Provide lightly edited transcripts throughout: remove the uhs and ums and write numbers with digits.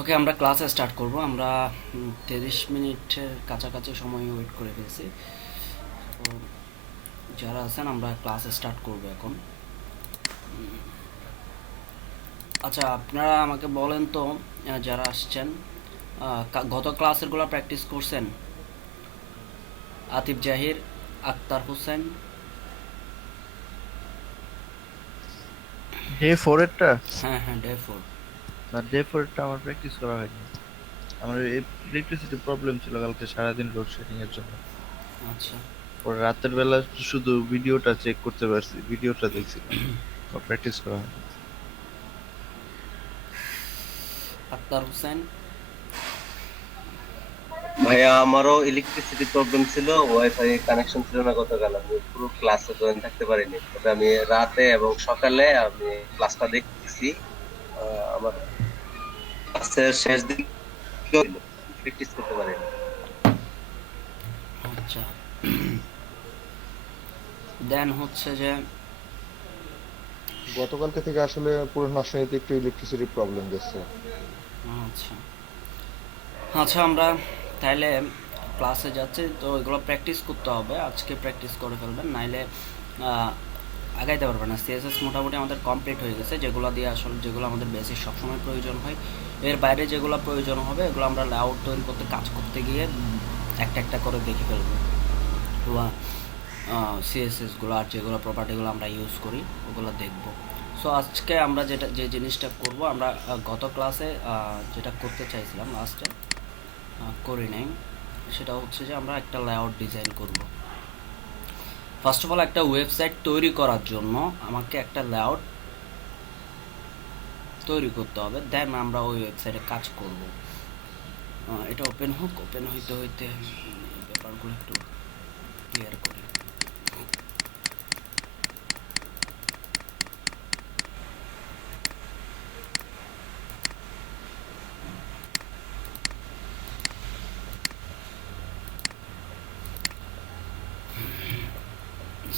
ওকে, আমরা ক্লাসে স্টার্ট করব। আমরা 30 মিনিটের কাছাকাছি সময় ওয়েট করে ফেলছি। তো যারা আছেন আমরা ক্লাসে স্টার্ট করব এখন। আচ্ছা, আপনারা আমাকে বলেন তো, যারা আসছেন গত ক্লাসেরগুলো প্র্যাকটিস করছেন? আতিফ জাহির, আক্তার হোসেন। ডে ফোর এরটা হ্যাঁ হ্যাঁ, ডে 4। না, ডে ফোর এরটা আমার প্র্যাকটিস করা হয়নি। আমার ইলেকট্রিসিটি প্রবলেম ছিল কালকে সারাদিন লোডশেডিং এর জন্য। আচ্ছা। পরে রাতের বেলা শুধু ভিডিওটা চেক করতে পারছি, ভিডিওটা দেখছিলাম, প্র্যাকটিস করা হয়নি। আক্তার হোসেন। ভাইয়া আমারও ইলেকট্রিসিটি প্রবলেম ছিল, ওয়াইফাই কানেকশন ছিল না গতকাল। আমি পুরো ক্লাসে জয়েন থাকতে পারিনি, তবে আমি রাতে এবং সকালে আমি ক্লাসটা দেখতেছি। আমার ক্লাসের শেষ দিন প্র্যাকটিস করতে পারিনি। আচ্ছা, দেন হচ্ছে যে গতকালকে থেকে আসলে পুরো নরসিংদীতে একটু ইলেকট্রিসিটি প্রবলেম দিচ্ছে। আচ্ছা আচ্ছা, আমরা তাইলে ক্লাসে যাচ্ছি তো এগুলো প্র্যাকটিস করতে হবে। আজকে প্র্যাকটিস করে ফেলবেন, নাইলে আহ, আগাইতে পারবেন না। সিএসএস মোটামুটি আমাদের কমপ্লিট হয়ে গেছে, যেগুলো দিয়ে আসলে যেগুলো আমাদের বেসিক সবসময় প্রয়োজন হয়। এর বাইরে যেগুলো প্রয়োজন হবে এগুলো আমরা লেআউট তৈরি করতে কাজ করতে গিয়ে একটা একটা করে দেখে ফেলবো। সিএসএসগুলো আর যেগুলো প্রপার্টিগুলো আমরা ইউজ করি ওগুলো দেখব। সো আজকে আমরা যে জিনিসটা করব, আমরা গত ক্লাসে যেটা করতে চাইছিলাম লাস্টে করি নাই, সেটা হচ্ছে যে আমরা একটা লেআউট ডিজাইন করব। ফার্স্ট অফ অল, একটা ওয়েবসাইট তৈরি করার জন্য আমাকে একটা লেআউট তৈরি করতে হবে, দেন আমরা ওই ওয়েবসাইটে কাজ করব। এটা ওপেন হোক, ওপেন হইতে হইতে ব্যাপারগুলো একটু ক্লিয়ার করি।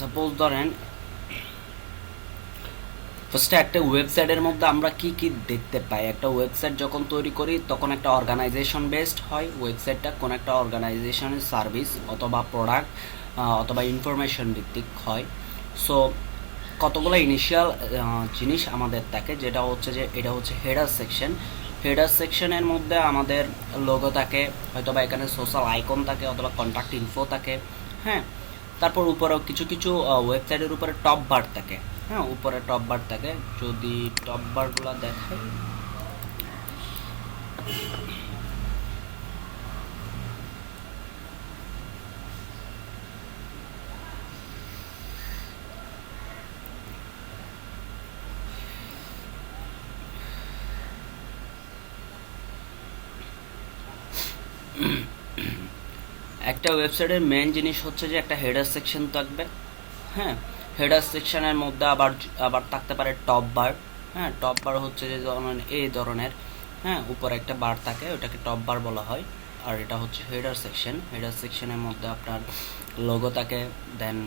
সাপোজ ধরেন ফার্স্টে একটা ওয়েবসাইটের মধ্যে আমরা কি কি দেখতে পাই। একটা ওয়েবসাইট যখন তৈরি করি তখন একটা অর্গানাইজেশন বেসড হয় ওয়েবসাইটটা, কোন একটা অর্গানাইজেশনের সার্ভিস অথবা প্রোডাক্ট অথবা ইনফরমেশন ভিত্তিক হয়। সো কতগুলো ইনিশিয়াল জিনিস আমাদের থাকে, যেটা হচ্ছে যে এটা হচ্ছে হেডার সেকশন। হেডার সেকশনের মধ্যে আমাদের লোগো থাকে, হয়তোবা এখানে সোশ্যাল আইকন থাকে অথবা কন্ট্যাক্ট ইনফো থাকে। হ্যাঁ, তারপর উপরেও কিছু কিছু ওয়েবসাইটের উপরে টপ বার থাকে। হ্যাঁ, উপরে টপ বার থাকে। যদি টপ বারগুলো দেখাই, একটা ওয়েবসাইটের মেন জিনিস হচ্ছে যে একটা হেডার সেকশন থাকবে। হ্যাঁ, হেডার সেকশনের মধ্যে আবার আবার থাকতে পারে টপ বার। হ্যাঁ, টপ বার হচ্ছে যে এই ধরনের। হ্যাঁ, উপরে একটা বার থাকে, ওটাকে টপ বার বলা হয়। আর এটা হচ্ছে হেডার সেকশন। হেডার সেকশনের মধ্যে আপনার লোগো থাকে, দেন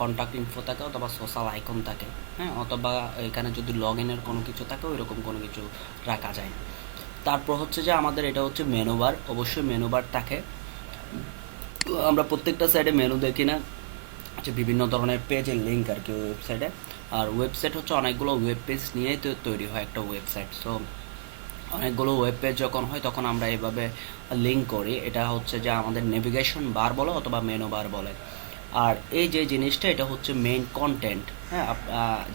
কন্ট্যাক্ট ইনফো থাকে অথবা সোশ্যাল আইকন থাকে। হ্যাঁ, অথবা এখানে যদি লগ ইনের কোনো কিছু থাকে ওইরকম কোনো কিছু রাখা যায়। তারপর হচ্ছে যে আমাদের এটা হচ্ছে মেনু বার, অবশ্যই মেনু বার থাকে। আমরা প্রত্যেকটা সাইডে মেনু দেখি না, হচ্ছে বিভিন্ন ধরনের পেজের লিঙ্ক আর কি ওয়েবসাইটে। আর ওয়েবসাইট হচ্ছে অনেকগুলো ওয়েব পেজ নিয়েই তো তৈরি হয় একটা ওয়েবসাইট। সো অনেকগুলো ওয়েব পেজ যখন হয় তখন আমরা এইভাবে লিঙ্ক করি। এটা হচ্ছে যে আমাদের নেভিগেশন বার বলে অথবা মেনু বার বলে। আর এই যে জিনিসটা, এটা হচ্ছে মেইন কন্টেন্ট। হ্যাঁ,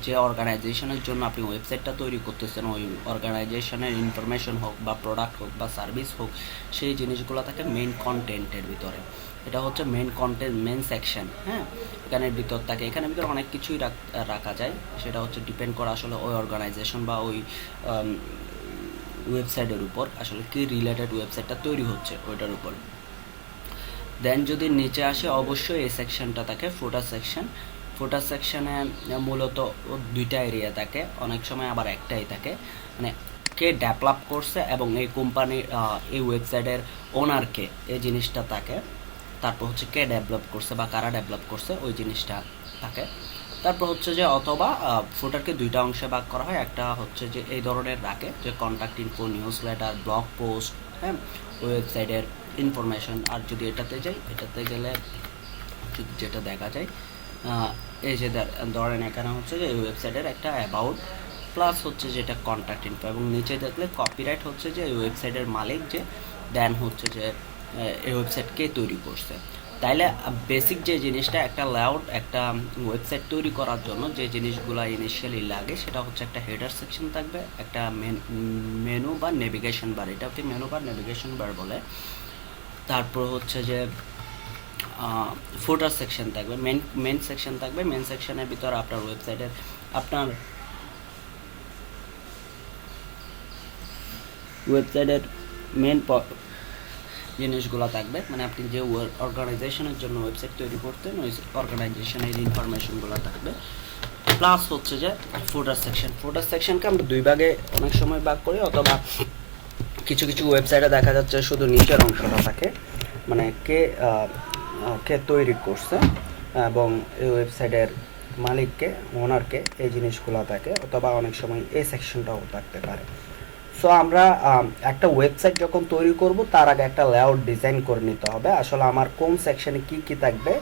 যে অর্গানাইজেশনের জন্য আপনি ওয়েবসাইটটা তৈরি করতেছেন, ওই অর্গানাইজেশনের ইনফরমেশন হোক বা প্রোডাক্ট হোক বা সার্ভিস হোক, সেই জিনিসগুলো থাকে মেইন কন্টেন্টের ভিতরে। এটা হচ্ছে মেইন কন্টেন্ট, মেইন সেকশন। হ্যাঁ, এখানের ভিতর থাকে, এখানের ভিতরে অনেক কিছুই রাখা যায়। সেটা হচ্ছে ডিপেন্ড করে আসলে ওই অর্গানাইজেশন বা ওই ওয়েবসাইটের উপর আসলে কি রিলেটেড ওয়েবসাইটটা তৈরি হচ্ছে ওইটার উপর। দেন যদি নিচে আসে, অবশ্যই এই সেকশনটা থাকে ফুটার সেকশন। ফুটার সেকশনে মূলত দুইটা এরিয়া থাকে, অনেক সময় আবার একটাই থাকে। মানে কে ডেভেলপ করছে এবং এই কোম্পানির এই ওয়েবসাইটের ওনারকে, এই জিনিসটা থাকে। তারপর হচ্ছে কে ডেভেলপ করছে বা কারা ডেভেলপ করছে ওই জিনিসটা থাকে। তারপর হচ্ছে যে অথবা ফুটারকে দুইটা অংশে ভাগ করা হয়, একটা হচ্ছে যে এই ধরনের রাখে যে contact info, news letter, blog post, হ্যাঁ, ওয়েবসাইটের ইনফরমেশন। আর যদি এটাতে যাই, এটাতে গেলে যদি যেটা দেখা যায়, এই যে ধরেন এখানে হচ্ছে যে এই ওয়েবসাইটের একটা অ্যাবাউট প্লাস হচ্ছে যেটা কন্ট্যাক্ট ইনফো, এবং নিচে দেখলে কপিরাইট হচ্ছে যে এই ওয়েবসাইটের মালিক যে, দেন হচ্ছে যে এই ওয়েবসাইট কে তৈরি করছে। তাইলে বেসিক যে জিনিসটা একটা লেআউট, একটা ওয়েবসাইট তৈরি করার জন্য যে জিনিসগুলো ইনিশিয়ালি লাগে সেটা হচ্ছে একটা হেডার সেকশন থাকবে, একটা মেনু বা নেভিগেশন বার, এটাকে মেনু বা নেভিগেশন বার বলে। তারপর হচ্ছে যে ফুটার সেকশন থাকবে, মেন সেকশন থাকবে। মেন সেকশনের ভিতর আপনার ওয়েবসাইটের আপনার ওয়েবসাইটের মেন জিনিসগুলো থাকবে, মানে আপনি যে অর্গানাইজেশনের জন্য ওয়েবসাইট তৈরি করতেন ওই অর্গানাইজেশনের ইনফরমেশনগুলো থাকবে। প্লাস হচ্ছে যে ফুটার সেকশন, ফুটার সেকশনকে আমরা দুই ভাগে অনেক সময় ভাগ করি, অথবা কিছু কিছু ওয়েবসাইটে দেখা যাচ্ছে শুধু নিচের অংশটা থাকে, মানে কে তৈরি করছে এবং এই ওয়েবসাইটের মালিককে, ওনারকে, এই জিনিসগুলো থাকে, অথবা অনেক সময় এই সেকশনটাও থাকতে পারে। সো আমরা একটা ওয়েবসাইট যখন তৈরি করব তার আগে একটা লেআউট ডিজাইন করে নিতে হবে, আসলে আমার কোন সেকশনে কি কি থাকবে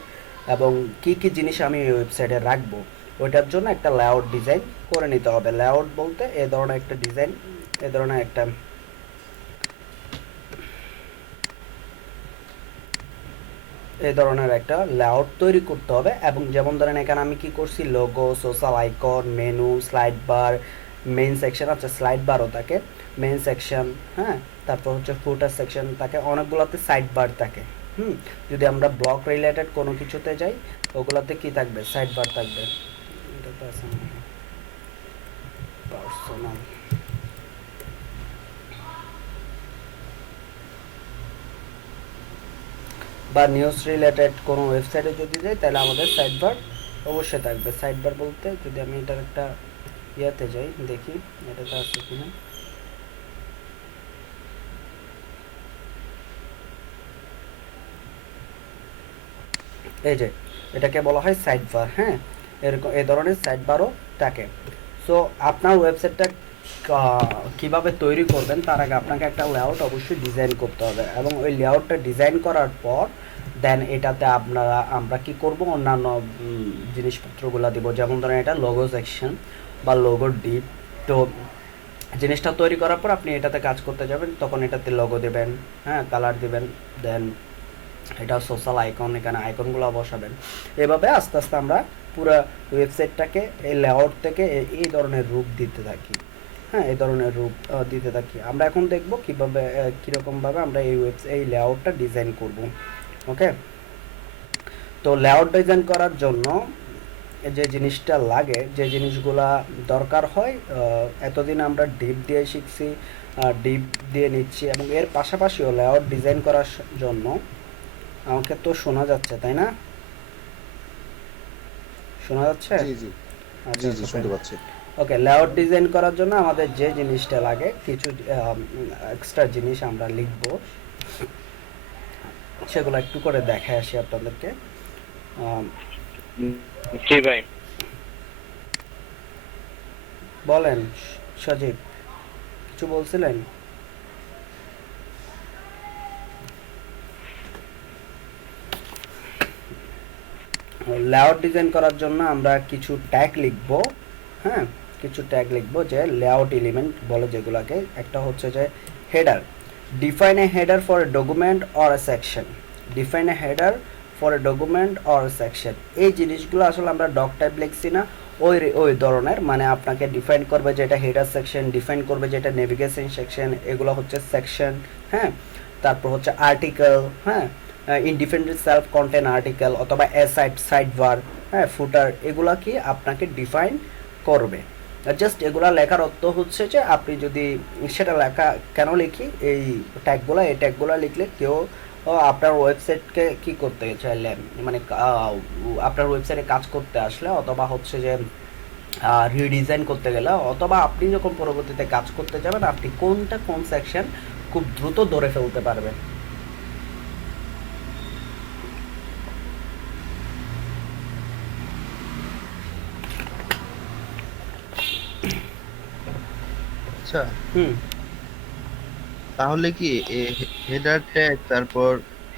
এবং কি কি জিনিস আমি এই ওয়েবসাইটে রাখবো, ওইটার জন্য একটা লেআউট ডিজাইন করে নিতে হবে। লেআউট বলতে এই ধরনের একটা ডিজাইন, এই ধরনের একটা লেআউট তৈরি করতে হবে। এবং যেমন ধরেন এখানে আমি কি করছি, logo, social icon, menu, slide বার, মেইন সেকশন আছে, স্লাইড বারও থাকে, মেইন সেকশন, হ্যাঁ, তারপর হচ্ছে ফুটার সেকশন থাকে, অনেকগুলোতে সাইড বার থাকে। যদি আমরা ব্লগ রিলেটেড কোনো কিছুতে যাই ওগুলোতে কি থাকবে, সাইড বার থাকবে। এটাতে আছে পার্সোনাল, বা নিউজ রিলেটেড কোনো ওয়েবসাইটে যদি যাই তাহলে আমাদের সাইড বার অবশ্যই থাকবে। সাইড বার বলতে যদি আমি এটার একটা ইয়াতে যাই, দেখি এটাতে আছে কিনা। এই যে এটাকে বলা হয় সাইড বার, হ্যাঁ, এরকম এই ধরনের সাইড বারও থাকে। সো আপনার ওয়েবসাইটটা কিভাবে তৈরি করবেন তার আগে আপনাকে একটা লেআউট অবশ্যই ডিজাইন করতে হবে, এবং ওই লেআউটটা ডিজাইন করার পর দেন এটাতে আমরা কি করব, অন্যান্য জিনিসপত্রগুলো দিব। যেমন ধরেন এটা লোগো সেকশন বা লোগো ডিপ। তো জিনিসটা তৈরি করার পর আপনি এটাতে কাজ করতে যাবেন, তখন এটাতে লোগো দেবেন, হ্যাঁ, কালার দিবেন, দেন এটা সোশ্যাল আইকন, এখানে আইকনগুলো বসাবেন। এভাবে আস্তে আস্তে আমরা পুরো ওয়েবসাইটটাকে এই লেআউট থেকে এই ধরনের রূপ দিতে থাকি, হ্যাঁ, এই ধরনের রূপ দিতে থাকি। আমরা এখন দেখব কীভাবে, কীরকমভাবে আমরা এই লেআউটটা ডিজাইন করব। ওকে, তো লেআউট ডিজাইন করার জন্য যে জিনিসটা লাগে, যে জিনিসগুলা দরকার হয়, এতদিন আমরা ডিপ দিয়ে শিখছি, ডিপ দিয়ে নিচ্ছি, এবং এর পাশাপাশিও লেআউট ডিজাইন করার জন্য আমাকে তো শোনা যাচ্ছে, তাই না? শোনা যাচ্ছে? জি জি আচ্ছা, জি শুনতে পাচ্ছি। ওকে, লেআউট ডিজাইন করার জন্য আমাদের যে জিনিসটা লাগে, কিছু এক্সট্রা জিনিস আমরা লিখব, সেগুলো একটু করে দেখায় আসি আপনাদেরকে। জি ভাই, বলেন সজীব, কিছু বলছিলেন? লেআউট ডিজাইন করার জন্য আমরা কিছু ট্যাগ লিখব, হ্যাঁ, কিছু ট্যাগ লিখব যে লেআউট এলিমেন্ট বলে যেগুলোকে। একটা হচ্ছে যে header, define a header for a document or a section, define a header for a document or a section. এই জিনিসগুলো আসলে আমরা ডক টাইপ লিখছি না, ওই ধরনের, মানে আপনাকে ডিফাইন করবে যে এটা হেডার সেকশন, ডিফাইন করবে যে এটা নেভিগেশন সেকশন, এগুলো হচ্ছে সেকশন, হ্যাঁ। তারপর হচ্ছে আর্টিকেল, হ্যাঁ, ইনডিপেন্ডেন্ট সেলফ কন্টেন্ট আর্টিকেল, অথবা সাইড বার, হ্যাঁ, ফুটার, এগুলা কি আপনাকে ডিফাইন করবে। জাস্ট এগুলা লেখার অর্থ হচ্ছে যে আপনি যদি সেটা লেখা কেন লিখি, এই ট্যাগগুলো লিখলে কেউ আপনার ওয়েবসাইটকে কি করতে চাইলে, মানে আপনার ওয়েবসাইটে কাজ করতে আসলে, অথবা হচ্ছে যে রিডিজাইন করতে গেলে, অথবা আপনি যখন পরবর্তীতে কাজ করতে যাবেন আপনি কোন সেকশন খুব দ্রুত ধরে ফেলতে পারবেন। আচ্ছা, হুম। তাহলে কি হেডার ট্যাগ তারপর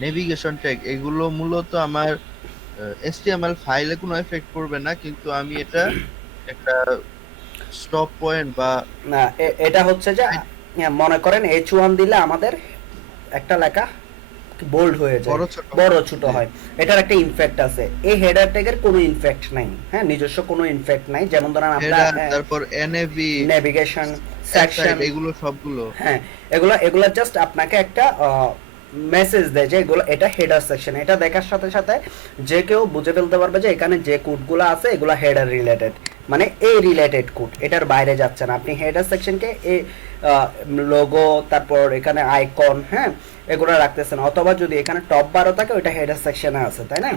নেভিগেশন ট্যাগ এগুলো মূলত আমার HTML ফাইলে কোনো এফেক্ট করবে না, কিন্তু আমি এটা একটা স্টপ পয়েন্ট বা না, এটা হচ্ছে যে মনে করেন H1 দিলে আমাদের একটা লেখা বোল্ড হয়ে যায়, বড় ছোট বড় হয়। ছোট জি। হয়। এটার একটা ইনফেক্ট আছে। এই হেডার ট্যাগের কোনো ইনফেক্ট নাই, হ্যাঁ, নিজস্ব কোনো ইনফেক্ট নাই। যেমন ধরেন আমরা হেডার তারপর NAV নেভিগেশন অ্যাসাইড সেকশন, এগুলো সবগুলো। হ্যাঁ, এগুলা এগুলা জাস্ট আপনাকে একটা মেসেজ দেয় যে এগুলো, এটা হেডার সেকশন। এটা দেখার সাথে সাথে যে কেউ বুঝে ফেলতে পারবে যে এখানে যে কোডগুলো আছে এগুলো হেডার রিলেটেড, মানে এই রিলেটেড কোড, এটার বাইরে যাচ্ছে না। আপনি হেডার সেকশনকে এই লোগো, তারপর এখানে আইকন, হ্যাঁ, এগুলো রাখতেছেন। অথবা যদি এখানে টপ বারও থাকে ওইটা হেডার সেকশনে আছে, তাই না?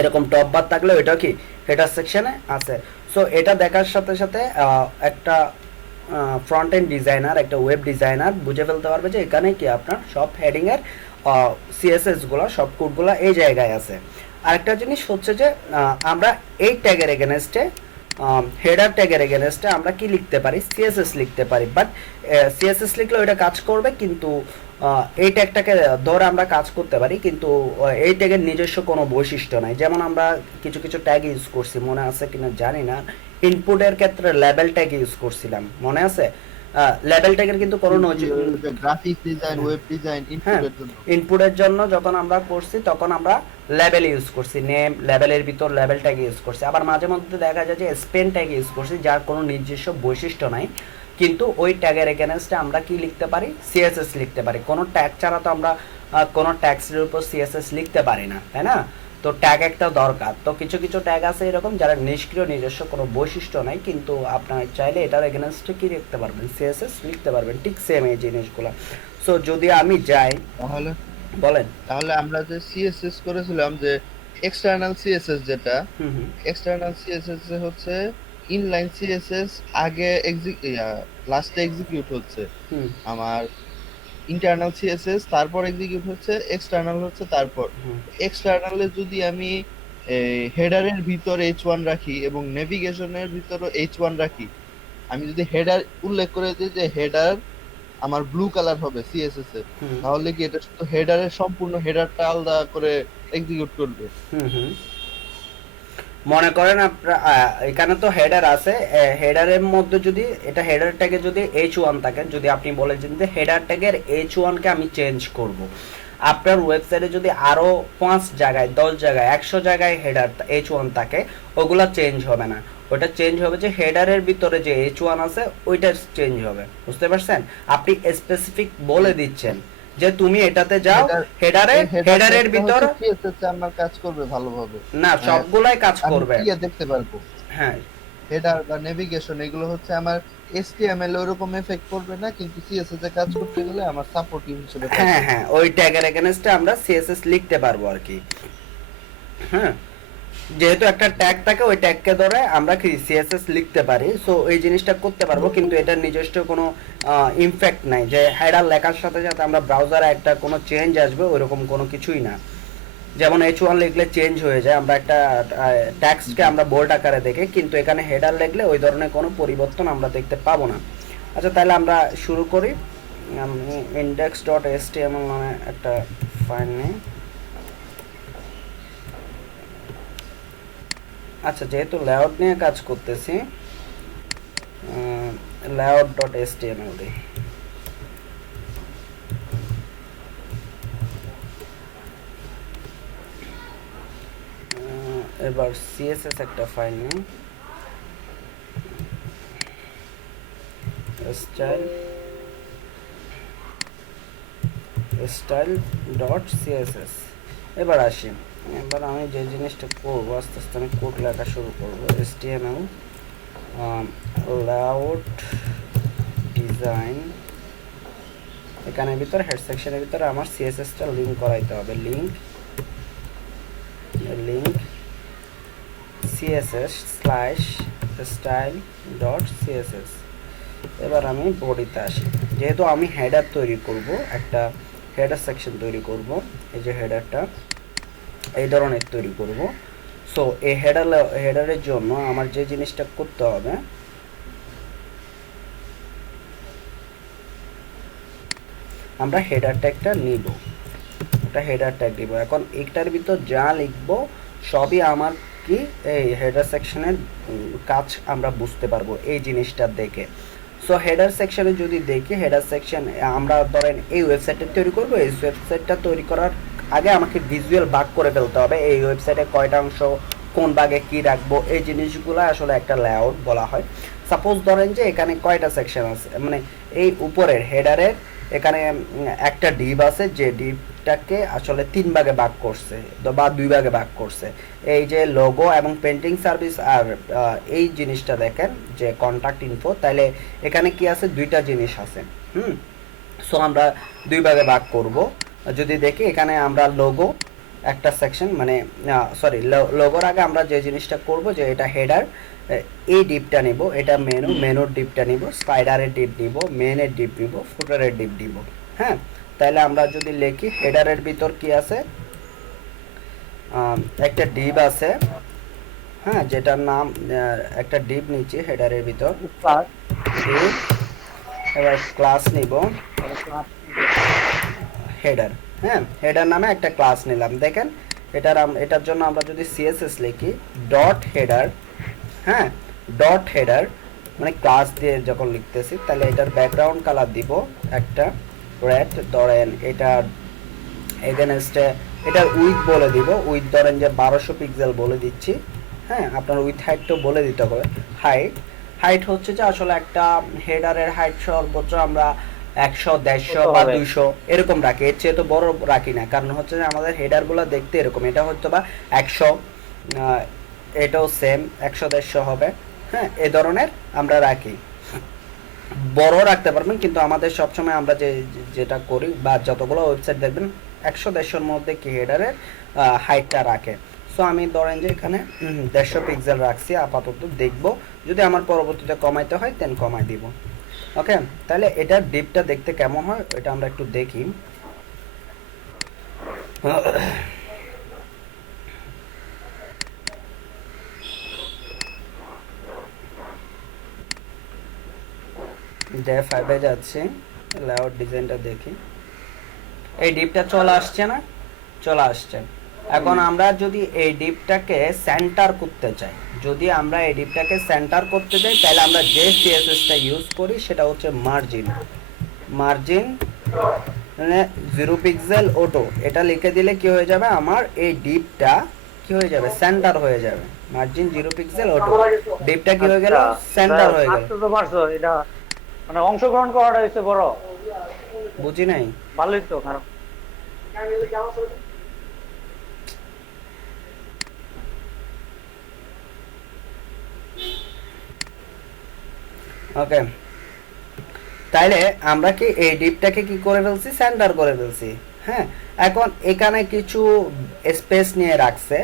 এরকম টপ বার থাকলে ওইটাও কি হেডার সেকশনে আছে। সো এটা দেখার সাথে সাথে একটা ফ্রন্ট এন্ড ডিজাইনার, একটা ওয়েব ডিজাইনার বুঝে ফেলতে পারবে যে এখানে কি আপনার সব হেডিং এর সিএসএস গুলো, সব কোডগুলো এই জায়গায় আছে। আরেকটা জিনিস হচ্ছে যে আমরা এই ট্যাগের এগেনস্টে, হেডার ট্যাগের এগেনস্টে আমরা কি লিখতে পারি, সিএসএস লিখতে পারি। বাট সিএসএস লিখলে ওইটা কাজ করবে, কিন্তু এই ট্যাগটাকে ধরে আমরা কাজ করতে পারি, কিন্তু এই ট্যাগের নিজস্ব কোনো বৈশিষ্ট্য নাই। যেমন আমরা কিছু কিছু ট্যাগ ইউজ করছি, মনে আছে কিনা জানি না। ইনপুটের ক্ষেত্রে লেবেল ট্যাগ ইউজ করছিলাম, মনে আছে? লেবেল ট্যাগের কিন্তু কোনো গ্রাফিক ডিজাইন, ওয়েব ডিজাইন হ্যাঁ, ইনপুটের জন্য। ইনপুটের জন্য যখন আমরা করছি তখন আমরা লেবেল ইউজ করছি, নেম লেবেলের ভিতর লেবেল ট্যাগ ইউজ করছি। আবার মাঝে মধ্যে দেখা যায় যে স্পেন ট্যাগ ইউজ করছি, যার কোনো নিজস্ব বৈশিষ্ট্য নাই, কিন্তু ওই ট্যাগের এগেনস্টে আমরা কি লিখতে পারি, সিএসএস লিখতে পারি। কোনো ট্যাগ ছাড়া তো আমরা কোনো ট্যাগসের উপর সিএসএস লিখতে পারি না, তাই না? তো ট্যাগ একটা দরকার। তো কিছু কিছু ট্যাগ আছে এরকম যারা নিষ্ক্রিয়, নিজস্ব কোনো বৈশিষ্ট্য নাই, কিন্তু আপনার চাইলে এটার এগেনস্টে কি লিখতে পারবেন, সিএসএস লিখতে পারবেন। ঠিক সেম এই জিনিসগুলো। সো যদি আমি যাই, তাহলে বলেন। তাহলে আমরা যে সিএসএস করেছিলাম, যে এক্সটার্নাল সিএসএস, যেটা হুম হুম এক্সটার্নাল সিএসএস হচ্ছে ইনলাইন সিএসএস, আগে লাস্টে এক্সিকিউট হচ্ছে হুম আমার ইন্টারনাল সিএসএস, তারপর এক্সিকিউট হচ্ছে, এক্সটার্নাল হচ্ছে তারপর। হুম এক্সটার্নালে যদি আমি হেডারের ভিতর H1 রাখি এবং নেভিগেশনের ভিতরে H1 রাখি, আমি যদি হেডার উল্লেখ করে দিই যে হেডার আমার ব্লু কালার হবে সিএসএস এ, হুম তাহলে কি এটা শুধু হেডারের সম্পূর্ণ হেডারটা আলাদা করে এক্সিকিউট করবে? হুম হুম মনে করেন আপনার এখানে তো হেডার আছে, হেডারের মধ্যে যদি এটা হেডার ট্যাগে যদি H1 থাকে, যদি আপনি বলেছেন যে হেডার ট্যাগের H1 কে আমি চেঞ্জ করব, আপনার ওয়েবসাইটে যদি আরো 5 জায়গায়, 10 জায়গায়, 100 জায়গায় হেডার H1 থাকে, ওগুলা চেঞ্জ হবে না। ওটা চেঞ্জ হবে যে হেডারের ভিতরে যে H1 আছে ওইটা চেঞ্জ হবে। বুঝতে পারছেন? আপনি স্পেসিফিক বলে দিচ্ছেন যে তুমি এটাতে যাও, হেডারের ভিতর সিএসএস এ আমার কাজ করবে ভালোভাবে? না, সবগুলাই কাজ আমি করবে। কি দেখতে পারবো? হ্যাঁ, হেডার বা নেভিগেশন এগুলো হচ্ছে আমার HTML এ ওরকম এফেক্ট করবে না, কিন্তু সিএসএস এ কাজ করতে গেলে আমার সাপোর্টিভ হিসেবে কাজ হ্যাঁ করবে। হ্যাঁ ওই ট্যাগের এগেনস্টে আমরা সিএসএস লিখতে পারবো আর কি। হ্যাঁ, যেহেতু একটা ট্যাগ থাকে, ওই ট্যাগকে ধরে আমরা কি সিএসএস লিখতে পারি। সো এই জিনিসটা করতে পারবো, কিন্তু এটার নিজস্ব কোনো ইমপ্যাক্ট নাই যে হেডার লেখার সাথে সাথে আমরা ব্রাউজারে একটা কোনো চেঞ্জ আসবে, ওইরকম কোনো কিছুই না। যেমন H1 লিখলে চেঞ্জ হয়ে যায়, আমরা একটা ট্যাক্সকে আমরা বোল্ড আকারে দেখি, কিন্তু এখানে হেডার লিখলে ওই ধরনের কোনো পরিবর্তন আমরা দেখতে পাবো না। আচ্ছা, তাহলে আমরা শুরু করি। আমি index.html নামে একটা ফাইল নিই। আচ্ছা, যেহেতু লেআউট নিয়ে কাজ করতেছি, layout.html দিই। এবার সিএসএস একটা ফাইল নিই, style.css। এবার আসি, এবার আমি যে জিনিসটা করবো, আস্তে আস্তে আমি কোড লেখা শুরু করবো। HTML layout ডিজাইন, এখানে ভিতরে হেড সেকশনের ভিতরে আমার সিএসএসটা লিংক করাইতে হবে। Link css/style.css। এবার আমি বডিতে আসি। যেহেতু আমি হেডার তৈরি করব, একটা হেডার সেকশন তৈরি করব, এই যে হেডারটা এই ধরনের তৈরি করব। সো এই হেডারের জন্য আমার যে জিনিসটা করতে হবে, আমরা হেডার ট্যাগটা নিব, এটা হেডার ট্যাগ দিব। এখন এটার ভিতর যা লিখবো সবই আমার কি এই হেডার সেকশনের কাজ আমরা বুঝতে পারবো এই জিনিসটা দেখে। সো হেডার সেকশনে যদি দেখি, হেডার সেকশন আমরা ধরেন এই ওয়েবসাইটটা তৈরি করব, এই ওয়েবসাইটটা তৈরি করার আগে আমাকে ভিজুয়াল ভাগ করে ফেলতে হবে, এই ওয়েবসাইটে কয়টা অংশ, কোন ভাগে কি রাখবো, এই জিনিসগুলো আসলে একটা লেআউট বলা হয়। সাপোজ ধরেন যে এখানে কয়টা সেকশন আছে, মানে এই উপরের হেডারের এখানে একটা ডিপ আছে, যে ডিপটাকে আসলে 3 ভাগে ভাগ করছে বা 2 ভাগে ভাগ করছে। এই যে লোগো এবং পেন্টিং সার্ভিস আর এই জিনিসটা দেখেন যে কন্টাক্ট ইনফো, তাহলে এখানে কি আছে, দুইটা জিনিস আছে। সো আমরা 2 ভাগে ভাগ করব। যদি দেখি এখানে আমরা লোগো একটা সেকশন, মানে সরি, লোগোর আগে আমরা যে জিনিসটা করব যে এটা হেডার, এই ডিপটা নিব, এটা মেনুর ডিপটা নিব, স্পাইডারের ডিপ নিব, মেনের ডিপ নিব, ফুটারের ডিপ নিব। হ্যাঁ, তাহলে আমরা যদি লিখি হেডারের ভিতর কি আছে, একটা ডিপ আছে, হ্যাঁ, যেটার নাম একটা ডিপ নিচ্ছি হেডারের ভিতর ডিপ, এবার ক্লাস নিব হেডার। হ্যাঁ, হেডার নামে একটা ক্লাস নিলাম। দেখেন এটার জন্য আমরা যদি সিএসএস লিখি ডট হেডার, হ্যাঁ, ডট হেডার মানে ক্লাস দিয়ে যখন লিখতেছি, তাহলে এটার ব্যাকগ্রাউন্ড কালার দিব একটা রেড, ধরেন এটা এগেনস্টে এটার উইথ বলে দিব, উইথ ধরেন যে 1200 পিক্সেল বলে দিচ্ছি। হ্যাঁ, আপনার উইথ হাইটটাও বলে দিতে হবে। হাইট হচ্ছে যে আসলে একটা হেডারের হাইট সর্বোচ্চ আমরা 100, 150 বা 200 এরকম রাখি, এর চেয়ে তো বড় রাখি না, কারণ হচ্ছে যে আমাদের হেডারগুলো দেখতে এরকম, এটা হয়তো বা 100, এটাও সেম 100, 150 হবে। হ্যাঁ, এই ধরনের আমরা রাখি, বড় রাখতে পারবেন, কিন্তু আমাদের সবসময় আমরা যেটা করি বা যতগুলো ওয়েবসাইট দেখবেন 100, 150-র মধ্যে কি হেডারের হাইটটা রাখে। সো আমি ধরেন যে এখানে 150 পিক্সেল রাখছি আপাতত, দেখব যদি আমার পরবর্তীতে কমাইতে হয় দেন কমাই দিব। ওকে, তাহলে এটার ডিপটা দেখতে কেমন হয় এটা আমরা একটু দেখি। ডে 5-এ যাচ্ছি, লেআউট ডিজাইনটা দেখি, এই ডিপটা চলে আসছে না, চলে আসছে। এখন আমরা যদি এই ডিপটাকে সেন্টার করতে চাই, যদি আমরা এই ডিপটাকে সেন্টার করতে চাই, তাহলে আমরা যে সিএসএসটা ইউজ করি সেটা হচ্ছে মার্জিন মানে 0 পিক্সেল অটো, এটা লিখে দিলে কি হয়ে যাবে, আমার এই ডিপটা কি হয়ে যাবে, সেন্টার হয়ে যাবে। মার্জিন 0 পিক্সেল অটো, ডিপটা কি হয়ে গেল, সেন্টার হয়ে গেল। তো পারছো এটা, মানে অংশগ্রহণ করাটা হচ্ছে বড়, বুঝি নাই। ভালোই তো খারাপ। ওকে, তাইলে আমরা কি এই ডিপটাকে কি করে ফেলছি, সেন্টার করে ফেলছি। হ্যাঁ, এখন এখানে কিছু স্পেস নিয়ে রাখছে,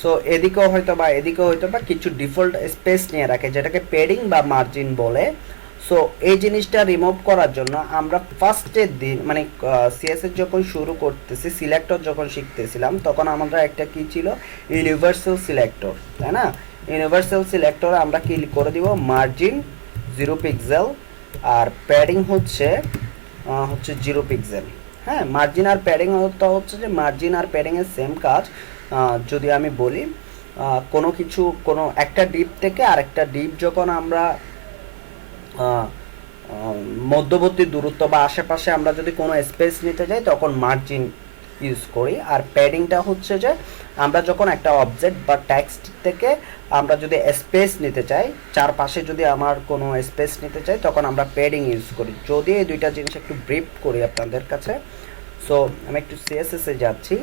সো এদিকেও হয়তো বা এদিকেও হয়তো বা কিছু ডিফল্ট স্পেস নিয়ে রাখে, যেটাকে পেডিং বা মার্জিন বলে। সো এই জিনিসটা রিমুভ করার জন্য আমরা ফার্স্টের দিন মানে সিএসএস যখন শুরু করতেছি, সিলেক্টর যখন শিখতেছিলাম, তখন আমরা একটা কি ছিল, ইউনিভার্সাল সিলেক্টর, তাই না? ইউনিভার্সাল সিলেক্টরে আমরা কি করে দিব, মার্জিন 0 পিক্সেল আর প্যাডিং হচ্ছে 0 পিক্সেল। হ্যাঁ, মার্জিন আর প্যাডিং হচ্ছে যে মার্জিন আর প্যাডিং এর সেম কাজ। যদি আমি বলি কোনো একটা ডিপ থেকে আরেকটা ডিপ যখন আমরা মধ্যবর্তী দূরত্ব বা আশেপাশে আমরা যদি কোনো স্পেস নিতে যাই, তখন মার্জিন ইউজ করি। আর প্যাডিংটা হচ্ছে যে আমরা যখন একটা অবজেক্ট বা টেক্সট থেকে আমরা যদি স্পেস নিতে চাই, চারপাশে যদি আমার কোনো স্পেস নিতে চাই, তখন আমরা প্যাডিং ইউজ করি। যদি এই দুইটা জিনিস একটু ব্রিফ করি আপনাদের কাছে। সো আমি একটু সিএসএস এ যাচ্ছি,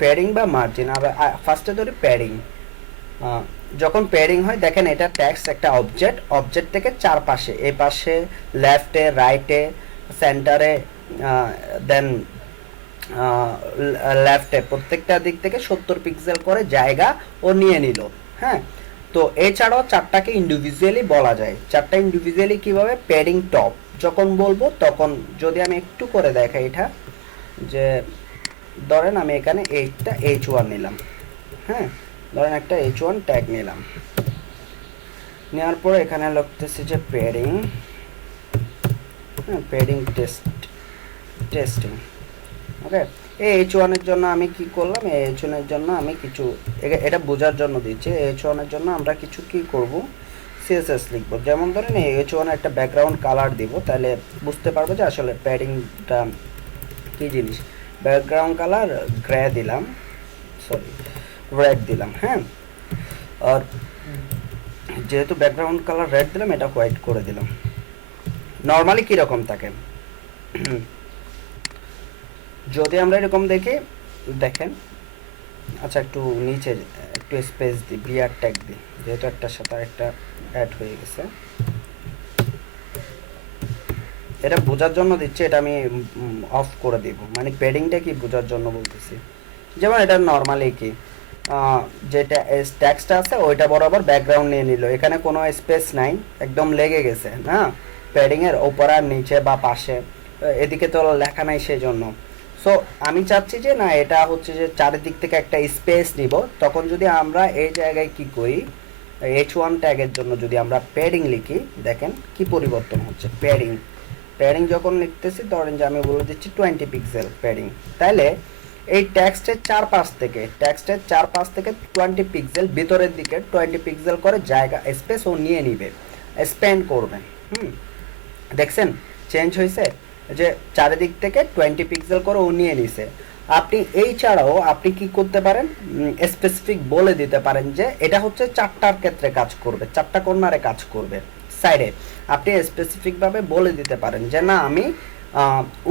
প্যাডিং বা মার্জিন। আমরা ফার্স্টে ধরি প্যাডিং। যখন প্যাডিং হয়, দেখেন এটা টেক্সট একটা অবজেক্ট থেকে চারপাশে, এই পাশে, লেফটে, রাইটে, সেন্টারে, দেন লেফটে, প্রত্যেকটা দিক থেকে 70 পিক্সেল করে জায়গা ও নিয়ে নিল। হ্যাঁ, তো এছাড়াও চারটাকে ইন্ডিভিজুয়ালি বলা যায়। চারটা ইন্ডিভিজুয়ালি কিভাবে, প্যাডিং টপ যখন বলবো তখন যদি আমি একটু করে দেখাই, এটা যে ধরেন আমি এখানে এইটা H1 নিলাম। হ্যাঁ, ধরেন একটা H1 ট্যাগ নিলাম, নেওয়ার পরে এখানে লিখতেছি যে প্যাডিং হ্যাঁ, প্যাডিং টেস্টিং। ওকে, এই H1 এর জন্য আমি কি করলাম, এই H1 এর জন্য আমি কিছু এটা বোঝার জন্য দিচ্ছি। H1 এর জন্য আমরা কিছু কি করব, সিএসএস লিখব। যেমন ধরেন এই H1 এর একটা ব্যাকগ্রাউন্ড কালার দিব, তাহলে বুঝতে পারবো যে আসলে প্যাডিংটা কি জিনিস। ব্যাকগ্রাউন্ড কালার গ্রে দিলাম, সরি রেড দিলাম। হ্যাঁ, আর যেহেতু ব্যাকগ্রাউন্ড কালার রেড দিলাম, এটা হোয়াইট করে দিলাম। নর্মালি কীরকম থাকে যদি আমরা এরকম দেখি, দেখেন, আচ্ছা একটু নিচে একটু স্পেস দিই, বিআর ট্যাগ দিই, যেহেতু একটার সাথে একটা অ্যাড হয়ে গেছে। এটা বোঝার জন্য দিচ্ছি, এটা আমি অফ করে দিব, মানে প্যাডিংটা কি বোঝার জন্য বলতেছি। যেমন এটা নর্মালি কি যেটা ট্যাক্সটা আছে ওইটা বরাবর ব্যাকগ্রাউন্ড নিয়ে নিল, এখানে কোনো স্পেস নাই, একদম লেগে গেছে না প্যাডিংয়ের ওপর আর নিচে বা পাশে, এদিকে তো লেখা নাই সেই জন্য। সো আমি চাচ্ছি যে না, এটা হচ্ছে যে চারিদিক থেকে একটা স্পেস নিব। তখন যদি আমরা এই জায়গায় কি করি, H1 ট্যাগের জন্য যদি আমরা প্যাডিং লিখি, দেখেন কি পরিবর্তন হচ্ছে। প্যাডিং যখন লিখতেছি, ধরেন যে আমি বলে দিচ্ছি 20 পিক্সেল প্যাডিং, তাহলে এই টেক্সটের চারপাশ থেকে 20 পিক্সেল ভিতরের দিকে 20 পিক্সেল করে জায়গা স্পেস ও নিয়ে নিবে, স্প্যান করবে। দেখছেন চেঞ্জ হয়েছে, যে চারিদিক থেকে 20 পিক্সেল করে ও নিয়ে নিছে। আপনি এই ছাড়াও আপনি কি করতে পারেন, স্পেসিফিক বলে দিতে পারেন যে এটা হচ্ছে 4টার ক্ষেত্রে কাজ করবে, 4টা কর্নারে কাজ করবে সাইডে। আপনি স্পেসিফিকভাবে বলে দিতে পারেন যে না, আমি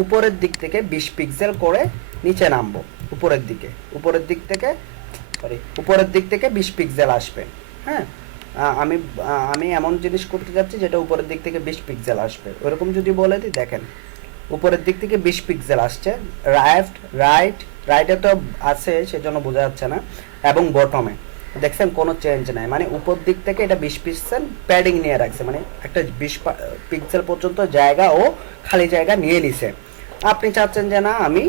উপরের দিক থেকে 20 পিক্সেল করে নিচে নামবো, উপরের দিক থেকে 20 পিক্সেল আসবে। হ্যাঁ, আমি এমন জিনিস করতে যাচ্ছি যেটা উপরের দিক থেকে 20 পিক্সেল আসবে, ওরকম যদি বলে দিই, দেখেন উপরের দিক থেকে 20 পিক্সেল আসছে। রাইটে তো আছে সেজন্য বোঝা যাচ্ছে না, এবং বটমে দেখছেন কোনো চেঞ্জ নাই, মানে উপর দিক থেকে এটা 20 পিক্সেল প্যাডিং নিয়ে রাখছে, মানে একটা 20 পিক্সেল পর্যন্ত জায়গা ও খালি জায়গা নিয়ে নিছে। আপনি চাচ্ছেন যে না, আমি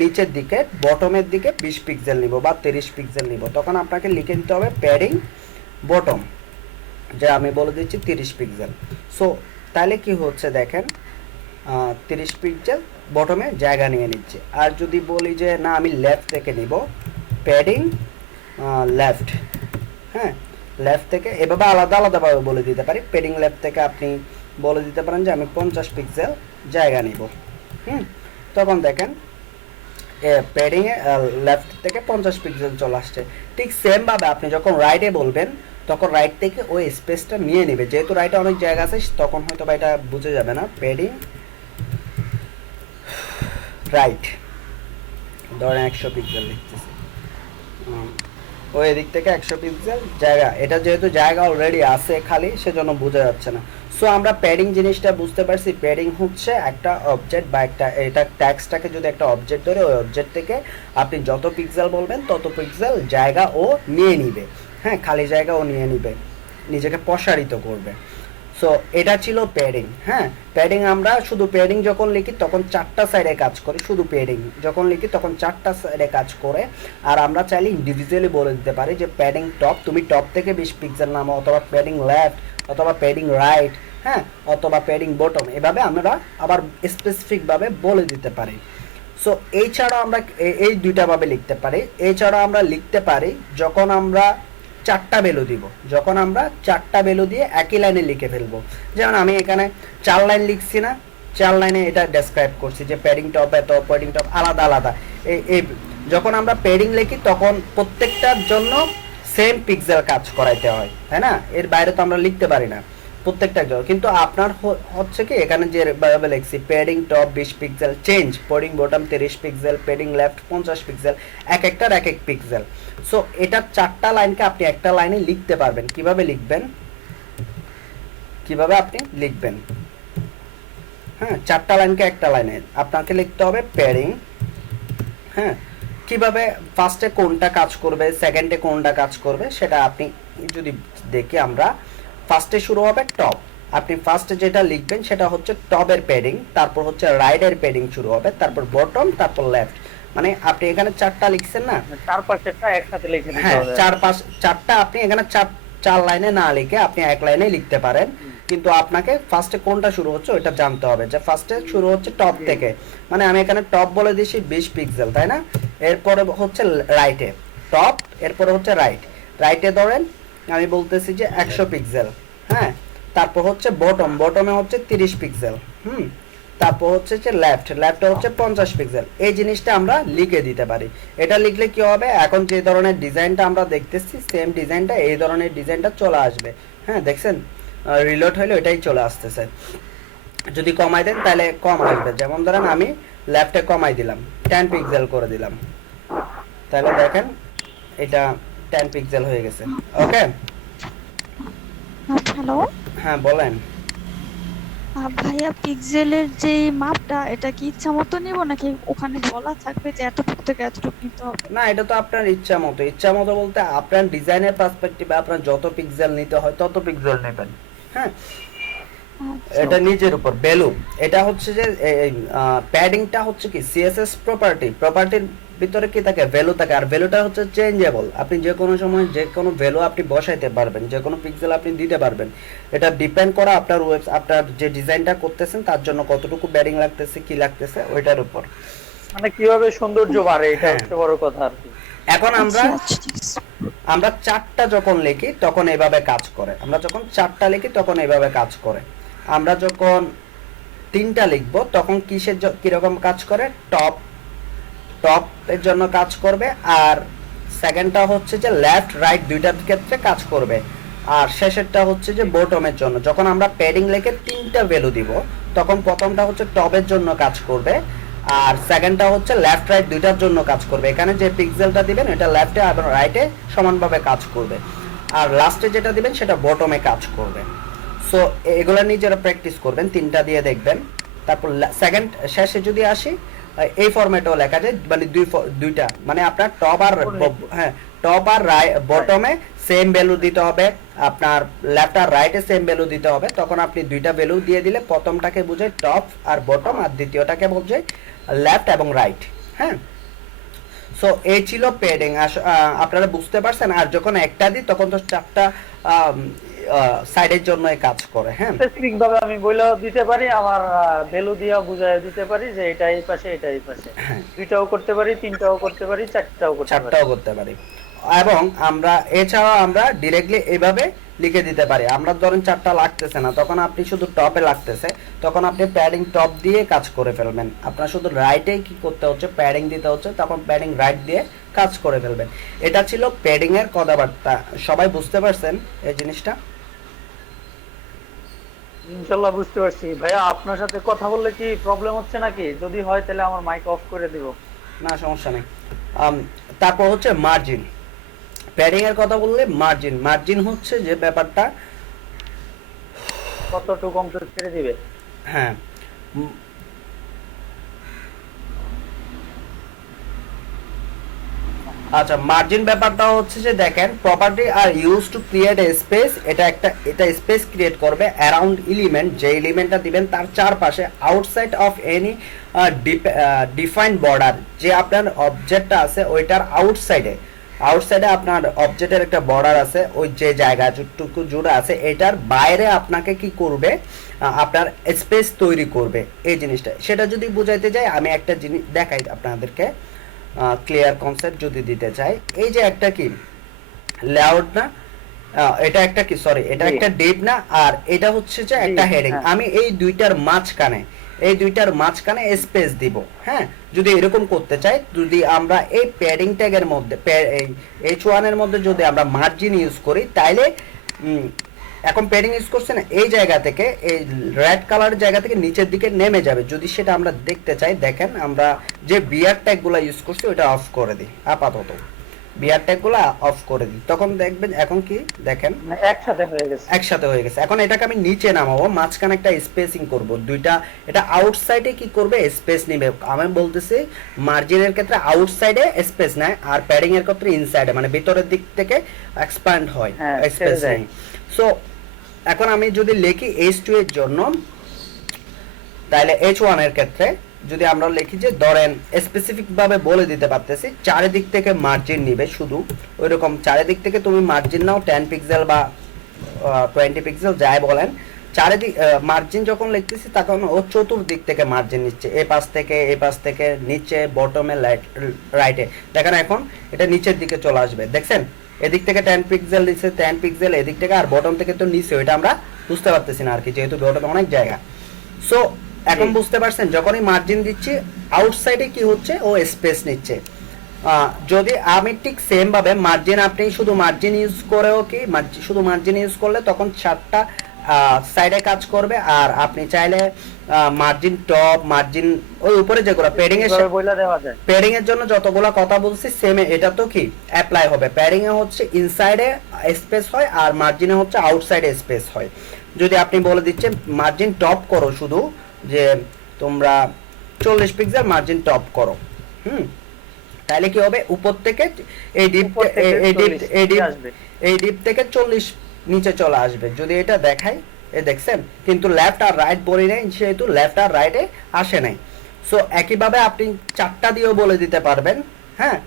নিচের দিকে বটমের দিকে 20 পিক্সেল নিব বা 30 পিক্সেল নিব, তখন আপনাকে লিখে দিতে হবে প্যাডিং বটম, যে আমি বলে দিচ্ছি 30 পিক্সেল। সো তাহলে কি হচ্ছে দেখেন, 30 পিক্সেল বটমে জায়গা নিয়ে নিচ্ছে। আর যদি বলি যে না, আমি লেফট থেকে নিব, প্যাডিং লেফট, হ্যাঁ, লেফট থেকে এভাবে আলাদাভাবে বলে দিতে পারি। প্যাডিং লেফট থেকে আপনি বলে দিতে পারেন যে আমি 50 পিক্সেল জায়গা নিব। তখন দেখেন প্যাডিংয়ে লেফট থেকে 50 পিক্সেল চলে আসছে। ঠিক সেমভাবে আপনি যখন রাইটে বলবেন, তখন রাইট থেকে ওই স্পেসটা নিয়ে নেবে, যেহেতু রাইটে অনেক জায়গা আছে, তখন হয়তো বা এটা বুঝে যাবে না। প্যাডিং রাইট, ধরেন 100 পিক্সেল লিখতেছি, ওই দিক থেকে 100 পিক্সেল জায়গা, এটা যেহেতু জায়গা অলরেডি আছে খালি, সেজন্য বোঝা যাচ্ছে না। সো আমরা প্যাডিং জিনিসটা বুঝতে পারছি। প্যাডিং হচ্ছে একটা অবজেক্ট বা এটা ট্যাক্সটাকে যদি একটা অবজেক্ট ধরে, ওই অবজেক্ট থেকে আপনি যত পিক্সেল বলবেন তত পিক্সেল জায়গা ও নিয়ে নিবে। হ্যাঁ, খালি জায়গা ও নিয়ে নিবে, নিজেকে প্রসারিত করবে। সো এটা ছিল প্যাডিং। হ্যাঁ, প্যাডিং আমরা শুধু প্যাডিং যখন লিখি তখন 4টা সাইডে কাজ করে, শুধু প্যাডিং যখন লিখি তখন 4টা সাইডে কাজ করে। আর আমরা চাইলে ইন্ডিভিজুয়ালি বলে দিতে পারি যে প্যাডিং টপ, তুমি টপ থেকে 20 পিক্সেল নামো, অথবা প্যাডিং লেফট, অথবা প্যাডিং রাইট, হ্যাঁ, অথবা প্যাডিং বটম, এভাবে আমরা আবার স্পেসিফিকভাবে বলে দিতে পারি। সো এছাড়াও আমরা এই দুইটা ভাবে লিখতে পারি। এছাড়াও আমরা লিখতে পারি যখন আমরা 4টা ভ্যালু দিব, যখন আমরা 4টা ভ্যালু দিয়ে একই লাইনে লিখে ফেলবো। যেমন আমি এখানে 4 লাইন লিখছি না, 4 লাইনে এটা ডেসক্রাইব করছি যে প্যাডিং টপ এত, প্যাডিং টপ আলাদা আলাদা। এই যখন আমরা প্যাডিং লিখি তখন প্রত্যেকটার জন্য সেম পিক্সেল কাজ করাইতে হয়, তাই না? এর বাইরে তো আমরা লিখতে পারি না প্রত্যেকটার জন্য। কিন্তু আপনার হচ্ছে কি, এখানে যে ভাবে লিখছি padding top 20 pixel change, padding bottom 30 pixel, padding left 50 pixel, এক একটার এক এক পিক্সেল। সো এটা 4টা লাইনকে আপনি একটা লাইনে লিখতে পারবেন। কিভাবে আপনি লিখবেন? হ্যাঁ, 4টা লাইনকে একটা লাইনে আপনাকে লিখতে হবে প্যাডিং। হ্যাঁ, কিভাবে ফার্স্টে কোনটা কাজ করবে, সেকেন্ডে কোনটা কাজ করবে, সেটা আপনি যদি দেখি, আমরা ফার্স্টে শুরু হবে টপ। আপনি ফার্স্টে যেটা লিখবেন সেটা হচ্ছে টপের প্যাডিং, তারপর হচ্ছে রাইটের প্যাডিং শুরু হবে, তারপর বটম, তারপর লেফট। মানে আপনি এখানে 4টা লিখছেন না, 4-5টা একসাথে লিখে দিতে হ্যাঁ, হবে। 4-5 4টা আপনি এখানে 4 লাইনে না লিখে আপনি এক লাইনে লিখতে পারেন, কিন্তু আপনাকে ফার্স্টে কোনটা শুরু হচ্ছে ওটা জানতে হবে, যে ফার্স্টে শুরু হচ্ছে টপ থেকে, মানে আমি এখানে টপ বলে দিয়েছি 20 পিক্সেল, তাই না? এরপরে হচ্ছে রাইটে টপ, এরপরে হচ্ছে রাইটে ধরেন আমি বলতেছি যে 100 পিক্সেল, হ্যাঁ। তারপর হচ্ছে বটমে হচ্ছে 30 পিক্সেল, তারপর হচ্ছে যে লেফটে হচ্ছে 50 পিক্সেল। এই জিনিসটা আমরা লিখে দিতে পারি। এটা লিখলে কি হবে, এখন যে ধরনের ডিজাইনটা আমরা দেখতেছি সেম ডিজাইনটা এই ধরনের ডিজাইনটা চলে আসবে, হ্যাঁ। দেখছেন রিলোড হইলে এটাই চলে আসতেছে। যদি কমাই দেন তাহলে কম আসবে, যেমন ধরেন আমি লেফটে কমাই দিলাম, 10 পিক্সেল করে দিলাম, তাহলে দেখেন এটা 10 পিক্সেল হয়ে গেছে। ওকে, হ্যালো হ্যাঁ বলেন। ভাইয়া, পিক্সেলের যে মাপটা এটা কি ইচ্ছা মতো নিব নাকি ওখানে বলা থাকবে যে এতটুকু থেকে এতটুকু নিতে হবে? না, এটা তো আপনার ইচ্ছা মতো বলতে আপনার ডিজাইনের পার্সপেক্টিভে আপনার যত পিক্সেল নিতে হয় তত পিক্সেল নেবেন, হ্যাঁ। এটা নিজের উপর ভ্যালু। এটা হচ্ছে যে প্যাডিংটা হচ্ছে কি সিএসএস প্রপার্টির ভিতরে কি থাকে, ভ্যালু থাকে, আর ভ্যালুটা হচ্ছে চেঞ্জেবল। আপনি যে কোনো সময় যে কোনো ভ্যালু আপনি বসাইতে পারবেন, যে কোনো পিক্সেল আপনি দিতে পারবেন। এটা ডিপেন্ড করে আপনার যে ডিজাইনটা করতেছেন তার জন্য কতটুকু প্যাডিং লাগতেছে, কি লাগতেছে ওইটার উপর। মানে কিভাবে সৌন্দর্য বাড়ে, এটা হ্যাঁ। হচ্ছে বড় কথা আর কি। এখন আচ্ছা, আচ্ছা, ঠিক আছে। আমরা 4টা যখন লিখি তখন এইভাবে কাজ করে, আমরা যখন 4টা লিখি তখন এইভাবে কাজ করে। আমরা যখন 3টা লিখবো তখন কিরকম কাজ করে, টপ এর জন্য কাজ করবে, আর সেকেন্ডটা হচ্ছে যে লেফট রাইট দুইটার ক্ষেত্রে কাজ করবে, আর শেষেরটা হচ্ছে যে বটমের জন্য। যখন আমরা প্যাডিং লিখে 3টা ভ্যালু দিব তখন প্রথমটা হচ্ছে টপের জন্য কাজ করবে, আর সেকেন্ডটা হচ্ছে লেফট রাইট দুইটার জন্য কাজ করবে। এখানে যে পিক্সেলটা দিবেন এটা লেফটে আর রাইটে সমানভাবে কাজ করবে, আর লাস্টে যেটা দিবেন সেটা বটমে কাজ করবে। সো এগুলো নিজেরা প্র্যাকটিস করবেন, 3টা দিয়ে দেখবেন। তারপর সেকেন্ড শেষে যদি আসি, এই ফরম্যাটেও লেখা যায়, মানে দুইটা, মানে আপনার টপ আর বটমে সেম ভ্যালু দিতে হবে, আপনার লেফট আর রাইটে সেম ভ্যালু দিতে হবে। তখন আপনি দুইটা ভ্যালু দিয়ে দিলে প্রথমটাকে বোঝায় টপ আর বটম, আর দ্বিতীয়টাকে বোঝায় লেফট এবং রাইট, হ্যাঁ। সো এই ছিল প্যাডিং। আপনারা বুঝতে পারছেন? আর যখন একটা দিই তখন তো 4টা সাইডের জন্য কাজ করে, হ্যাঁ। স্পেসিফিক ভাবে আমি বইলা দিতে পারি, আমার ভ্যালু দিয়া বুঝায় দিতে পারি যে এটা এই পাশে, এটা এই পাশে। দুইটাও করতে পারি, 3টাও করতে পারি, 4টাও করতে পারি। 4টাও করতে পারি। এবং আমরা এছাড়াও আমরা ডিরেক্টলি এইভাবে লিখে দিতে পারি। আমরা ধরেন 4টা লাগতেছে না, তখন আপনি শুধু টপে লাগতেছে, তখন আপনি প্যাডিং টপ দিয়ে কাজ করে ফেলবেন। আপনার শুধু রাইটে কি করতে হচ্ছে, প্যাডিং দিতে হচ্ছে, তখন প্যাডিং রাইট দিয়ে কাজ করে ফেলবেন। এটা ছিল প্যাডিং এর কথাবার্তা। সবাই বুঝতে পারছেন এই জিনিসটা? ইনশাআল্লাহ বুঝতে পারছি। ভাইয়া, আপনার সাথে কথা বললে কি প্রবলেম হচ্ছে নাকি? যদি হয় তাহলে আমার মাইক অফ করে দিব। না, সমস্যা নেই। তারপর হচ্ছে মার্জিন। প্যাডিং এর কথা বললে মার্জিন হচ্ছে যে ব্যাপারটা, কতটুকু অংশ ছেড়ে দিবে? হ্যাঁ, আচ্ছা, মার্জিন ব্যাপারটা হচ্ছে যে দেখেন, property are use to create a space. এটা স্পেস ক্রিয়েট করবে অ্যারাউন্ড এলিমেন্ট, যে এলিমেন্টটা দিবেন তার চারপাশে, outside of any defined border. যে আপনার অবজেক্টটা আছে ওইটার আউটসাইডে আপনার অবজেক্টের একটা বর্ডার আছে, ওই যে জায়গা যতটুকু জুড়ে আছে এটার বাইরে আপনাকে কি করবে, আপনার স্পেস তৈরি করবে। এই জিনিসটা, সেটা যদি বুঝাইতে যাই আমি একটা জিনিস দেখাই আপনাদেরকে, ক্লিয়ার কনসেপ্ট যদি দিতে চাই। এই যে একটা কি লেআউট না, এটা একটা কি, সরি, এটা একটা ডিপ না, আর এটা হচ্ছে যে একটা হেডিং। আমি এই দুইটার মাঝখানে স্পেস দিব, হ্যাঁ। যদি এরকম করতে চাই, যদি আমরা এই প্যাডিং ট্যাগের মধ্যে এই H1 এর মধ্যে যদি আমরা মার্জিন ইউজ করি, তাইলে এখন প্যাডিং ইউজ করছে না, এই জায়গা থেকে, এই রেড কালার জায়গা থেকে নিচের দিকে নেমে যাবে। যদি সেটা আমরা দেখতে চাই, দেখেন আমরা যে বিয়ার ট্যাগগুলো ইউজ করছি ওটা অফ করে দিই, আপাতত বিয়ার ট্যাগগুলো অফ করে দিই, তখন দেখবেন এখন কি দেখেন একসাথে হয়ে গেছে। এখন এটাকে আমি নিচে নামাবো, মাঝখানে একটা স্পেসিং করব, দুইটা, এটা আউটসাইডে কি করবে, স্পেস নেবে। আমি বলতেছি মার্জিনের ক্ষেত্রে আউটসাইডে স্পেস নেয়, আর প্যাডিং এর ক্ষেত্রে ইনসাইডে, মানে ভিতরের দিক থেকে এক্সপ্যান্ড হয়, স্পেস নেয়। সো এখন আমি যদি লিখি H2 এর জন্য, তাহলে H1 এর ক্ষেত্রে যদি আমরা লিখি যে ধরেন স্পেসিফিক ভাবে বলে দিতে পারতেছি চারিদিক থেকে মার্জিন নিবে, শুধু ওইরকম চারিদিক থেকে তুমি মার্জিন নাও 10 পিক্সেল বা 20 পিক্সেল যাই বলেন, চারিদিক মার্জিন যখন লিখতেছি তখন ও চতুর্দিক থেকে মার্জিন নিচ্ছে, এ পাশ থেকে নিচে, বটমে, রাইটে। দেখেন এখন এটা নিচের দিকে চলে আসবে, দেখছেন এদিক থেকে 10 পিক্সেল নিচে 10 পিক্সেল এদিক থেকে, আর বটম থেকে তো নিচে, ওইটা আমরা বুঝতে পারতেছি না আর কি, যেহেতু বটমে অনেক জায়গা। সো এখন বুঝতে পারছেন যখনই মার্জিন দিচ্ছি আউটসাইডে কি হচ্ছে, ও স্পেস নিচ্ছে। যদি আমি ঠিক সেম ভাবে মার্জিন, আপনি শুধু মার্জিন ইউজ করেও কি শুধু মার্জিন ইউজ করলে তখন 4টা সাইডে কাজ করবে, আর আপনি চাইলে মার্জিন টপ, মার্জিন ওই উপরে যেগুলো প্যাডিং এর বইলা দেওয়া যায়। প্যাডিং এর জন্য যতগুলো কথা বলছি সেম এটা তো কি অ্যাপ্লাই হবে। প্যাডিং এ হচ্ছে ইনসাইডে স্পেস হয় আর মার্জিনে হচ্ছে আউটসাইডে স্পেস হয়। যদি আপনি বলে দিচ্ছেন মার্জিন টপ করো, শুধু যে তোমরা 40 পিক্সেল মার্জিন টপ করো, তাহলে কি হবে, উপর থেকে এই ডিপ থেকে 40 নিচে চলে আসবে। যদি এটা দেখাই, দেখছেন কিন্তু লেফট আর রাইট বলি নাই, সেহেতু লেফট আর রাইটে আসে নাই। সো একইভাবে আপনি 4টা দিয়েও বলে দিতে পারবেন, হ্যাঁ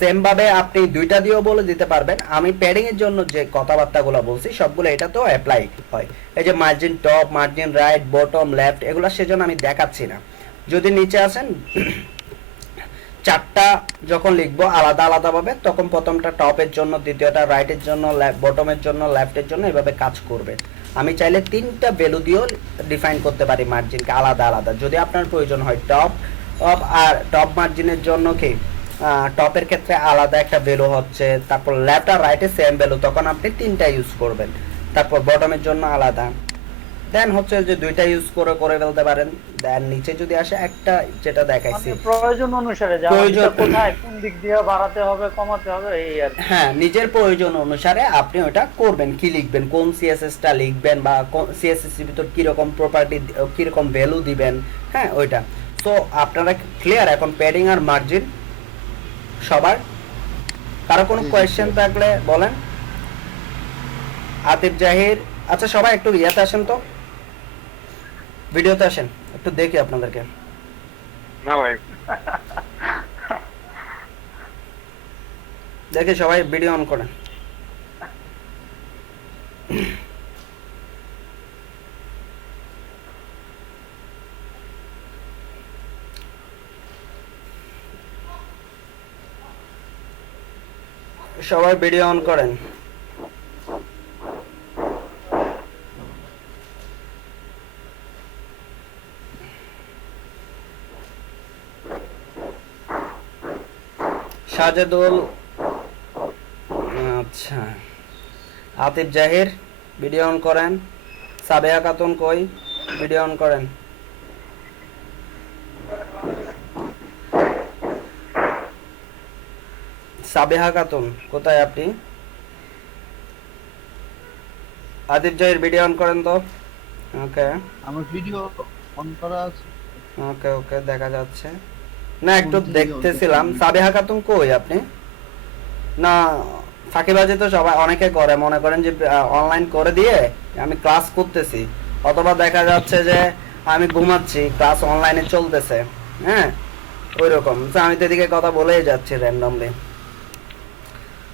সেম ভাবে আপনি 2টা দিয়েও বলে দিতে পারবেন। আমি প্যাডিং এর জন্য যে কথাবার্তাগুলো বলছি সবগুলো এটা তো অ্যাপ্লাই হয়। এই যে margin top, margin right, bottom, left, এগুলো সেজন্য আমি দেখাচ্ছি না। যদি নিচে আসেন 4টা যখন লিখবো আলাদা আলাদা ভাবে, তখন প্রথমটা টপের জন্য, দ্বিতীয়টা রাইটের জন্য, বটমের জন্য, লেফটের জন্য, এভাবে কাজ করবে। আমি চাইলে 3টা ভ্যালু দিয়েও ডিফাইন করতে পারি মার্জিনকে আলাদা আলাদা, যদি আপনার প্রয়োজন হয়। টপ আর টপ মার্জিনের জন্য কি টপের ক্ষেত্রে আলাদা একটা ভ্যালু হচ্ছে, তারপর লেফট আর রাইটে সেম ভ্যালু, তখন আপনি 3টা ইউজ করবেন। তারপর বটমের জন্য আলাদা, দেন হচ্ছে যে 2টা ইউজ করে ফেলতে পারেন। দেন নিচে যদি আসে একটা, যেটা দেখাইছি প্রয়োজন অনুসারে, প্রয়োজন কোথায় কোন দিক দিয়ে বাড়াতে হবে কমাতে হবে এই আর কি। হ্যাঁ, নিজের প্রয়োজন অনুসারে আপনি ওটা করবেন, কি লিখবেন, কোন সিএসএস টা লিখবেন, বা সিএসএস এর ভিতর কি রকম প্রপার্টি, কি রকম ভ্যালু দিবেন, হ্যাঁ ওইটা। তো আপনারা ক্লিয়ার এখন প্যাডিং আর মার্জিন সবার? কারো কোনো কোয়েশ্চেন থাকলে বলেন। আতিফ জাহির, আচ্ছা সবাই একটু ইয়াতে আসেন তো, ভিডিওতে আসেন, একটু দেখি আপনাদেরকে। না ভাই, দেখি সবাই ভিডিও অন করেন। সবাই ভিডিও অন করেন। সাজেদুল, আচ্ছা আতিফ জাহির ভিডিও অন করেন। সাবেহা খাতুন কই, ভিডিও অন করেন। সাবেহা খাতুন কোথায় আপনি? আতিফ জাহির ভিডিও অন করেন তো। ওকে আমার ভিডিও অন করা আছে। ওকে ওকে, দেখা যাচ্ছে না, একটু দেখতেছিলাম। সাবেহা খাতুন কই আপনি? না ফাঁকিবাজি তো সবাই অনেকে করে, মনে করেন যে অনলাইন করে দিয়ে আমি ক্লাস করতেছি, অথবা দেখা যাচ্ছে যে আমি ঘুমাচ্ছি, ক্লাস অনলাইনে চলতেছে, হ্যাঁ ওই রকম। আমি তো এদিকে কথা বলেই যাচ্ছি randomly.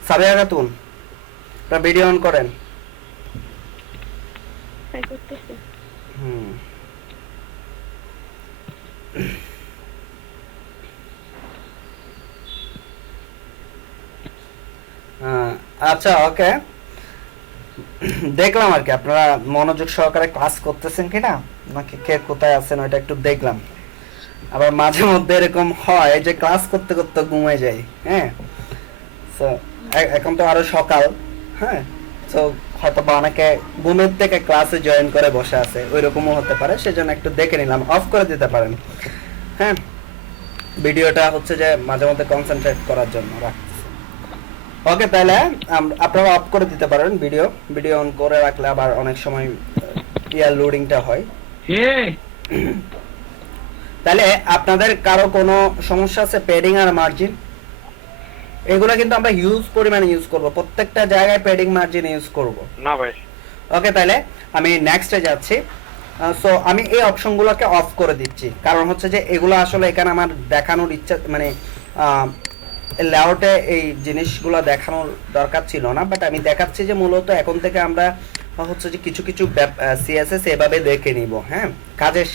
Sabiya Khatun video on করেন। হুম আচ্ছা ওকে, দেখলাম আর কি আপনারা মনোযোগ সহকারে ক্লাস করতেছেন কিনা, নাকি কে কোথায় আছেন ওইটা একটু দেখলাম। আবার মাঝে মধ্যে এরকম হয় যে ক্লাস করতে করতে ঘুমিয়ে যাই, হ্যাঁ এখন তো আরো সকাল, হ্যাঁ তো হয়তো বা অনেকে ঘুমের থেকে ক্লাসে জয়েন করে বসে আছে, ওই রকমও হতে পারে, সেজন্য একটু দেখে নিলাম। অফ করে দিতে পারেন, হ্যাঁ ভিডিওটা হচ্ছে যে মাঝে মধ্যে কনসেন্ট্রেট করার জন্য রাখছি। ওকে, তাহলে আপনারা অফ করে দিতে পারেন ভিডিও অন করে রাখলে আবার অনেক সময় ইয়ার লোডিংটা হয়। তাহলে আপনাদের কারো কোনো সমস্যা আছে প্যাডিং আর মার্জিন? এগুলো কিন্তু আমরা হিউজ পরিমাণে ইউজ করব, প্রত্যেকটা জায়গায় প্যাডিং মার্জিন ইউজ করব না ভাই। ওকে, তাহলে আমি নেক্সটে যাচ্ছি। সো আমি এই অপশনগুলোকে অফ করে দিচ্ছি, কারণ হচ্ছে যে এগুলো আসলে এখানে আমার দেখানোর ইচ্ছা মানে লেআউটে এই জিনিসগুলো দেখানোর দরকার ছিল না, বাট আমি দেখাচ্ছি যে মূলত এখন থেকে আমরা হচ্ছে যে কিছু কিছু সিএসএস এভাবে দেখে নিব। হ্যাঁ, কাজের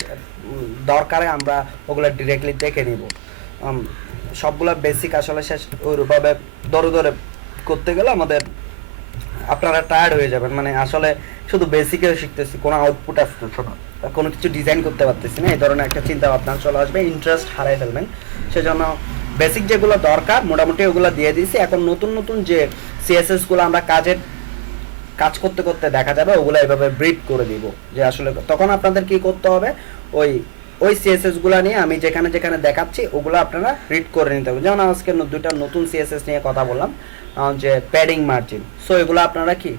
দরকারে আমরা ওগুলো ডিরেক্টলি দেখে নিব। সবগুলা বেসিক আসলে শেষ ওইভাবে ধরে ধরে করতে গেলে আমাদের আপনারা টায়ার্ড হয়ে যাবেন, মানে আসলে শুধু বেসিকে শিখতেছি, কোনো আউটপুট আসতেছে না, কোনো কিছু ডিজাইন করতে পারতেছি না, এই ধরনের একটা চিন্তা ভাবনা চলে আসবে, ইন্টারেস্ট হারাই ফেলবেন। সেজন্য বেসিক যেগুলো দরকার মোটামুটি ওগুলো দিয়ে দিয়েছি। এখন নতুন নতুন যে সিএসএসগুলো আমরা কাজ করতে করতে দেখা যাবে, ওগুলো এভাবে ব্রিড করে দিব। যে আসলে তখন আপনাদের কি করতে হবে, ওই সিএসএস গুলা নিয়ে আমি যেখানে যেখানে দেখাচ্ছি ওগুলো আপনারা রিড করে নিতে হবে। যেমন আজকে দুইটা নতুন সিএসএস নিয়ে কথা বললাম, যে প্যাডিং মার্জিন। সো এগুলো আপনারা কি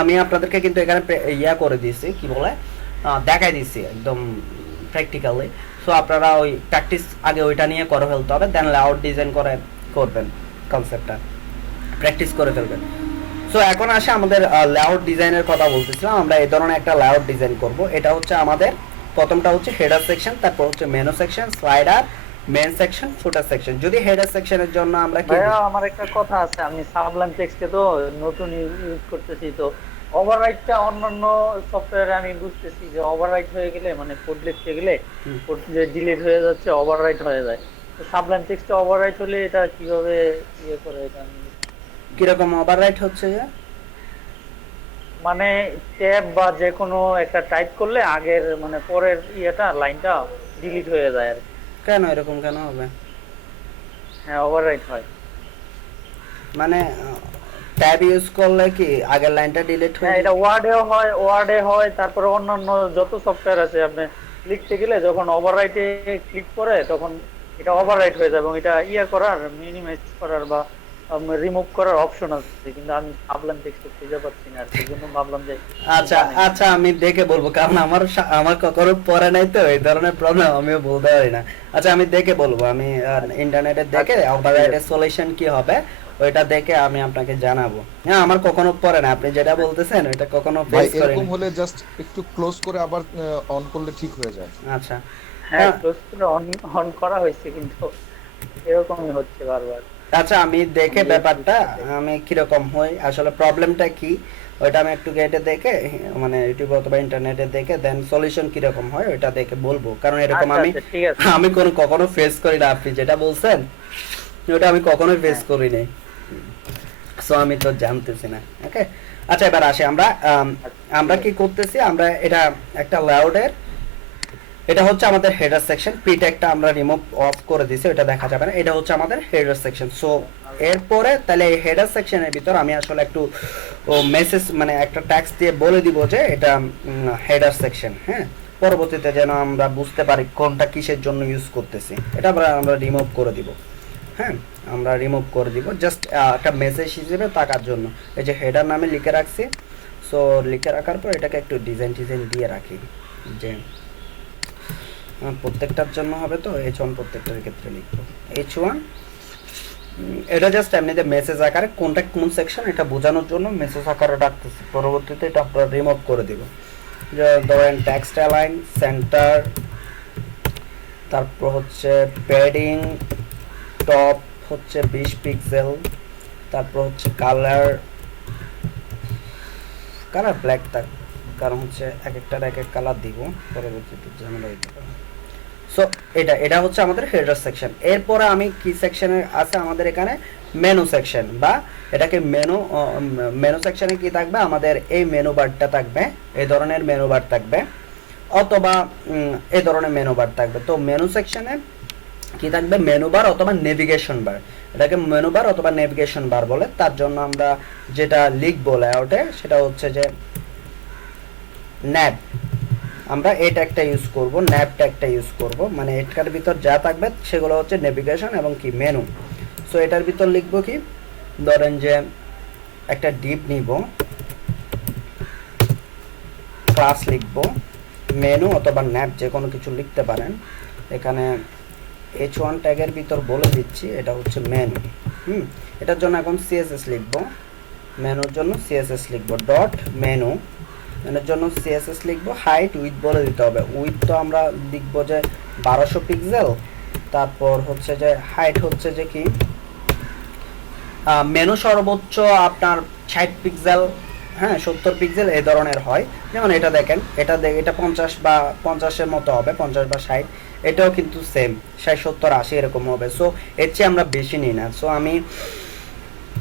আমি আপনাদেরকে কিন্তু এখানে করে দিয়েছি, কি বলে দেখাই দিচ্ছি একদম প্র্যাকটিক্যালি। সো আপনারা ওই প্র্যাকটিস আগে ওইটা নিয়ে করে ফেলতে হবে, দেন লেআউট ডিজাইন করবেন, কনসেপ্টটা প্র্যাকটিস করে ফেলবেন। সো এখন আসে আমাদের লেআউট ডিজাইনের কথা বলতেছিলাম। আমরা এই ধরনের একটা লেআউট ডিজাইন করব। এটা হচ্ছে আমাদের প্রথমটা হচ্ছে হেডার সেকশন, তারপর হচ্ছে menu section, slider, main section, footer section. যদি হেডার সেকশনের জন্য আমরা কি ভাইয়া আমার একটা কথা আছে, আমি সাবলাইম টেক্সটে তো নতুন ইউজ করতেছি, তো ওভাররাইটটা অন্যান্য সফটওয়্যারে আমি বুঝতেছি যে ওভাররাইট হয়ে গেলে মানে কোড লিখতে গেলে কোড যে ডিলিট হয়ে যাচ্ছে, ওভাররাইট হয়ে যায়। তো সাবলাইম টেক্সটে ওভাররাইট হলে এটা কিভাবে করে, এটা আমি কিরকম ওভাররাইট হচ্ছে? মানে ট্যাব বা যে কোনো একটা টাইপ করলে আগের মানে পরের লাইনটা ডিলিট হয়ে যায় আর কি। কেন এরকম কেন হবে? হ্যাঁ, ওভাররাইট হয়। মানে ট্যাব ইউজ করলে কি আগের লাইনটা ডিলিট হয়ে? হ্যাঁ, এটা ওয়ার্ডে হয়, তারপরে অন্যান্য যত সফটওয়্যার আছে আপনি লিখতে গেলে যখন ওভাররাইটে ক্লিক করে তখন এটা ওভাররাইট হয়ে যাবে, এবং এটা করার মিনিমাইজ করার বা রিমুভ করার অপশন আছে, কিন্তু আমি সাবলাইম টেক্সটে খুঁজে পাচ্ছি না, আর সেই জন্য ভাবলাম যে আচ্ছা আমি দেখে বলবো, কারণ আমার কখনো পরে নাই তো এই ধরনের প্রবলেম, আমিও বলতে পারি না। আচ্ছা আমি দেখে বলবো, আমি ইন্টারনেটে দেখে ওভাররাইটের সলিউশন কি হবে ওইটা দেখে আমি আপনাকে জানাবো। হ্যাঁ, আমার কখনো পরে না, আপনি যেটা বলতেছেন ওইটা কখনো ফেস করিনি। এরকম হলে জাস্ট একটু ক্লোজ করে আবার অন করলে ঠিক হয়ে যায়। আচ্ছা, হ্যাঁ, ক্লোজ করে অন করা হয়েছে, কিন্তু এরকমই হচ্ছে বারবার। আচ্ছা আমি দেখে ব্যাপারটা আমি কিরকম হই, আসলে প্রবলেমটা কি ওইটা আমি একটু গেটে দেখে মানে ইউটিউব অথবা ইন্টারনেটে দেখে দেন সলিউশন কিরকম হয় ওইটা দেখে বলবো, কারণ এরকম আমি কখনো ফেস করি না। আপনি যেটা বলছেন ওটা আমি কখনোই ফেস করি নাই, সো আমি তো জানতেছি না। ওকে, আচ্ছা এবার আসি আমরা কি করতেছি, আমরা এটা একটা লেআউটের, এটা হচ্ছে আমাদের হেডার সেকশন, প্রি ট্যাগটা আমরা রিমুভ অফ করে দিয়েছি, এটা দেখা যাবে না। এটা হচ্ছে আমাদের হেডার সেকশন। সো এরপরে তাহলে এই হেডার সেকশনের ভিতর আমি আসলে একটু মেসেজ মানে একটা ট্যাক্স দিয়ে বলে দিব যে এটা হেডার সেকশন। হ্যাঁ, পরবর্তীতে যেন আমরা বুঝতে পারি কোনটা কিসের জন্য ইউজ করতেছি, এটা আমরা রিমুভ করে দিব। হ্যাঁ, আমরা রিমুভ করে দিব জাস্ট একটা মেসেজ হিসেবে থাকার জন্য। এই যে হেডার নামে লিখে রাখছি, সো লিখে রাখার পর এটাকে একটু ডিজাইন দিয়ে রাখি, যে প্রত্যেকটার জন্য হবে তো H1 প্রত্যেকটার ক্ষেত্রে লিখবো H1। এটা জাস্ট এমনিতে মেসেজ আকারে কোনটা কোন সেকশন এটা বোঝানোর জন্য মেসেজ আকারে রাখতেছি, পরবর্তীতে এটা আপনারা রিমুভ করে দিব। যে ধরেন টেক্সট অ্যালাইন, সেন্টার, তারপর হচ্ছে প্যাডিং, টপ হচ্ছে 20 পিক্সেল, তারপর হচ্ছে কালার ব্ল্যাক থাক, কারণ হচ্ছে এক একটার এক এক কালার দিব, পরবর্তীতে ঝামেলা হইতে পারে। সো এটা হচ্ছে আমাদের হেডার সেকশন। এরপরে আমি কি সেকশনে আছে আমাদের এখানে মেনু সেকশন, বা এটাকে মেনু সেকশনে কি থাকবে, আমাদের এই মেনু বারটা থাকবে, এই ধরনের মেনু বার থাকবে, অথবা এই ধরনের মেনু বার থাকবে। তো মেনু সেকশনে কি থাকবে, মেনু বার অথবা নেভিগেশন বার, এটাকে মেনু বার অথবা নেভিগেশন বার বলে। তার জন্য আমরা যেটা লিখবো লেআউটে সেটা হচ্ছে যে ন্যাব, আমরা এই ট্যাগটা ইউজ করব, ন্যাব ট্যাগটা ইউজ করব, মানে এটার ভিতর যা থাকবে সেগুলো হচ্ছে নেভিগেশন এবং কি মেনু। সো এটার ভিতর লিখবো কি, ধরেন যে একটা ডিপ নিব, ক্লাস লিখবো, মেনু অথবা ন্যাব যে কোনো কিছু লিখতে পারেন। এখানে H1 ট্যাগের ভিতর বলে দিচ্ছি এটা হচ্ছে মেনু। এটার জন্য এখন সিএসএস লিখবো, মেনুর জন্য সিএসএস লিখবো, ডট মেনু এর জন্য সিএসএস লিখবো, হাইট উইথ বলে দিতে হবে। উইথ তো আমরা লিখবো যে 1200 পিক্সেল, তারপর হচ্ছে যে হাইট হচ্ছে যে কি মেনু সর্বোচ্চ আপনার 60 পিক্সেল, হ্যাঁ 70 পিক্সেল এই ধরনের হয়। যেমন এটা দেখেন, এটা 50 বা 50-এর মতো হবে, 50 বা 60। এটাও কিন্তু সেম 60 70 80 এরকম হবে। সো এর চেয়ে আমরা বেশি নিই না। সো আমি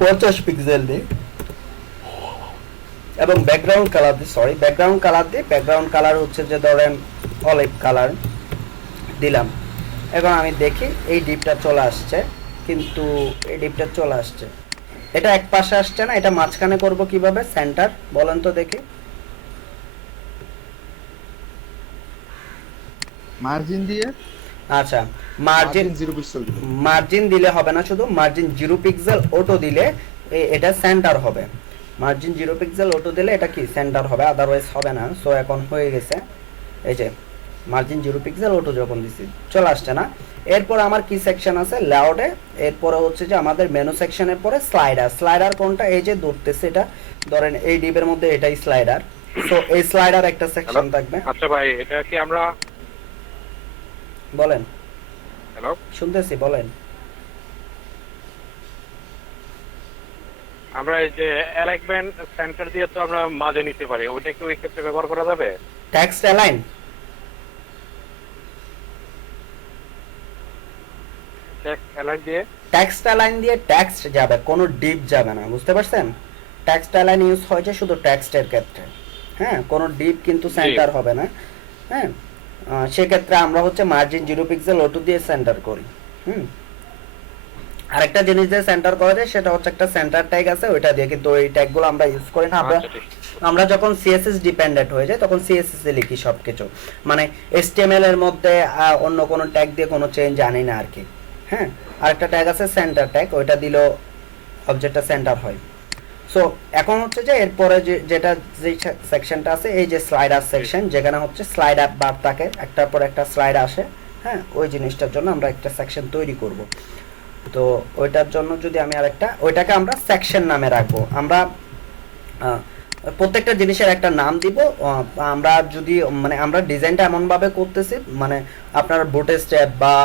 50 পিক্সেল দিই এবং ব্যাকগ্রাউন্ড কালার দিই, ব্যাকগ্রাউন্ড কালার হচ্ছে যে ধরেন অলিভ কালার দিলাম। এখন আমি দেখি এই ডিপটা চলে আসছে, কিন্তু এই ডিপটা চলে আসছে, এটা এক পাশে আসছে না, এটা মাঝখানে করব কিভাবে? সেন্টার বলেন তো দেখি। মার্জিন দিয়ে, আচ্ছা মার্জিন 0 পিক্সেল দিবেন। মার্জিন দিলে হবে না, শুধু মার্জিন 0 পিক্সেল অটো দিলে এটা সেন্টার হবে। মার্জিন 0 পিক্সেল অটো দিলে এটা কি সেন্টার হবে, আদারওয়াইজ হবে না। সো এখন হয়ে গেছে, এই যে মার্জিন 0 পিক্সেল অটো যখন দিছি চলে আসছে না। এরপর আমার কি সেকশন আছে লেআউটে, এরপরে হচ্ছে যে আমাদের মেনু সেকশনের পরে স্লাইডার কোনটা? এই যে ধরতেছে এটা, ধরেন এই ডিপের মধ্যে এটাই স্লাইডার। সো এই স্লাইডার একটা সেকশন থাকবে। আচ্ছা ভাই, এটা কি আমরা বলেন, হ্যালো শুনতেছি বলেন। আমরা এই যে অ্যালাইনমেন্ট সেন্টার দিয়ে তো আমরা মাঝে নিতে পারি, ওইটা কি ওই ক্ষেত্রে ব্যবহার করা যাবে? টেক্সট অ্যালাইন অ্যালাইন দিয়ে টেক্সট যাবে, কোনো ডিপ যাবে না, বুঝতে পারছেন? টেক্সট অ্যালাইন ইউজ হয়েছে শুধু টেক্সটের ক্ষেত্রে, হ্যাঁ কোনো ডিপ কিন্তু সেন্টার হবে না। হ্যাঁ সেক্ষেত্রে আমরা হচ্ছে মার্জিন 0 পিক্সেল অটো দিয়ে সেন্টার করি। আরেকটা জিনিস দিয়ে সেন্টার করা যায় সেটা হচ্ছে একটা সেন্টার ট্যাগ আছে, ওইটা দিয়ে, কিন্তু ওই ট্যাগগুলো আমরা ইউজ করি না। আমরা যখন সিএসএস ডিপেন্ডেন্ট হয়ে যায় তখন সিএসএস এ লিখি সবকিছু, মানে এইচটিএমএল এর মধ্যে অন্য কোনো ট্যাগ দিয়ে কোনো চেঞ্জ আনি না আর কি। হ্যাঁ আরেকটা ট্যাগ আছে সেন্টার ট্যাগ, ওইটা দিলেও অবজেক্টটা সেন্টার হয়। সো এখন হচ্ছে যে এরপরে যে সেকশনটা আছে, এই যে স্লাইডার সেকশন, যেখানে হচ্ছে স্লাইডার বার থাকে, একটার পর একটা স্লাইড আসে। হ্যাঁ ওই জিনিসটার জন্য আমরা একটা সেকশন তৈরি করব। তো ওইটার জন্য যদি আমি ওইটাকে আমরা সেকশন নামে রাখবো। আমরা প্রত্যেকটা জিনিসের একটা নাম দিব। আমরা যদি মানে আমরা ডিজাইনটা এমন ভাবে করতেছি, মানে আপনার বুটে স্টেপ বা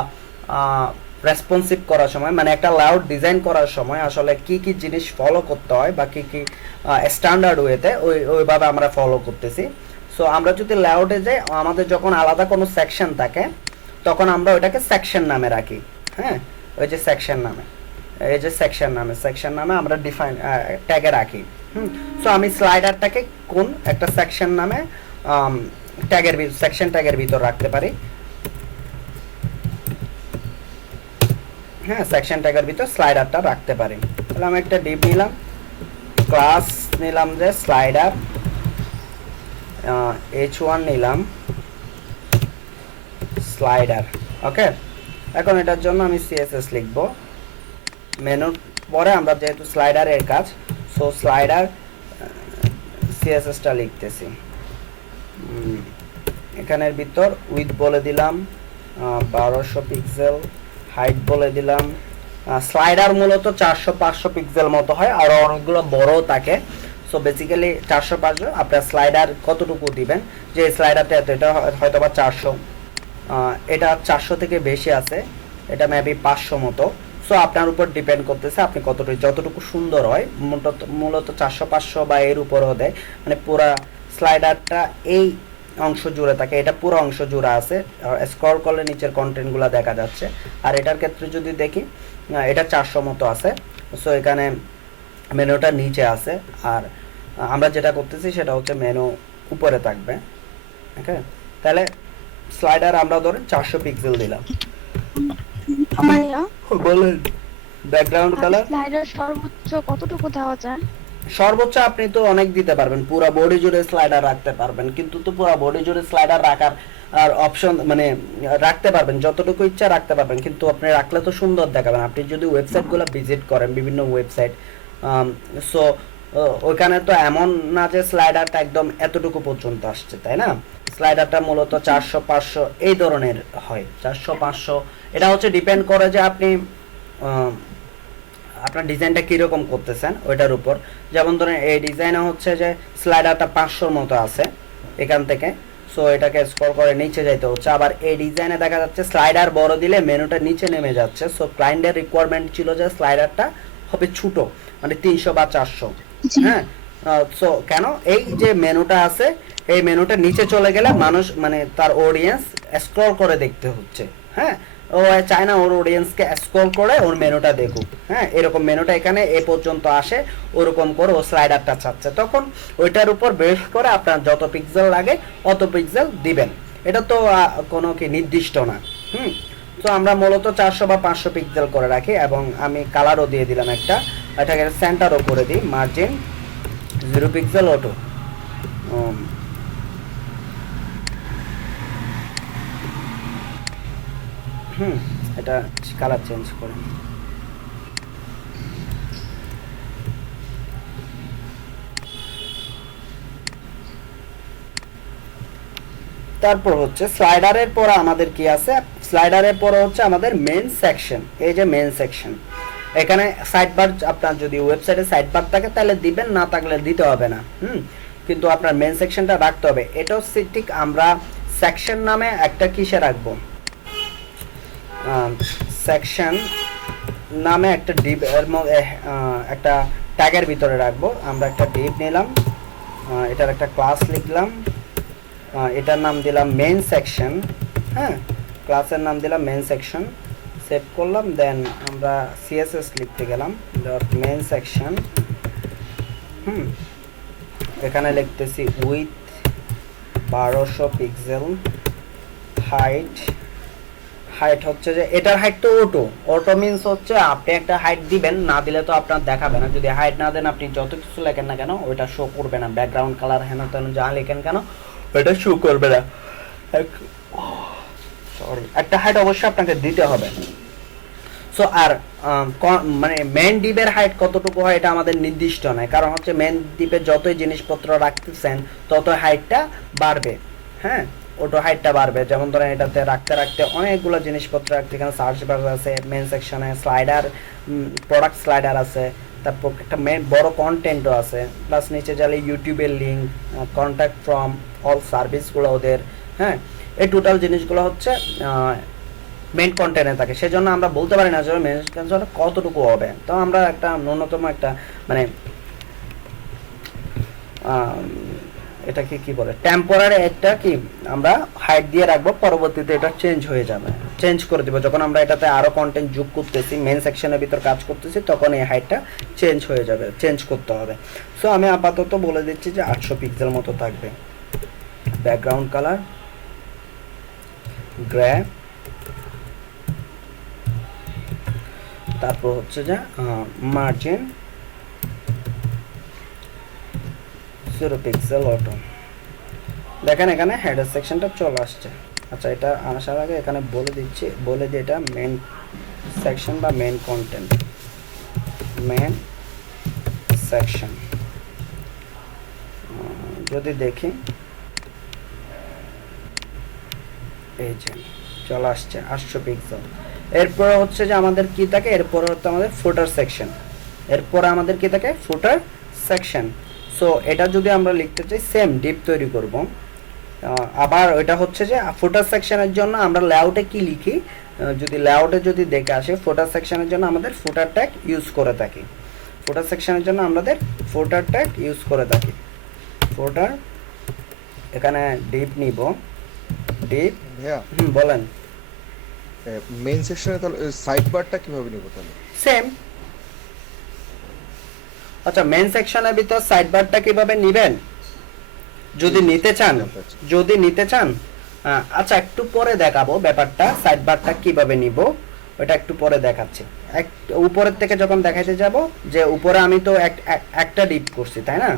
রেসপন্সিভ করার সময়, মানে একটা লেআউট ডিজাইন করার সময় আসলে কি কি জিনিস ফলো করতে হয় বা কি কি স্ট্যান্ডার্ড ওয়েতে ওইভাবে আমরা ফলো করতেছি। সো আমরা যদি লেআউটে যাই, আমাদের যখন আলাদা কোনো সেকশন থাকে তখন আমরা ওইটাকে সেকশন নামে রাখি। হ্যাঁ ওই যে সেকশন নামে, এই যে সেকশন নামে আমরা ডিফাইন ট্যাগে রাখি। সো আমি স্লাইডারটাকে কোন একটা সেকশন নামে সেকশন ট্যাগের ভিতর রাখতে পারি। হ্যাঁ সেকশন ট্যাগের ভিতর স্লাইডারটা রাখতে পারি। তাহলে আমি একটা ডিপ নিলাম, ক্লাস নিলাম যে স্লাইডার, h1 নিলাম স্লাইডার। ওকে এখন এটার জন্য আমি সিএসএস লিখব। মেনুর পরে আমরা যেহেতু স্লাইডারের কাজ, সো স্লাইডার সিএসএসটা লিখতেছি। এখানের ভিতর উইথ বলে দিলাম 1200 পিক্সেল, হাইট বলে দিলাম। স্লাইডার মূলত 400-500 পিক্সেল মতো হয়, আরও অনেকগুলো বড় থাকে। সো বেসিক্যালি 400-500 আপনার স্লাইডার কতটুকু দিবেন, যে স্লাইডারটা এটা হয়তো বা 400, এটা 400 থেকে বেশি আছে, এটা মেবি 500 মতো। সো আপনার উপর ডিপেন্ড করতেছে আপনি যতটুকু সুন্দর হয়। মূলত 400-500 বা এর উপরেও দেয়, মানে পুরা স্লাইডারটা এই অংশ জুড়ে থাকে, এটা পুরো অংশ জুড়ে আছে। স্ক্রল করলে নিচের কন্টেন্টগুলো দেখা যাচ্ছে। আর এটার ক্ষেত্রে যদি দেখি এটা 400 মতো আছে। সো এখানে মেনুটা নিচে আছে, আর আমরা যেটা করতেছি সেটা হচ্ছে মেনু উপরে থাকবে। ওকে তাহলে স্লাইডার আমরা ধরেন 400 পিক্সেল দিলাম। ভাইয়া বলেন ব্যাকগ্রাউন্ড কালার স্লাইডার সর্বোচ্চ কতটুকু দেওয়া যায়? সর্বোচ্চ আপনি তো অনেক দিতে পারবেন, পুরো বডি জুড়ে স্লাইডার রাখতে পারবেন, কিন্তু তো পুরো বডি জুড়ে স্লাইডার রাখার আর অপশন মানে রাখতে পারবেন, যতটুকু ইচ্ছা রাখতে পারবেন, কিন্তু আপনি রাখলে তো সুন্দর দেখাবেন। আপনি যদি ওয়েবসাইটগুলো ভিজিট করেন, বিভিন্ন ওয়েবসাইট, সো ওইখানে তো এমন না যে স্লাইডারটা একদম এতটুকু পর্যন্ত আসছে, তাই না? স্লাইডারটা মূলত 400-500 এই ধরনের হয়, 400-500। এটা হচ্ছে ডিপেন্ড করে যে আপনি আপনার ডিজাইনটা কীরকম করতেছেন ওইটার উপর। যেমন ধরেন এই ডিজাইনে হচ্ছে যে স্লাইডারটা 500 মতো আছে এখান থেকে, সো এটাকে স্ক্রল করে নিচে যাইতে হচ্ছে। আবার এই ডিজাইনে দেখা যাচ্ছে স্লাইডার বড় দিলে মেনুটা নিচে নেমে যাচ্ছে। সো ক্লায়েন্টের রিকোয়ারমেন্ট ছিল যে স্লাইডারটা হবে ছোট, মানে 300 বা 400। হ্যাঁ, সো কেন এই যে মেনুটা আছে এই মেনুটা নিচে চলে গেলে মানুষ মানে তার অডিয়েন্স স্ক্রল করে দেখতে হচ্ছে। হ্যাঁ, ও চায় না ওর অডিয়েন্সকে স্ক্রল করে ওর মেনুটা দেখুক। হ্যাঁ, এরকম মেনুটা এখানে এ পর্যন্ত আসে ওরকম করে ও স্লাইডারটা চাচ্ছে, তখন ওইটার উপর বেস করে আপনার যত পিক্সেল লাগে অত পিক্সেল দিবেন। এটা তো কোনো কি নির্দিষ্ট না। তো আমরা মূলত 400 বা 500 পিক্সেল করে রাখি, এবং আমি কালারও দিয়ে দিলাম একটা, এটাকে সেন্টারও করে দিই, মার্জিন 0 পিক্সেল অটো। এটা কালার চেঞ্জ করে তারপর হচ্ছে স্লাইডারের পর আমাদের কি আছে, স্লাইডারের পর হচ্ছে আমাদের মেন সেকশন। এই যে মেন সেকশন, এখানে সাইড বার আপনার যদি ওয়েবসাইটে সাইড বার থাকে তাহলে দিবেন, না থাকলে দিতে হবে না। কিন্তু আপনার মেন সেকশনটা রাখতে হবে। এটাও ঠিক আমরা সেকশন নামে একটা কিসে রাখবো, সেকশন নামে একটা ডিপ এর মধ্যে একটা ট্যাগের ভিতরে রাখবো। আমরা একটা ডিপ নিলাম, এটার একটা ক্লাস লিখলাম, এটার নাম দিলাম মেন সেকশন। হ্যাঁ, ক্লাসের নাম দিলাম মেন সেকশন, সেভ করলাম। দেন আমরা সিএসএস লিখতে গেলাম, ডট মেন সেকশন। এখানে লিখতেছি উইথ 1200 পিক্সেল, হাইট হচ্ছে যে এটার হাইট তো অটো মিন্স হচ্ছে আপনি একটা হাইট দিবেন, না দিলে তো আপনার দেখাবে না। যদি হাইট না দেন আপনি যত কিছু লেখেন না কেন ওইটা শো করবে না, ব্যাকগ্রাউন্ড কালার হেন তেন যা লেখেন কেন ওইটা শো করবে না। সরি, একটা হাইট অবশ্যই আপনাকে দিতে হবে। সো আর মানে মেন ডিপের হাইট কতটুকু হয় এটা আমাদের নির্দিষ্ট নয়, কারণ হচ্ছে মেন ডিপে যতই জিনিসপত্র রাখতেছেন তত হাইটটা বাড়বে। হ্যাঁ, ওটো হাইটটা বাড়বে। যেমন ধরেন এটাতে রাখতে রাখতে অনেকগুলো জিনিসপত্র রাখতে, এখানে সার্চ বার আছে, মেন সেকশনে স্লাইডার, প্রোডাক্ট স্লাইডার আছে, তারপর একটা মেন বড় কন্টেন্টও আছে, প্লাস নিচে গেলে ইউটিউবের লিঙ্ক, কন্ট্যাক্ট ফ্রম অল সার্ভিসগুলো ওদের। হ্যাঁ, এই টোটাল জিনিসগুলো হচ্ছে মেন কন্টেন্টে থাকে। সেজন্য আমরা বলতে পারি না যে মেন কন্টেন্ট কতটুকু হবে। তো আমরা একটা ন্যূনতম একটা মানে এটাকে কি বলে টেম্পোরারি একটা কি আমরা হাইট দিয়ে রাখবো, পরবর্তীতে এটা চেঞ্জ হয়ে যাবে, চেঞ্জ করে দিব। যখন আমরা এটাতে আরো কন্টেন্ট যোগ করতেছি, মেন সেকশনের ভিতর কাজ করতেছি, তখন এই হাইটটা চেঞ্জ হয়ে যাবে, চেঞ্জ করতে হবে। সো আমি আপাতত বলে দিচ্ছি যে 800 পিক্সেল মতো থাকবে। ব্যাকগ্রাউন্ড কালার গ্রে, তারপর হচ্ছে যে মার্জিন 0 পিক্সেল অটো। দেখেন এখানে হেডার সেকশনটা চলে আসছে। আচ্ছা, এটা আসার আগে এখানে বলে দিচ্ছি, বলে দিই এটা মেন সেকশন বা মেন কন্টেন্ট, মেন সেকশন। যদি দেখি এই যে চলে আসছে 800 পিক্সেল। এরপর হচ্ছে যে আমাদের কি থাকে, এরপর হচ্ছে আমাদের ফুটার সেকশন। এরপর আমাদের কি থাকে, ফুটার সেকশন। সো এটা যদি আমরা লিখতে চাই সেম ডিপ তৈরি করব। আবার ওইটা হচ্ছে যে ফুটার সেকশনের জন্য আমরা লেআউটে কি লিখি, যদি লেআউটে যদি দেখে আসে, ফুটার সেকশনের জন্য আমাদের ফুটার ট্যাগ ইউজ করে থাকি। ফুটার সেকশনের জন্য আমাদের ফুটার ট্যাগ ইউজ করে থাকি। ফুটার, এখানে ডিপ নিব, ডিপ। ভাইয়া বলেন মেইন সেকশনে তাহলে সাইড বারটা কিভাবে নিব তাহলে? সেম। আচ্ছা, মেন সেকশনের ভিতর সাইড বারটা কিভাবে নেবেন যদি নিতে চান, আচ্ছা একটু পরে দেখাবো ব্যাপারটা, সাইড বারটা কিভাবে নিব ওটা একটু পরে দেখাচ্ছি। উপরের থেকে যখন দেখাইতে যাব, যে উপরে আমি তো একটা ডিপ করছি তাই না,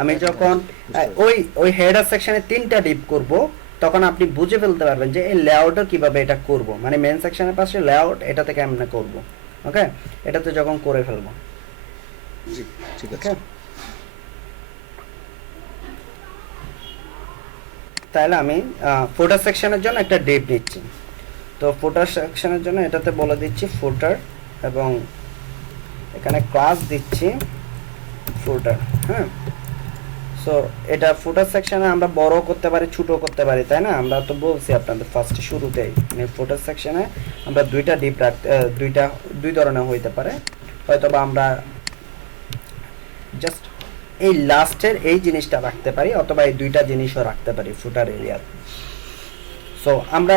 আমি যখন ওই হেডার সেকশনে 3টা ডিপ করব, তখন আপনি বুঝে ফেলতে পারবেন যে এই লেআউটটা কিভাবে এটা করব, মানে মেন সেকশনের পাশে লেআউট এটা থেকে কেমনে করব। ওকে, এটাতে যখন করে ফেলবো, জি ঠিক আছে। তাহলে আমি ফুটার সেকশনের জন্য একটা ডিপ নিচ্ছি। তো ফুটার সেকশনের জন্য এটাতে বলে দিচ্ছি ফুটার, এবং এখানে ক্লাস দিচ্ছি ফুটার। হ্যাঁ, সো এটা ফুটার সেকশনে আমরা বড় করতে পারি, ছোট করতে পারি, তাই না? আমরা তো বলছি আপনাদের ফার্স্টে শুরুতেই, মানে ফুটার সেকশনে আমরা দুইটা ডিপ রাখতে, দুই ধরনের হইতে পারে। হয়তো বা আমরা জাস্ট এই লাস্টের এই জিনিসটা রাখতে পারি, অথবা এই দুইটা জিনিসও রাখতে পারি ফুটার এরিয়া। সো আমরা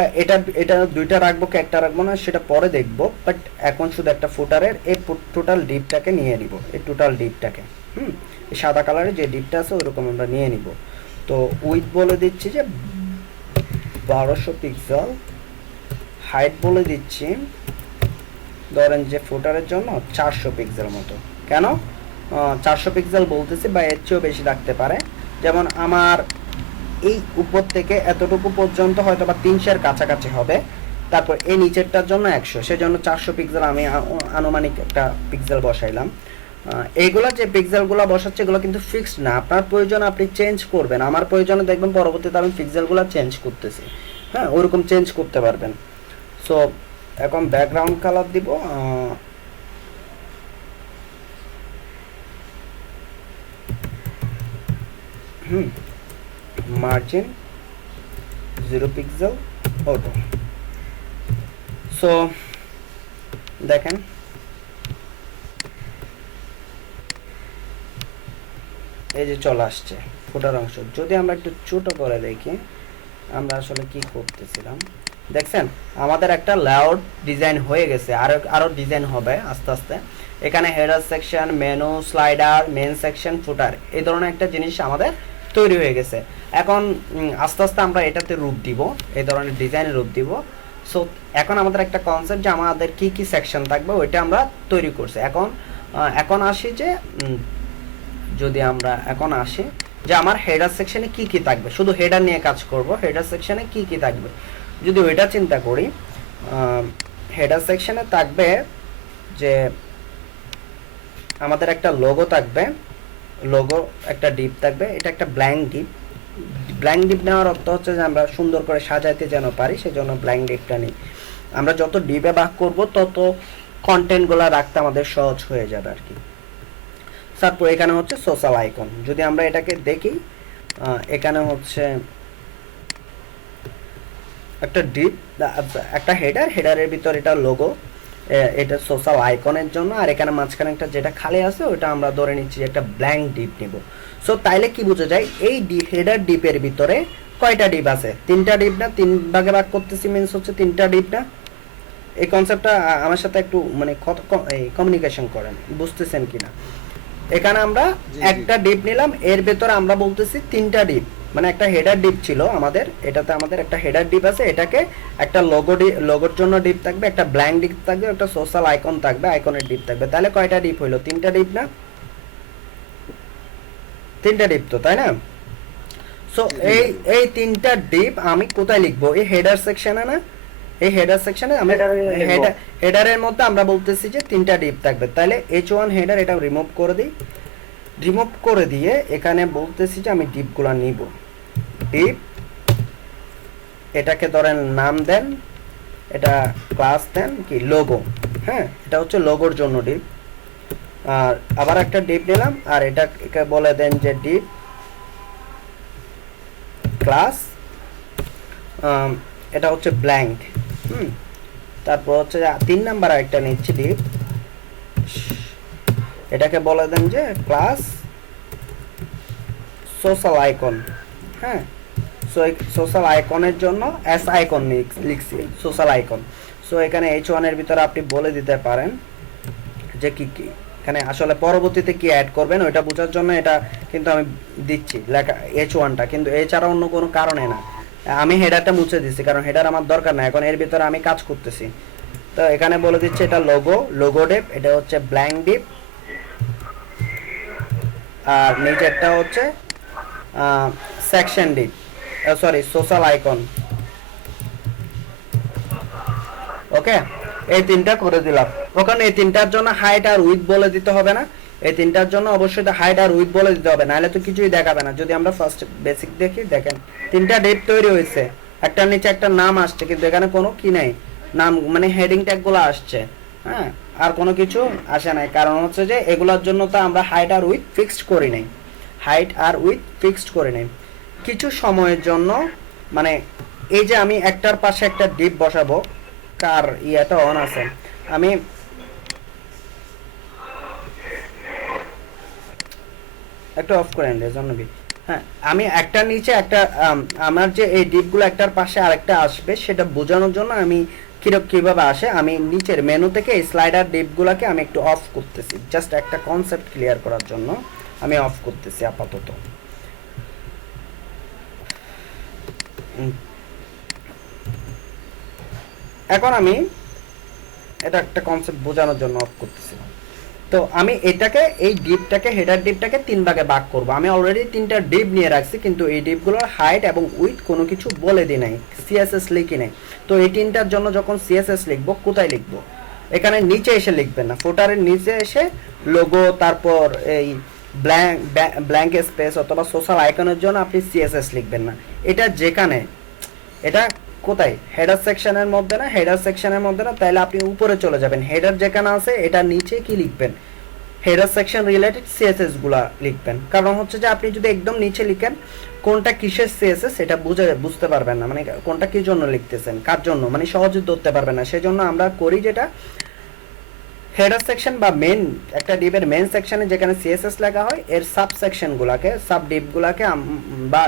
এটা দুইটা রাখবো কি একটা রাখবো না সেটা পরে দেখবো, বাট এখন শুধু একটা ফুটারের এই টোটাল ডিপটাকে নিয়ে নিব, এই টোটাল ডিপটাকে। এই সাদা কালারের যে ডিপটা আছে ওইরকম আমরা নিয়ে নিব। তো উইথ বলে দিচ্ছি যে 1200 পিক্সেল, হাইট বলে দিচ্ছি ধরেন যে ফুটারের জন্য 400 পিক্সেল মতো। কেন 400 পিক্সেল বলতেছি, বা এর চেয়েও বেশি রাখতে পারে। যেমন আমার এই উপর থেকে এতটুকু পর্যন্ত হয়তো বা 300-এর কাছাকাছি হবে, তারপর এই নিচেরটার জন্য 100, সেজন্য 400 পিক্সেল আমি আনুমানিক একটা পিক্সেল বসাইলাম। এইগুলা যে পিক্সেলগুলো বসাচ্ছে এগুলো কিন্তু ফিক্সড না, আপনার প্রয়োজন আপনি চেঞ্জ করবেন। আমার প্রয়োজনে দেখবেন পরবর্তীতে আমি পিক্সেলগুলো চেঞ্জ করতেছি, হ্যাঁ, ওরকম চেঞ্জ করতে পারবেন। সো এখন ব্যাকগ্রাউন্ড কালার দিব মার্জিন 0 পিক্সেল অটো। সো দেখেন এই যে চলে আসছে ফুটার অংশ। যদি আমরা একটু ছোট করে দেখি আমরা আসলে কি করতেছিলাম, দেখছেন আমাদের একটা লেআউট ডিজাইন হয়ে গেছে, আরো ডিজাইন হবে আস্তে আস্তে। এখানে header section, menu, slider, main section, footer, এই ধরনের একটা জিনিস আমাদের তৈরি হয়ে গেছে। এখন আস্তে আস্তে আমরা এটাতে রূপ দিব, এই ধরনের ডিজাইনের রূপ দিব। সো এখন আমাদের একটা কনসেপ্ট যে আমাদের কি কি সেকশন থাকবে ওইটা আমরা তৈরি করছি। এখন আসি যে যদি আমরা এখন আসি যে আমার হেডার সেকশনে কি কি থাকবে, শুধু হেডার নিয়ে কাজ করব, হেডার সেকশনে কি কি থাকবে যদি ওইটা চিন্তা করি। হেডার সেকশনে থাকবে যে আমাদের একটা লোগো থাকবে, লোগো একটা ডিপ থাকবে, এটা একটা ব্ল্যাঙ্ক ডিপ। ব্ল্যাঙ্ক ডিপ নেওয়ার অর্থ হচ্ছে যে আমরা সুন্দর করে সাজাইতে যেন পারি, সেজন্য ব্ল্যাঙ্ক ডিপটা নিই। আমরা যত ডিপে ভাগ করব তত কন্টেন্টগুলো রাখতে আমাদের সহজ হয়ে যাবে আর কি। তারপর এখানে হচ্ছে সোশ্যাল আইকন, যদি আমরা এটাকে দেখি এখানে হচ্ছে একটা ডিপ, একটা হেডারের ভিতর এটা লোগো, এটা সোশ্যাল আইকনের জন্য। আর এখানে মাঝখানে একটা যেটা খালি আছে ওটা আমরা ধরে নিচ্ছি একটা ব্ল্যাঙ্ক ডিপ নিব। সো তাইলে কি বোঝা যায় এই হেডার ডিপের ভিতরে কয়টা ডিপ আছে? 3টা ডিপ না? 3 ভাগে ভাগ করতেছি মিন্স হচ্ছে 3টা ডিপ না? এই কনসেপ্টটা আমার সাথে একটু মানে কমিউনিকেশন করেন, বুঝতেছেন কিনা? এখানে আমরা একটা ডিপ নিলাম, এর ভেতরে আমরা বলতেছি 3টা ডিপ, মানে একটা হেডার ডিপ ছিল আমাদের, এটাতে আমাদের একটা হেডার ডিপ আছে, এটাকে একটা লোগোর জন্য ডিপ থাকবে, একটা ব্ল্যাঙ্ক ডিপ থাকবে, একটা সোশ্যাল আইকন থাকবে, আইকনের ডিপ থাকবে। তাহলে কয়টা ডিপ হইলো? 3টা ডিপ না? 3টা ডিপ তো, তাই না? সো এই 3টা ডিপ আমি কোথায় লিখবো? এই হেডার সেকশনে না? এই হেডার সেকশনে আমি হেডারের মধ্যে আমরা বলতেছি যে 3টা ডিপ থাকবে। তাহলে H1 হেডার এটা রিমুভ করে দিই, রিমুভ করে দিয়ে এখানে বলতেছি যে আমি ডিপগুলো নিব। ডিপ এটাকে ধরেন নাম দেন, এটা ক্লাস দেন কি লোগো, হ্যাঁ, এটা হচ্ছে লোগোর জন্য ডিপ। আর আবার একটা ডিপ নিলাম, আর এটাকে বলে দেন যে ডিপ ক্লাস, এটা হচ্ছে ব্ল্যাঙ্ক। তারপর হচ্ছে 3 নাম্বার আরেকটা নিচ্ছি ডিপ, এটাকে বলে দেন যে ক্লাস সোশ্যাল আইকন। হ্যাঁ, সো এই সোশ্যাল আইকনের জন্য এস আইকন লিখছি, সোশ্যাল আইকন। সো এখানে H1 এর ভিতরে আপনি বলে দিতে পারেন যে কি কি এখানে আসলে পরবর্তীতে কি অ্যাড করবেন ওইটা বোঝার জন্য এটা কিন্তু আমি দিচ্ছি লেখা H1টা, কিন্তু এছাড়া অন্য কোনো কারণে না। আমি হেডারটা মুছে দিচ্ছি কারণ হেডার আমার দরকার না, এখন এর ভিতরে আমি কাজ করতেছি। তো এখানে বলে দিচ্ছি এটা লোগো ডিপ, এটা হচ্ছে ব্ল্যাঙ্ক ডিপ, আর নিচেরটা হচ্ছে section div, sorry social icon. Okay, এই 3টা করে দিলাম। ওখানে এই 3টার জন্য হাইট আর উইথ বলে দিতে হবে না? এই 3টার জন্য অবশ্যই হাইট আর উইথ বলে দিতে হবে, নাহলে তো কিছুই দেখাবে না। যদি আমরা ফার্স্ট বেসিক দেখি, দেখেন 3টা ডিপ তৈরি হয়েছে, একটার নিচে একটা নাম আসছে, কিন্তু এখানে কোনো কি নাই নাম, মানে হেডিং ট্যাগগুলো আসছে। হ্যাঁ, আর কোনো কিছু আসে নাই, কারণ হচ্ছে যে এগুলোর জন্য তো আমরা হাইট আর উইথ ফিক্সড করি নাই, হাইট আর উইথ ফিক্সড করে নাই। কিছু সময়ের জন্য মানে এই যে আমি একটার পাশে একটা ডিপ বসাবো, কার ইয়েটা অন আছে, আমি একটা অফ করে নিলে জন্য কি, হ্যাঁ আমি একটার নিচে একটা আমার যে এই ডিপগুলো একটার পাশে আরেকটা আসবে সেটা বোঝানোর জন্য আমি কিভাবে আসে, আমি নিচের মেনু থেকে এই স্লাইডার ডিপগুলোকে আমি একটু অফ করতেছি, জাস্ট একটা কনসেপ্ট ক্লিয়ার করার জন্য আমি অফ করতেছি আপাতত। এখন আমি এটা একটা কনসেপ্ট বোঝানোর জন্য অফ করতেছি। তো আমি এটাকে এই ডিপটাকে হেডার ডিপটাকে 3 ভাগে ভাগ করব। আমি অলরেডি 3টা ডিপ নিয়ে রাখছি, কিন্তু এই ডিপগুলোর হাইট এবং উইথ কোনো কিছু বলে দিই নাই, সিএসএস লিখি নাই। তো এই 3টার জন্য যখন সিএসএস লিখব, কোথায় লিখব? এখানে নিচে এসে লিখবেন না, ফুটারের নিচে এসে লোগো, তারপর এই ব্ল্যাঙ্ক স্পেস অথবা সোশ্যাল আইকনের জন্য আপনি সিএসএস লিখবেন না। এটা যেখানে, এটা কোথায়, হেডার সেকশনের মধ্যে না, হেডার সেকশনের মধ্যে না, তাহলে আপনি উপরে চলে যাবেন, হেডার যেখানে আছে এটা নিচে কি লিখবেন, হেডার সেকশন রিলেটেড সিএসএস গুলা লিখবেন। কারণ হচ্ছে যে আপনি যদি একদম নিচে লিখেন কোনটা কিসের সিএসএস এটা বুঝতে পারবেন না, মানে কোনটা কি জন্য লিখতেছেন, কার জন্য, মানে সহজে ধরতে পারবেন না। সেজন্য আমরা করি যেটা, হেডার সেকশন বা মেন একটা ডিপের মেন সেকশনে যেখানে সিএসএস লেখা হয়, এর সাব সেকশনগুলোকে, সাব ডিপগুলোকে বা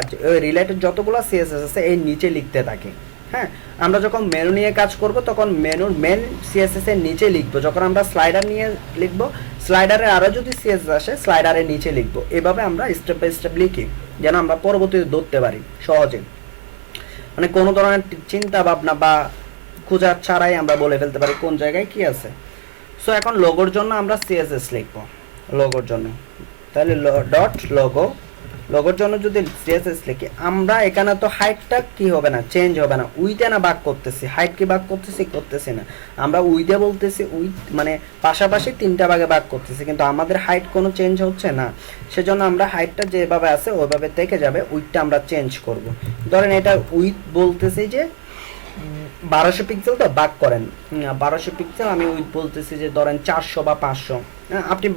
রিলেটেড যতগুলো সিএসএস আছে এই নিচে লিখতে থাকি। হ্যাঁ, আমরা যখন মেনু নিয়ে কাজ করব তখন মেনুর মেন সিএসএস এর নিচে লিখবো, যখন আমরা স্লাইডার নিয়ে লিখবো স্লাইডারে আরো যদি সিএসএস আসে স্লাইডারের নিচে লিখবো। এভাবে আমরা স্টেপ বাই স্টেপ লিখি যেন আমরা পরবর্তীতে ধরতে পারি সহজে, মানে কোনো ধরনের চিন্তা ভাবনা বা খোঁজা ছাড়াই আমরা বলে ফেলতে পারি কোন জায়গায় কি আছে। সো এখন লোগোর জন্য আমরা সিএসএস লিখবো, লোগোর জন্য তাহলে ডট লোগো, লোগোর জন্য যদি সিএসএস লিখি, আমরা এখানে তো হাইটটা কি হবে না, চেঞ্জ হবে না, উইথে না ভাগ করতেছি, হাইট কি ভাগ করতেছি না, আমরা উইথে বলতেছি, উইথ মানে পাশাপাশি 3টা ভাগে ভাগ করতেছি, কিন্তু আমাদের হাইট কোনো চেঞ্জ হচ্ছে না। সেজন্য আমরা হাইটটা যেভাবে আছে ওইভাবে থেকে যাবে, উইথটা আমরা চেঞ্জ করব। ধরেন এটা উইথ বলতেছি যে 1200 পিক্সেল, তো ভাগ করেন 1200 পিক্সেল, আমি উইথ বলতেছি যে ধরেন 400 বা 500, আপনি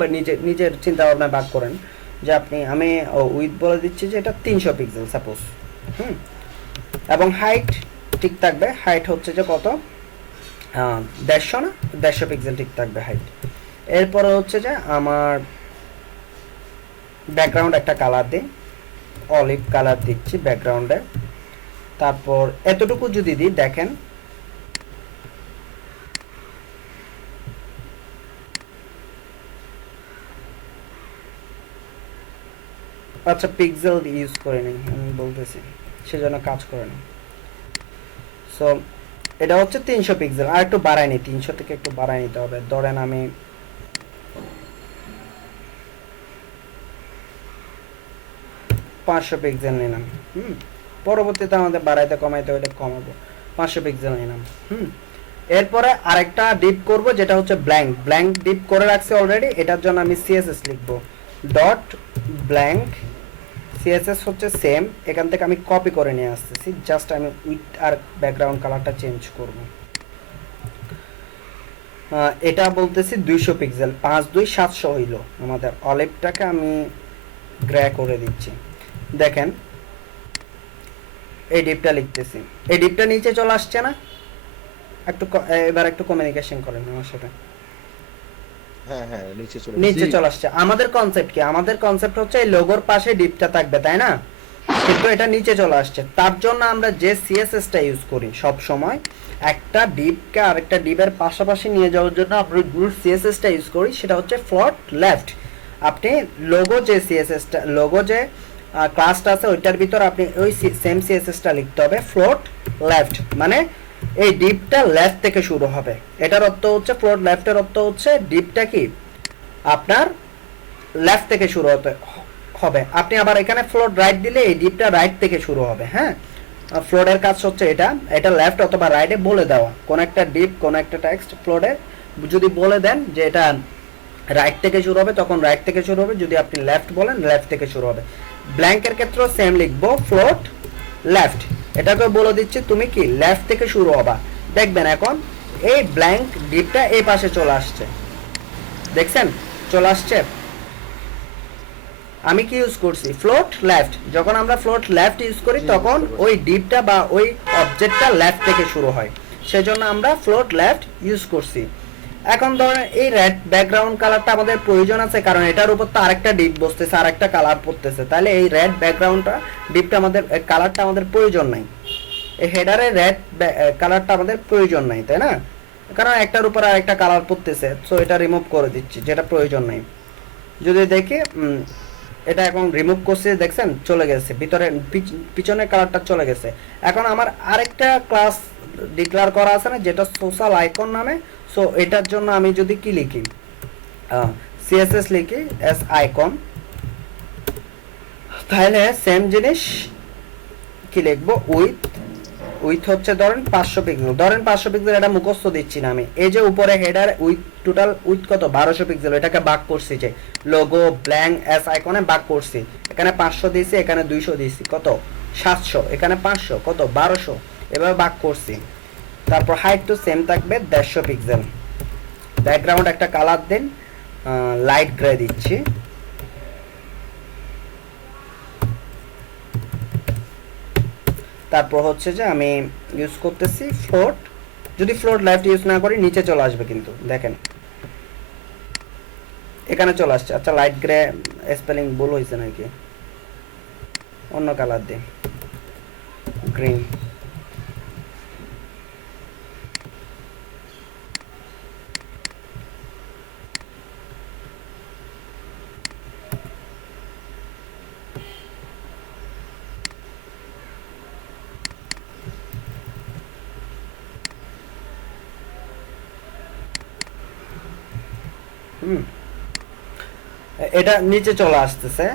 নিজের চিন্তা ভাবনা ভাগ করেন যে আমি উইথ বলে দিচ্ছি যে এটা 300 পিক্সেল সাপোজ। এবং হাইট ঠিক থাকবে, হাইট হচ্ছে যে কত, 150 না 150 পিক্সেল ঠিক থাকবে হাইট। এরপরে হচ্ছে যে আমার ব্যাকগ্রাউন্ড একটা কালার দিই, অলিভ কালার দিচ্ছি ব্যাকগ্রাউন্ডে। তারপর এতটুকু যদি দিই, দেখেন আচ্ছা পিক্সেল ইউজ করে নেই আমি বলতেছি, সেজন্য কাজ করে না। সো এটা হচ্ছে 300 পিক্সেল, আর একটু বাড়াই নি, 300 থেকে একটু বাড়াই নিতে হবে। ধরেন আমি 500 পিক্সেল নিলাম, পরবর্তীতে আমাদের বাড়াইতে কমাইতে ওইটা কমাবো, 500 পিক্সেল নিলাম। এরপরে আরেকটা ডিপ করব যেটা হচ্ছে ব্ল্যাঙ্ক ডিপ করে রাখছি অলরেডি, এটার জন্য আমি সিএসএস লিখবো, ডট ব্ল্যাঙ্ক সিএসএস হচ্ছে সেম, এখান থেকে আমি কপি করে নিয়ে আসতেছি, জাস্ট আমি উইথ আর ব্যাকগ্রাউন্ড কালারটা চেঞ্জ করব। এটা বলতেছি 200 পিক্সেল, 52700 হইল আমাদের। অলিভটাকে আমি গ্রে করে দিচ্ছি, দেখেন এই ডিপটা লিখতেছি, এই ডিপটা নিচে চলে আসছে না, একটু এবার একটু কমিউনিকেশন করেন আমার সাথে। হ্যাঁ হ্যাঁ নিচে চলে আসছে। আমাদের কনসেপ্ট কি, আমাদের কনসেপ্ট হচ্ছে এই লোগোর পাশে ডিপটা থাকবে, তাই না? কিন্তু এটা নিচে চলে আসছে, তার জন্য আমরা যে সিএসএসটা ইউজ করি সব সময়, একটা ডিপকে আরেকটা ডিপের পাশাপাশি নিয়ে যাওয়ার জন্য আমরা যে সিএসএসটা ইউজ করি সেটা হচ্ছে ফ্লোট লেফট। আপনি লোগো যে সিএসএসটা, লোগো যে ক্লাসটা আছে ওইটার ভিতর আপনি ওই সেম সিএসএসটা লিখতে হবে, ফ্লোট লেফট, মানে এই ডিপটা লেফট থেকে শুরু হবে। এটার অর্থ হচ্ছে ফ্লোট লেফটের অর্থ হচ্ছে ডিপটা কি আপনার লেফট থেকে শুরু হবে। আপনি আবার এখানে ফ্লোট রাইট দিলে এই ডিপটা রাইট থেকে শুরু হবে। হ্যাঁ, ফ্লোটের কাজ হচ্ছে এটা লেফট অথবা রাইটে বলে দেওয়া, কোন একটা ডিপ কোন একটা টেক্সট ফ্লোটে যদি বলে দেন যে এটা রাইট থেকে শুরু হবে তখন রাইট থেকে শুরু হবে, যদি আপনি লেফট বলেন লেফট থেকে শুরু হবে। ব্ল্যাঙ্কের ক্ষেত্রেও সেম লিখবো, ফ্লোট লেফট, এটাকে বলে দিচ্ছি তুমি কি লেফট থেকে শুরু হবা। দেখবেন এখন এই ব্ল্যাঙ্ক ডিপটা এই পাশে চলে আসছে, দেখছেন চলে আসছে। আমি কি ইউজ করছি ফ্লোট লেফট, যখন আমরা ফ্লোট লেফট ইউজ করি তখন ওই ডিপটা বা ওই অবজেক্টটা লেফট থেকে শুরু হয়, সেজন্য আমরা ফ্লোট লেফট ইউজ করছি। এখন ধরেন এই রেড ব্যাকগ্রাউন্ড কালারটা আমাদের প্রয়োজন আছে, কারণ এটার উপর তো আরেকটা ডিপ বসতেছে, আরেকটা কালার পড়তেছে, তাহলে এই রেড ব্যাকগ্রাউন্ডটা ডিপটা আমাদের কালারটা আমাদের প্রয়োজন নাই, এই হেডারে রেড কালারটা আমাদের প্রয়োজন নাই, তাই না? কারণ একটার উপর আরেকটা কালার পড়তেছে, সো এটা রিমুভ করে দিচ্ছি, যেটা প্রয়োজন নাই। যদি দেখি এটা এখন রিমুভ করছে, দেখছেন চলে গেছে ভিতরে, পিছনের কালারটা চলে গেছে। এখন আমার আরেকটা ক্লাস ডিক্লেয়ার করা আছে না, যেটা সোশ্যাল আইকন নামে। সো এটার জন্য আমি যদি কি লিখি, সিএসএস লিখি এস আইকন, তাহলে সেম জিনিস কি লিখবো, উইথ হচ্ছে ধরেন 500 পিক্সেল, ধরেন 500 পিক্সেল, এটা মুখস্থ দিচ্ছি না আমি। এই যে উপরে হেডার উইথ, টোটাল উইথ কত 1200 পিক্সেল, এটাকে ভাগ করছি, যে লোগো ব্ল্যাঙ্ক এস আইকনে ভাগ করছি, এখানে 500 দিয়েছি, এখানে 200 দিয়েছি, কত 700, এখানে 500, কত 1200, এভাবে ভাগ করছি। তারপর হাইট তো সেম থাকবে 150 পিক্সেল। ব্যাকগ্রাউন্ড একটা কালার দেন, লাইট গ্রে দিচ্ছি। তারপর হচ্ছে যে আমি ইউজ করতেছি ফ্লোট, যদি ফ্লোট লেফট ইউজ না করি নিচে চলে আসবে, কিন্তু দেখেন এখানে চলে আসছে। আচ্ছা লাইট গ্রে স্পেলিং ভুল হয়েছে নাকি, অন্য কালার দিই, গ্রিন। এটা নিচে চলে আসতেছে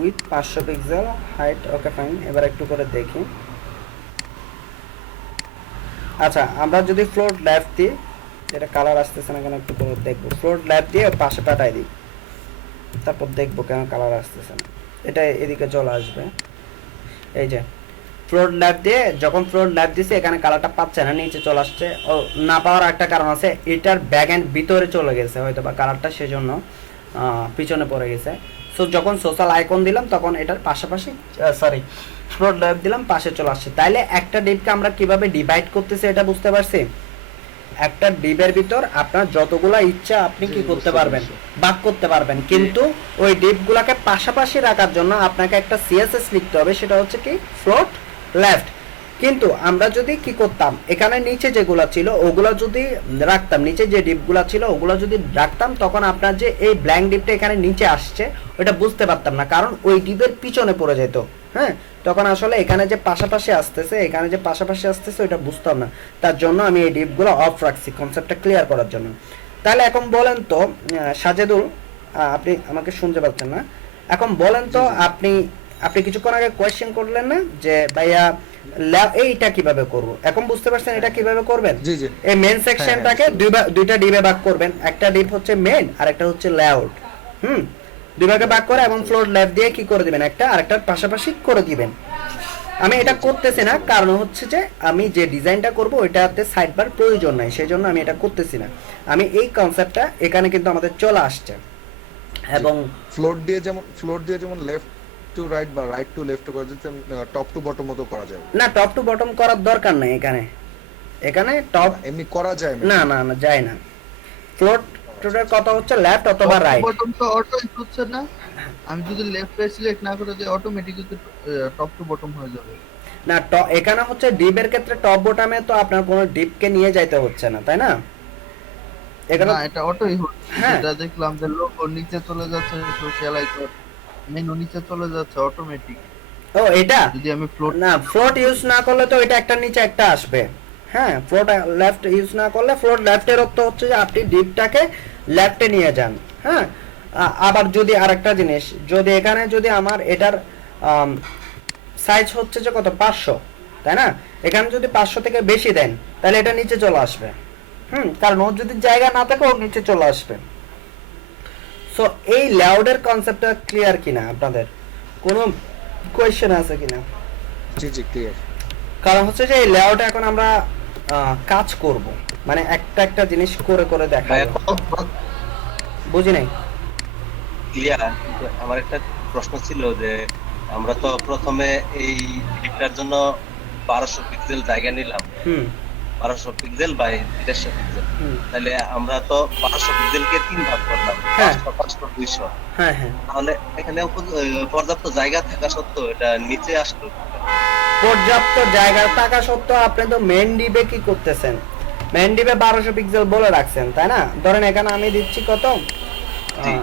with 500 pixel, height okay fine. এবার একটু করে দেখি, আচ্ছা আমরা যদি ফ্লোট লেফট দিই, এটা কালার আসতেছে না কেন একটু করে দেখবো, ফ্লোট লেফট দিয়ে পাশে পাঠাই দিই, তারপর দেখবো কেন কালার আসতেছে না, এটা এদিকে চলে আসবে। এই যে ফ্লোট লেফট দিয়ে, যখন ফ্লোট লেফট দিছে এখানে কালারটা পাচ্ছে না, নিচে চলে আসছে। ও না পাওয়ার একটা কারণ আছে, এটার ব্যাক এন্ড ভিতরে চলে গেছে হয়তো বা কালারটা, সেজন্য পিছনে পড়ে গেছে। সো যখন সোশ্যাল আইকন দিলাম তখন এটার পাশাপাশি, সরি ফ্লোট লেফট দিলাম, পাশে চলে আসছে। তাইলে একটা ডিপকে আমরা কিভাবে ডিভাইড করতেছি এটা বুঝতে পারছি। একটা ডিপের ভিতর আপনার যতগুলা ইচ্ছা আপনি কি করতে পারবেন, ভাগ করতে পারবেন, কিন্তু ওই ডিপগুলোকে পাশাপাশি রাখার জন্য আপনাকে একটা সিএসএস লিখতে হবে, সেটা হচ্ছে কি ফ্লোট লেফট। কিন্তু আমরা যদি কি করতাম, এখানে নিচে যেগুলা ছিল ওগুলা যদি রাখতাম, নিচে যে ডিপগুলা ছিল ওগুলা যদি রাখতাম, তখন আপনার যে এই ব্ল্যাঙ্ক ডিপটা এখানে নিচে আসছে ওটা বুঝতে পারতাম না, কারণ ওই ডিপের পিছনে পড়ে যেত। হ্যাঁ, তখন আসলে এখানে যে পাশাপাশি আসতেছে, এখানে যে পাশাপাশি আসতেছে ওটা বুঝতাম না, তার জন্য আমি এই ডিপগুলো অফ রাখছি কনসেপ্টটা ক্লিয়ার করার জন্য। তাহলে এখন বলেন তো সাজেদুল, আপনি আমাকে শুনতে পাচ্ছেন না, এখন বলেন তো আপনি কিছুক্ষণ আগে কোয়েশ্চেন করলেন না যে ভাইয়া এইটা কিভাবে করব, এখন বুঝতে পারছেন এটা কিভাবে করবেন? জি জি, এই মেন সেকশনটাকে দুইটা ডিপে ভাগ করবেন, একটা ডিপ হচ্ছে মেন আর একটা হচ্ছে লেআউট। দুই ভাগে ভাগ করে এবং ফ্লোর লেফট দিয়ে কি করে দিবেন, একটা আরেকটার পাশাপাশি করে দিবেন। আমি এটা করতেছি না, কারণ হচ্ছে যে আমি যে ডিজাইনটা করব ওইটাতে সাইড বার প্রয়োজন নাই, সেই জন্য আমি এটা করতেছি না। আমি এই কনসেপ্টটা এখানে কিন্তু আমাদের চলে আসছে। এবং ফ্লোট দিয়ে যেমন লেফট টু রাইট বা রাইট টু লেফট করা যেতে, টপ টু বটম মতো করা যায় না, টপ টু বটম করার দরকার নাই, এখানে টপ এমনি করা যায় না, যায় না। ফ্লোট টুটার কথা হচ্ছে লেফট অথবা রাইট। বটম তো অটো হচ্ছে না, আমি যদি লেফট রাইট সিলেক্ট না করে দিই অটোমেটিক্যালি টপ টু বটম হয়ে যাবে না। এখানে হচ্ছে ডিপের ক্ষেত্রে টপ বটমে তো আপনার কোনো ডিপকে নিয়ে যাইতে হচ্ছে না, তাই না? এখানে না, এটা অটোই হচ্ছে। হ্যাঁ, এটা দেখলাম যে লোগো নিচে চলে যাচ্ছে, সোশ্যাল আইকন মেনু নিচে চলে যাচ্ছে অটোমেটিক। ও এটা যদি আমি ফ্লোট না, ফ্লোট ইউজ না করলে তো এটা একটা নিচে একটা আসবে। হ্যাঁ, ফ্লোট লেফট ইউজ না করলে, ফ্লোট লেফটের অর্থ হচ্ছে যে আপনি ডিপটাকে লেফটে নিয়ে যান। হ্যাঁ, আবার যদি আরেকটা জিনিস, যদি এখানে যদি আমার এটার সাইজ হচ্ছে যে কত 500, তাই না? এখানে যদি 500 থেকে বেশি দেন তাহলে এটা নিচে চলে আসবে। কারণ ওর যদি জায়গা না থাকে ওর নিচে চলে আসবে। সো এই লেআউটের কনসেপ্টটা ক্লিয়ার কিনা, আপনাদের কোনো কোয়েশ্চেন আছে কিনা? জি জি ক্লিয়ার। কারণ হচ্ছে যে এই লেআউটে এখন আমরা কাজ করব। মানে একটা একটা জিনিস করে করে ভাইয়া দেখাবো। বুঝি নাই। ক্লিয়ার। আমার একটা প্রশ্ন ছিল যে আমরা তো প্রথমে এই ডিপটার জন্য 1200 পিক্সেল জায়গা নিলাম, হুম 1200 পিক্সেল বাই 1300 পিক্সেল। হুম তাহলে আমরা তো 1200 পিক্সেলকে 3 ভাগ করলাম, হ্যাঁ। 500 500 200। হ্যাঁ হ্যাঁ, তাহলে এখানে পর্যাপ্ত জায়গা থাকা সত্ত্বেও এটা নিচে আসলো। পর্যাপ্ত জায়গা থাকা সত্ত্বেও আপনি তো মেন ডিবে কি করতেছেন, মেন ডিবে 1200 পিক্সেল বলে রাখছেন তাই না? ধরেন এখানে আমি দিচ্ছি কত, জি।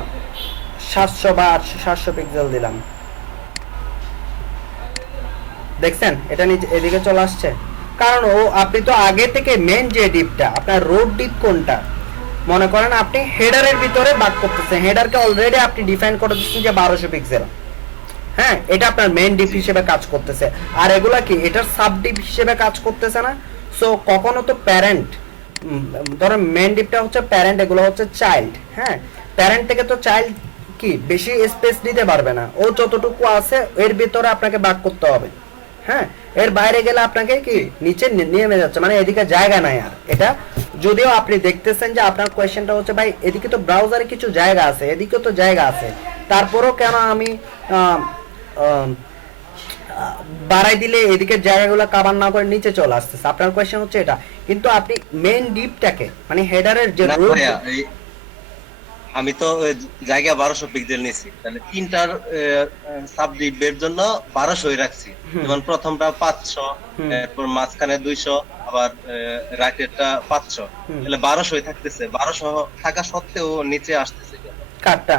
700 বা 800 700 পিক্সেল দিলাম, দেখছেন এটা নিচে এদিকে চলে আসছে। কারণ ও আপনি তো আগে থেকে মেন যে ডিপটা আপনার রোড ডিপ কোনটা, মনে করেন আপনি হেডারের ভিতরে ভাগ করতেছেন, হেডারকে অলরেডি আপনি ডিফাইন করে দিচ্ছেন যে 1200 পিক্সেল, হ্যাঁ এটা আপনার মেইন ডিপ হিসেবে কাজ করতেছে। আর এগুলা কি এটার সাব ডিপ হিসেবে কাজ করতেছে না। সো কখনো তো প্যারেন্ট, ধরেন মেইন ডিপটা হচ্ছে প্যারেন্ট, এগুলো হচ্ছে চাইল্ড, হ্যাঁ প্যারেন্ট থেকে তো চাইল্ড কি বেশি স্পেস দিতে পারবে না, ও যতটুকু আছে এর ভিতরে আপনাকে ভাগ করতে হবে, হ্যাঁ এর বাইরে গেলে আপনাকে কি নিচে নেমে যাচ্ছে, মানে এদিকে জায়গা নাই আর। এটা যদিও আপনি দেখতেছেন যে আপনার কোয়েশ্চেনটা হচ্ছে ভাই এদিকে তো ব্রাউজারে কিছু জায়গা আছে, এদিকে তো জায়গা আছে, তারপরেও কেন আমি বাড়াই দিলে এদিকে জায়গাগুলো কাভার না করে নিচে চলে আসতেছে, আপনার কোয়েশ্চেন হচ্ছে এটা। কিন্তু আপনি মেইন ডিপটাকে মানে হেডারের যে না রুট, ভাইয়া, আমি তো জায়গা 1200 পিক্সেল নিছি, তাহলে তিনটার সাব ডিপের জন্য 1200 রাখছি। যেমন প্রথমটা 500, এরপর মাঝখানে 200, আবার রাইটেরটা 500, তাহলে 1200 থাকতেছে। 1200 থাকা সত্ত্বেও নিচে আসতেছে কেন? কাটটা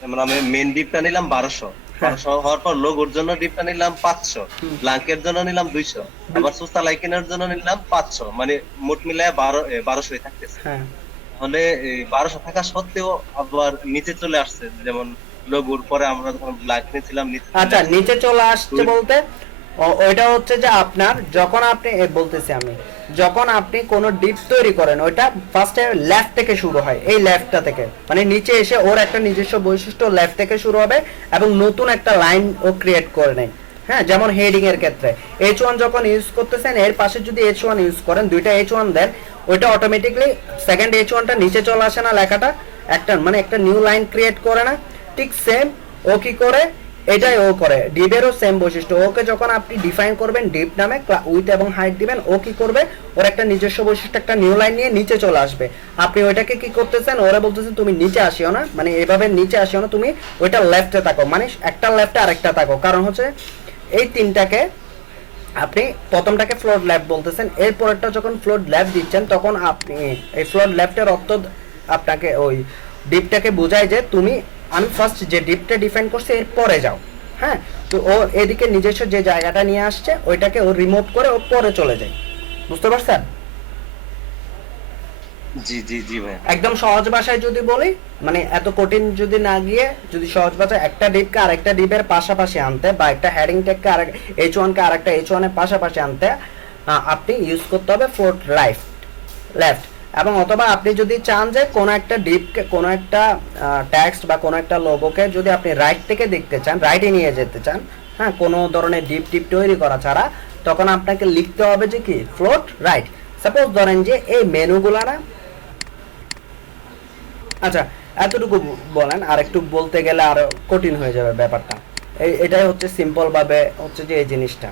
যেমন আমি মেন ডিপটা নিলাম 1200, 1200 হওয়ার পর লোগোর জন্য ডিপটা নিলাম 500, ব্ল্যাঙ্কের জন্য নিলাম 200, আবার সুস্তা লাইকেনের জন্য নিলাম 500, মানে মোট মিলায় 1200 থাকতেছে। হ্যাঁ তাহলে 1200 থাকা সত্ত্বেও আবার নিচে চলে আসছে, যেমন লোগোর পরে আমরা যখন ব্ল্যাক নিয়েছিলাম নিচে চলে আচ্ছা আসছে। নিচে চলে আসছে বলতে ওইটা হচ্ছে যে আপনার যখন আপনি বলতেছি আমি, যখন আপনি কোনো ডিপ তৈরি করেন ওইটা ফার্স্টে লেফট থেকে শুরু হয়, এই লেফটটা থেকে মানে নিচে এসে ওর একটা নিজস্ব বৈশিষ্ট্য লেফট থেকে শুরু হবে এবং নতুন একটা লাইন ও ক্রিয়েট করে নেয়, হ্যাঁ যেমন হেডিং এর ক্ষেত্রে H1 যখন ইউজ করতেছেন এর পাশে যদি H1 ইউজ করেন, দুইটা H1 দেন, ওইটা অটোমেটিকলি সেকেন্ড H1টা নিচে চলে আসে না, লেখাটা একটা মানে একটা নিউ লাইন ক্রিয়েট করে না, ঠিক সেম ও কি করে এটাই ও করে, ডিপেরও সেম বৈশিষ্ট্য। ওকে যখন আপনি ডিফাইন করবেন ডিপ নামে উইথ এবং হাইট দিবেন, ও কি করবে ওর একটা নিজস্ব বৈশিষ্ট্য একটা নিউ লাইন নিয়ে নিচে চলে আসবে। আপনি ওইটাকে কি করতেছেন, ওরা বলতেছেন তুমি নিচে আসিও না, মানে এভাবে নিচে আসিও না, তুমি ওইটা লেফটে থাকো, মানে একটা লেফটে আরেকটা থাকো। কারণ হচ্ছে এই তিনটাকে আপনি প্রথমটাকে ফ্লোট লেফট বলতেছেন, এরপরেরটা যখন ফ্লোট লেফট দিচ্ছেন তখন আপনি এই ফ্লোট লেফটের অর্থ আপনাকে ওই ডিপটাকে বোঝায় যে তুমি আমি ফার্স্ট যে ডিপটা ডিফাইন করছি এর পরে যাও, হ্যাঁ তো ও এদিকে নিজস্ব যে জায়গাটা নিয়ে আসছে ওইটাকে ও রিমুভ করে ও পরে চলে যায়, বুঝতে পারছেন? জি জি জি ভাই। একদম সহজ ভাষায় যদি বলি, মানে এত কঠিন যদি না গিয়ে যদি সহজ ভাষায় একটা ডিপকে আরেকটা ডিপের পাশাপাশি আনতে বা একটা হেডিং ট্যাগকে আরেক H1 কে আরেকটা H1 এর পাশাপাশি আনতে আপনি ইউজ করতে হবে ফ্লোট লেফট। এবং অথবা আপনি যদি চান যে কোনো একটা ডিপকে কোনো একটা টেক্সট বা কোনো একটা লোগোকে যদি আপনি রাইট থেকে দেখতে চান, রাইটে নিয়ে যেতে চান, হ্যাঁ কোনো ধরনের ডিপ তৈরি করা ছাড়া, তখন আপনাকে লিখতে হবে যে কি ফ্লোট রাইট। সাপোজ ধরেন যে এই মেনুগুলা না, আচ্ছা এতটুকু বলেন, আর একটু বলতে গেলে আরো কঠিন হয়ে যাবে ব্যাপারটা। এটাই হচ্ছে সিম্পল ভাবে হচ্ছে যে এই জিনিসটা।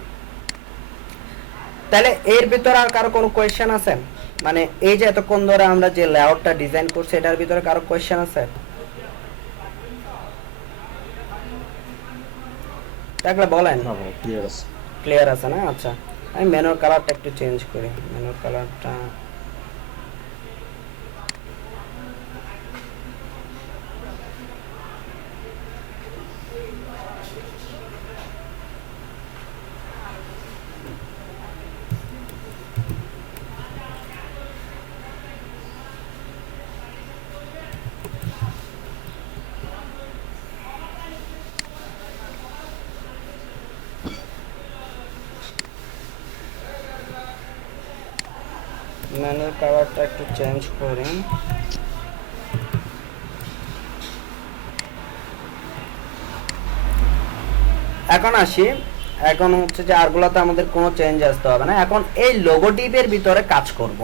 তাহলে এর ভিতরে আর কারো কোনো কোয়েশ্চেন আছে? মানে এই যে এতক্ষণ ধরে আমরা যে লেআউটটা ডিজাইন করছি এটার ভিতরে কারো কোয়েশ্চেন আছে? তাহলে বলেন। ক্লিয়ার আছে না? আচ্ছা আমি মেনুর কালারটা একটু চেঞ্জ করি, মেনুর কালারটা মেনুর কালারটা একটু চেঞ্জ করি। এখন আসি এখন হচ্ছে যে আরগুলাতে আমাদের কোনো চেঞ্জ আসতে হবে না। এখন এই লোগো ডিপের ভিতরে কাজ করব।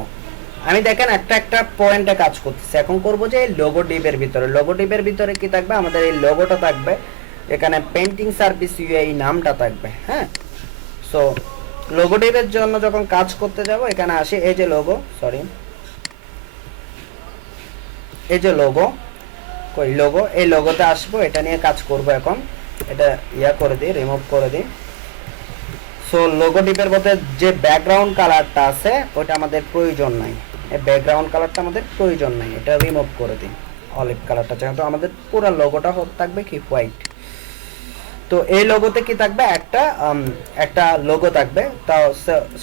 আমি দেখেন একটা একটা পয়েন্টে কাজ করতেছি। এখন করব যে এই লোগো ডিপের ভিতরে, লোগো ডিপের ভিতরে কি থাকবে, আমাদের এই লোগোটা থাকবে, এখানে পেন্টিং সার্ভিস ইউআই নামটা থাকবে। হ্যাঁ, সো লোগো ডিপের জন্য যখন কাজ করতে যাব এখানে আসি, এই যে লোগো, সরি এই যে লোগো, কই লোগো, এই লোগোতে আসবো, এটা নিয়ে কাজ করব। এখন এটা ইয়া করে দিই, রিমুভ করে দিই। সো লোগো ডিপের মধ্যে যে ব্যাকগ্রাউন্ড কালারটা আছে ওটা আমাদের প্রয়োজন নাই, এই ব্যাকগ্রাউন্ড কালারটা আমাদের প্রয়োজন নাই, এটা রিমুভ করে দিই। অলিভ কালারটা, যেহেতু আমাদের পুরো লোগোটা থাকবে কি হোয়াইট। তো এই লোগোতে কি থাকবে, একটা লোগো থাকবে। তো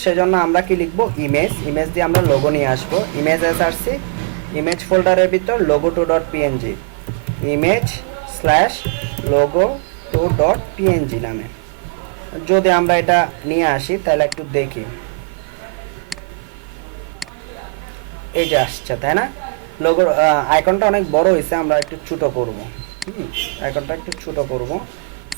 সেজন্য আমরা কি লিখবো, ইমেজ, ইমেজ দিয়ে আমরা লোগো নিয়ে আসবো। ইমেজ আসছি, ইমেজ ফোল্ডারের ভিতর logo2.png, ইমেজ স্ল্যাশ logo2.png নামে যদি আমরা এটা নিয়ে আসি তাহলে একটু দেখি, এই যে আসছে, তাই না? লোগোর আইকনটা অনেক বড় হয়েছে, আমরা একটু ছোট করব। আইকনটা একটু ছোট করব।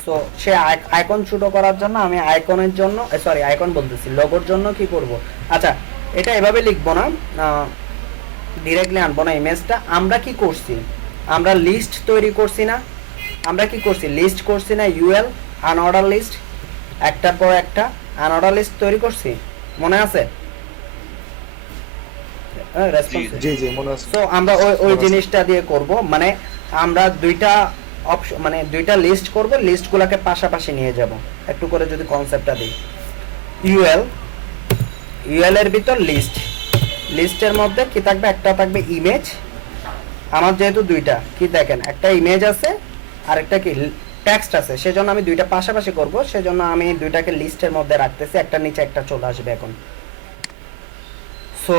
সো সে আইকন ছোট করার জন্য আমি আইকনের জন্য, সরি আইকন বলতেছি, লোগোর জন্য কি করব, আচ্ছা এটা এভাবে লিখবো না, ডিরেক্টলি আনবো না ইমেজটা। আমরা কি করছি, আমরা লিস্ট তৈরি করছি না, আমরা কি করছি, লিস্ট করছি না, ইউএল আনঅর্ডার লিস্ট, একটার পর একটা আনঅর্ডার লিস্ট তৈরি করছি, মনে আছে? জি জি মনে আছে। তো আমরা ওই জিনিসটা দিয়ে করব, মানে আমরা দুইটা অপশন, মানে দুইটা লিস্ট করব, লিস্টগুলোকে পাশাপাশি নিয়ে যাব। একটু করে যদি কনসেপ্টটা দিই, ইউএল এর ভিতর লিস্ট, লিস্টের মধ্যে কি থাকবে, একটা থাকবে ইমেজ। আমার যেহেতু দুইটা কি দেখেন, একটা ইমেজ আছে আর একটা কি টেক্সট আছে, সেজন্য আমি দুইটা পাশাপাশি করব, সেজন্য আমি দুইটাকে লিস্টের মধ্যে রাখতেছি, একটা নিচে একটা চলে আসবে এখন। সো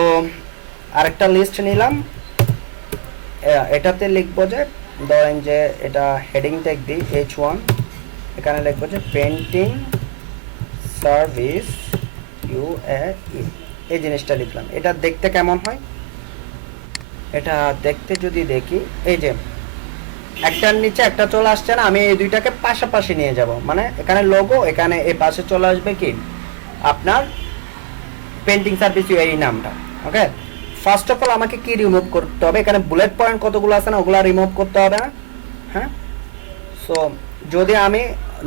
আরেকটা লিস্ট নিলাম, এটাতে লিখবো যে ধরেন যে এটা হেডিং ট্যাগ দিই H1, এখানে লিখবো যে পেন্টিং সার্ভিস ইউএই, এই জিনিসটা লিখলাম। এটা দেখতে কেমন হয়, এটা দেখতে যদি দেখি, এই যে একটার নিচে একটা চলে আসছে না, আমি এই দুইটাকে পাশাপাশি নিয়ে যাব, মানে এখানে লোগো, এখানে এই পাশে চলে আসবে কি আপনার পেন্টিং সার্ভিস ইউআই নামটা। ওকে, ফার্স্ট অফ অল আমাকে কি রিমুভ করতে হবে, এখানে বুলেট পয়েন্ট কতগুলো আছে না, ওগুলা রিমুভ করতে হবে না। হ্যাঁ, সো যদি আমি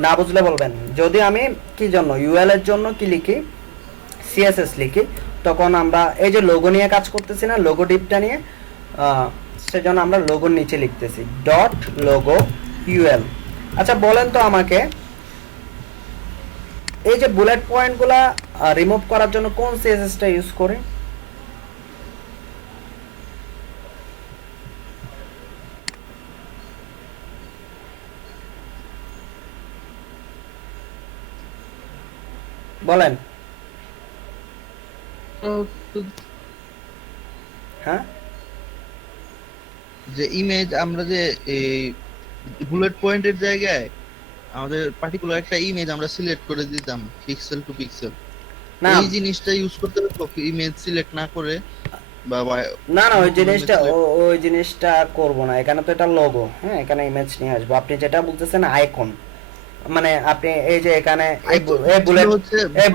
না বুঝলে বলবেন, যদি আমি কি জন্য ইউএল এর জন্য কি লিখি, সিএসএস লিখি, তখন আমরা এই যে লোগো নিয়ে কাজ করতেছি না, লোগো ডিপটা নিয়ে, সেজন্য আমরা লোগোর নিচে লিখতেছি ডট লোগো ইউএল। আচ্ছা বলেন তো আমাকে, এই যে বুলেট পয়েন্টগুলা রিমুভ করার জন্য কোন সিএসএসটা ইউজ করে? বলেন। হ্যাঁ, যে ইমেজ আমরা যে এই বুলেট পয়েন্টের জায়গায় আমাদের পার্টিকুলার একটা ইমেজ আমরা সিলেক্ট করে দিতাম পিক্সেল টু পিক্সেল, না এই জিনিসটা ইউজ করতে হবে ইমেজ সিলেক্ট না করে, বা না না ওই জিনিসটা করব না, এখানে তো এটা লোগো। হ্যাঁ, এখানে ইমেজ নিয়ে আসবো। আপনি যেটা বলতেছেন আইকন, মানে আপনি এই যে এখানে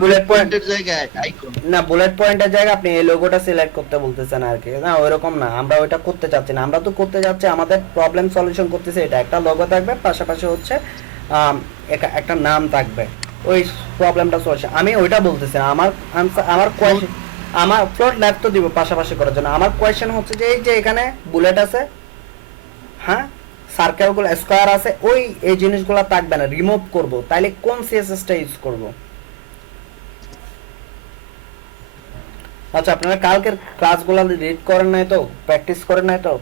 বুলেট পয়েন্টের জায়গায় আইকন না, বুলেট পয়েন্টের জায়গায় আপনি এই লোগোটা সিলেক্ট করতে বলতেছেন আর কি। না ওইরকম না, আমরা ওইটা করতে চাচ্ছি না, আমরা তো করতে যাচ্ছি আমাদের প্রবলেম সলিউশন করতেছি। এটা একটা লোগো থাকবে, পাশাপাশি হচ্ছে একটা নাম থাকবে, ওই প্রবলেমটা সলিউশন। আমি ওইটা বলতেছি না, আমার কোয়েশ্চেন, আমার ফ্লোট লেফট তো দিব পাশাপাশি করার জন্য। আমার কোয়েশ্চেন হচ্ছে যে এই যে এখানে বুলেট আছে, হ্যাঁ সার্কেলগুলো স্কয়ার আছে, ওই এই জিনিসগুলো থাকবে না, রিমুভ করব, তাইলে কোন সিএসএসটা ইউজ করব? আচ্ছা আপনারা কালকের ক্লাসগুলো রিড করেন নাই তো, প্র্যাকটিস করেন নাই তো?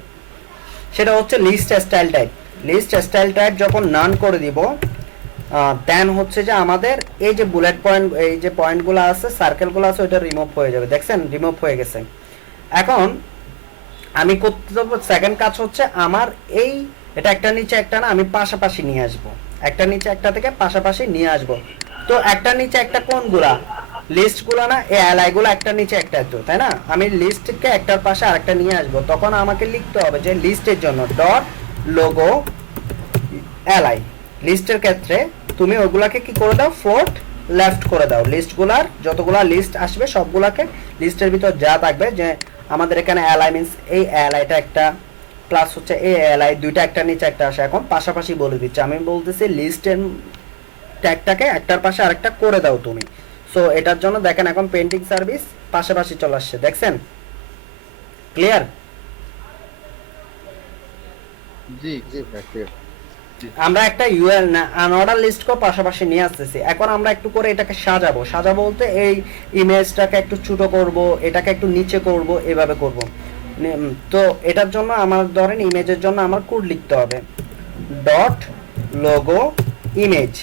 সেটা হচ্ছে list style type. List style type যখন নান করে দিব, দেন হচ্ছে যে আমাদের এই যে বুলেট পয়েন্ট, এই যে পয়েন্টগুলো আছে, সার্কেলগুলো আছে, ওইটা রিমুভ হয়ে যাবে। দেখছেন রিমুভ হয়ে গেছে। এখন আমি করতে দেবো সেকেন্ড কাজ হচ্ছে আমার এই, এটা একটা নিচে একটা না, আমি পাশাপাশি নিয়ে আসবো, একটা নিচে একটা থেকে পাশাপাশি নিয়ে আসবো। তো একটা নিচে একটা কোনগুলা, লিস্টগুলো না, এই এলআইগুলো একটা নিচে একটা, তো তাই না? আমি লিস্টকে একটার পাশে আরেকটা নিয়ে আসবো, তখন আমাকে লিখতে হবে যে লিস্টের জন্য ডট লোগো এলআই। লিস্টের ক্ষেত্রে তুমি ওগুলাকে কি করে দাও, ফ্লোট লেফট করে দাও, লিস্টগুলার যতগুলা লিস্ট আসবে সবগুলাকে লিস্টের ভিতর যা থাকবে, যে আমাদের এখানে এলআই মিন্স এই এলআইটা একটা প্লাস হচ্ছে এই এলআই দুইটা একটা নিচে একটা আসে, এখন পাশাপাশি বলে দিচ্ছি, আমি বলতেছি লিস্টের ট্যাগটাকে একটার পাশে আরেকটা করে দাও তুমি। সো এটার জন্য দেখেন এখন পেন্টিং সার্ভিস পাশাপাশি চলে আসছে, দেখছেন? ক্লিয়ার? জি জি clear। আমরা একটা ইউএল না আনঅর্ডার লিস্টকে পাশাপাশি নিয়ে আসতেছি। এখন আমরা একটু করে এটাকে সাজাবো বলতে এই ইমেজটাকে একটু ছোট করব, এটাকে একটু নিচে করব, এভাবে করব। তো এটার জন্য আমার ধরেন ইমেজের জন্য আমার কোড লিখতে হবে ডট লোগো ইমেজ।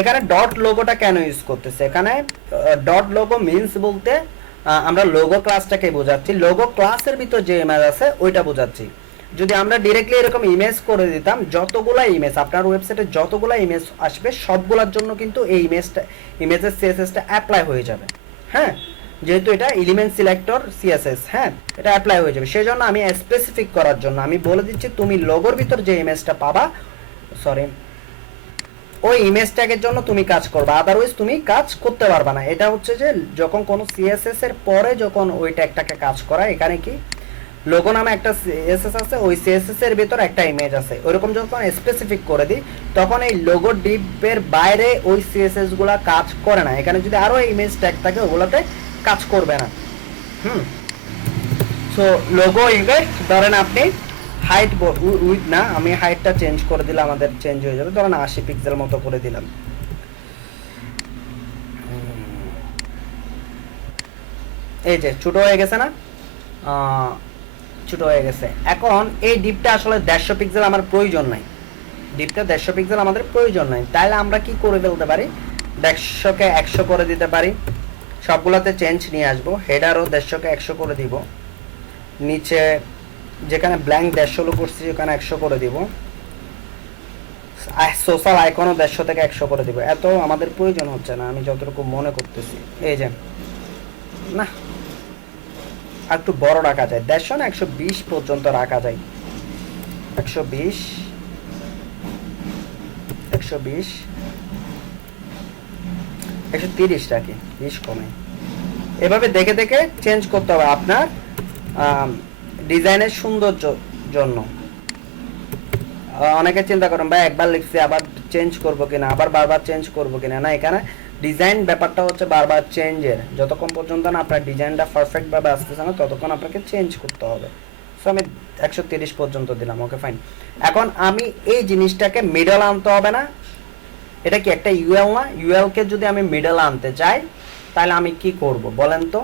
এখানে ডট লোগোটা কেন ইউজ করতেছে? এখানে ডট লোগো মিন্স বলতে আমরা লোগো ক্লাসটাকে বোঝাচ্ছি, লোগো ক্লাসের ভিতর যে ইমেজ আছে ওইটা বোঝাচ্ছি। যদি আমরা ডিরেক্টলি এরকম ইমেজ করে দিতাম, যতগুলা ইমেজ আপনার ওয়েবসাইটে যতগুলা ইমেজ আসবে সবগুলোর জন্য কিন্তু এই ইমেজের সিএসএসটা অ্যাপ্লাই হয়ে যাবে। হ্যাঁ, যেহেতু এটা এলিমেন্ট সিলেক্টর সিএসএস, হ্যাঁ এটা অ্যাপ্লাই হয়ে যাবে। সেই জন্য আমি স্পেসিফিক করার জন্য আমি বলে দিচ্ছি তুমি লোগোর ভিতর যে ইমেজটা পাবা, সরি ওই ইমেজ ট্যাগের জন্য তুমি কাজ করবে, আদারওয়াইজ তুমি কাজ করতে পারবে না। এটা হচ্ছে যে যখন কোনো সিএসএস এর পরে যখন ওই ট্যাগটাকে কাজ করা, এখানে কি লোগো নামে একটা সিএসএস আছে, ওই সিএসএস এর ভিতর একটা ইমেজ আছে, ওইরকম যখন স্পেসিফিক করে দিই তখন এই লোগো ডিপের বাইরে ওই সিএসএস গুলা কাজ করে না। এখানে যদি আরো ইমেজ ট্যাগ থাকে ওগুলোতে কাজ করবে না। সো লোগো ইমেজ ধরেন আপনি হাইট উইথ না, আমি হাইটটা চেঞ্জ করে দিলাম, আমাদের চেঞ্জ হয়ে যাবে, ধরেন 80 পিক্সেল মতো করে দিলাম। এই যে ছোট হয়ে গেছে না, ছোট হয়ে গেছে। এখন এই ডিপটা আসলে 150 পিক্সেল আমার প্রয়োজন নাই, ডিপটা 150 পিক্সেল আমাদের প্রয়োজন নাই। তাহলে আমরা কি করে ফেলতে পারি, 150কে 100 করে দিতে পারি, সবগুলোতে চেঞ্জ নিয়ে আসবো। হেডারও 150কে 100 করে দিব, নিচে যেখানে ব্ল্যাঙ্ক 150 করছি সেখানে 100 করে দিব, সোশ্যাল আইকনও 150 থেকে 100 করে দিব। এত আমাদের প্রয়োজন হচ্ছে না আমি যতটুকু মনে করতেছি। এই যে না আর একটু বড় রাখা যায়, 150 না 120 পর্যন্ত রাখা যায়, 120 130 রাখি, 20 কমে। এভাবে দেখে দেখে চেঞ্জ করতে হবে আপনার ডিজাইনের সৌন্দর্য জন্য। অনেকে চিন্তা করেন ভাই একবার লিখছি আবার চেঞ্জ করবো কিনা, আবার বারবার চেঞ্জ করবো কিনা। না, এখানে ডিজাইন ব্যাপারটা হচ্ছে বারবার চেঞ্জের, যতক্ষণ পর্যন্ত না আপনার ডিজাইনটা পারফেক্ট ভাবে আসতেছে না ততক্ষণ আপনাকে চেঞ্জ করতে হবে। সো আমি 130 পর্যন্ত দিলাম, ওকে ফাইন। এখন আমি এই জিনিসটাকে মিডল আনতে হবে না, এটা কি একটা ইউএল না? ইউএল কে যদি আমি মিডল আনতে চাই তাহলে আমি কি করব বলেন তো?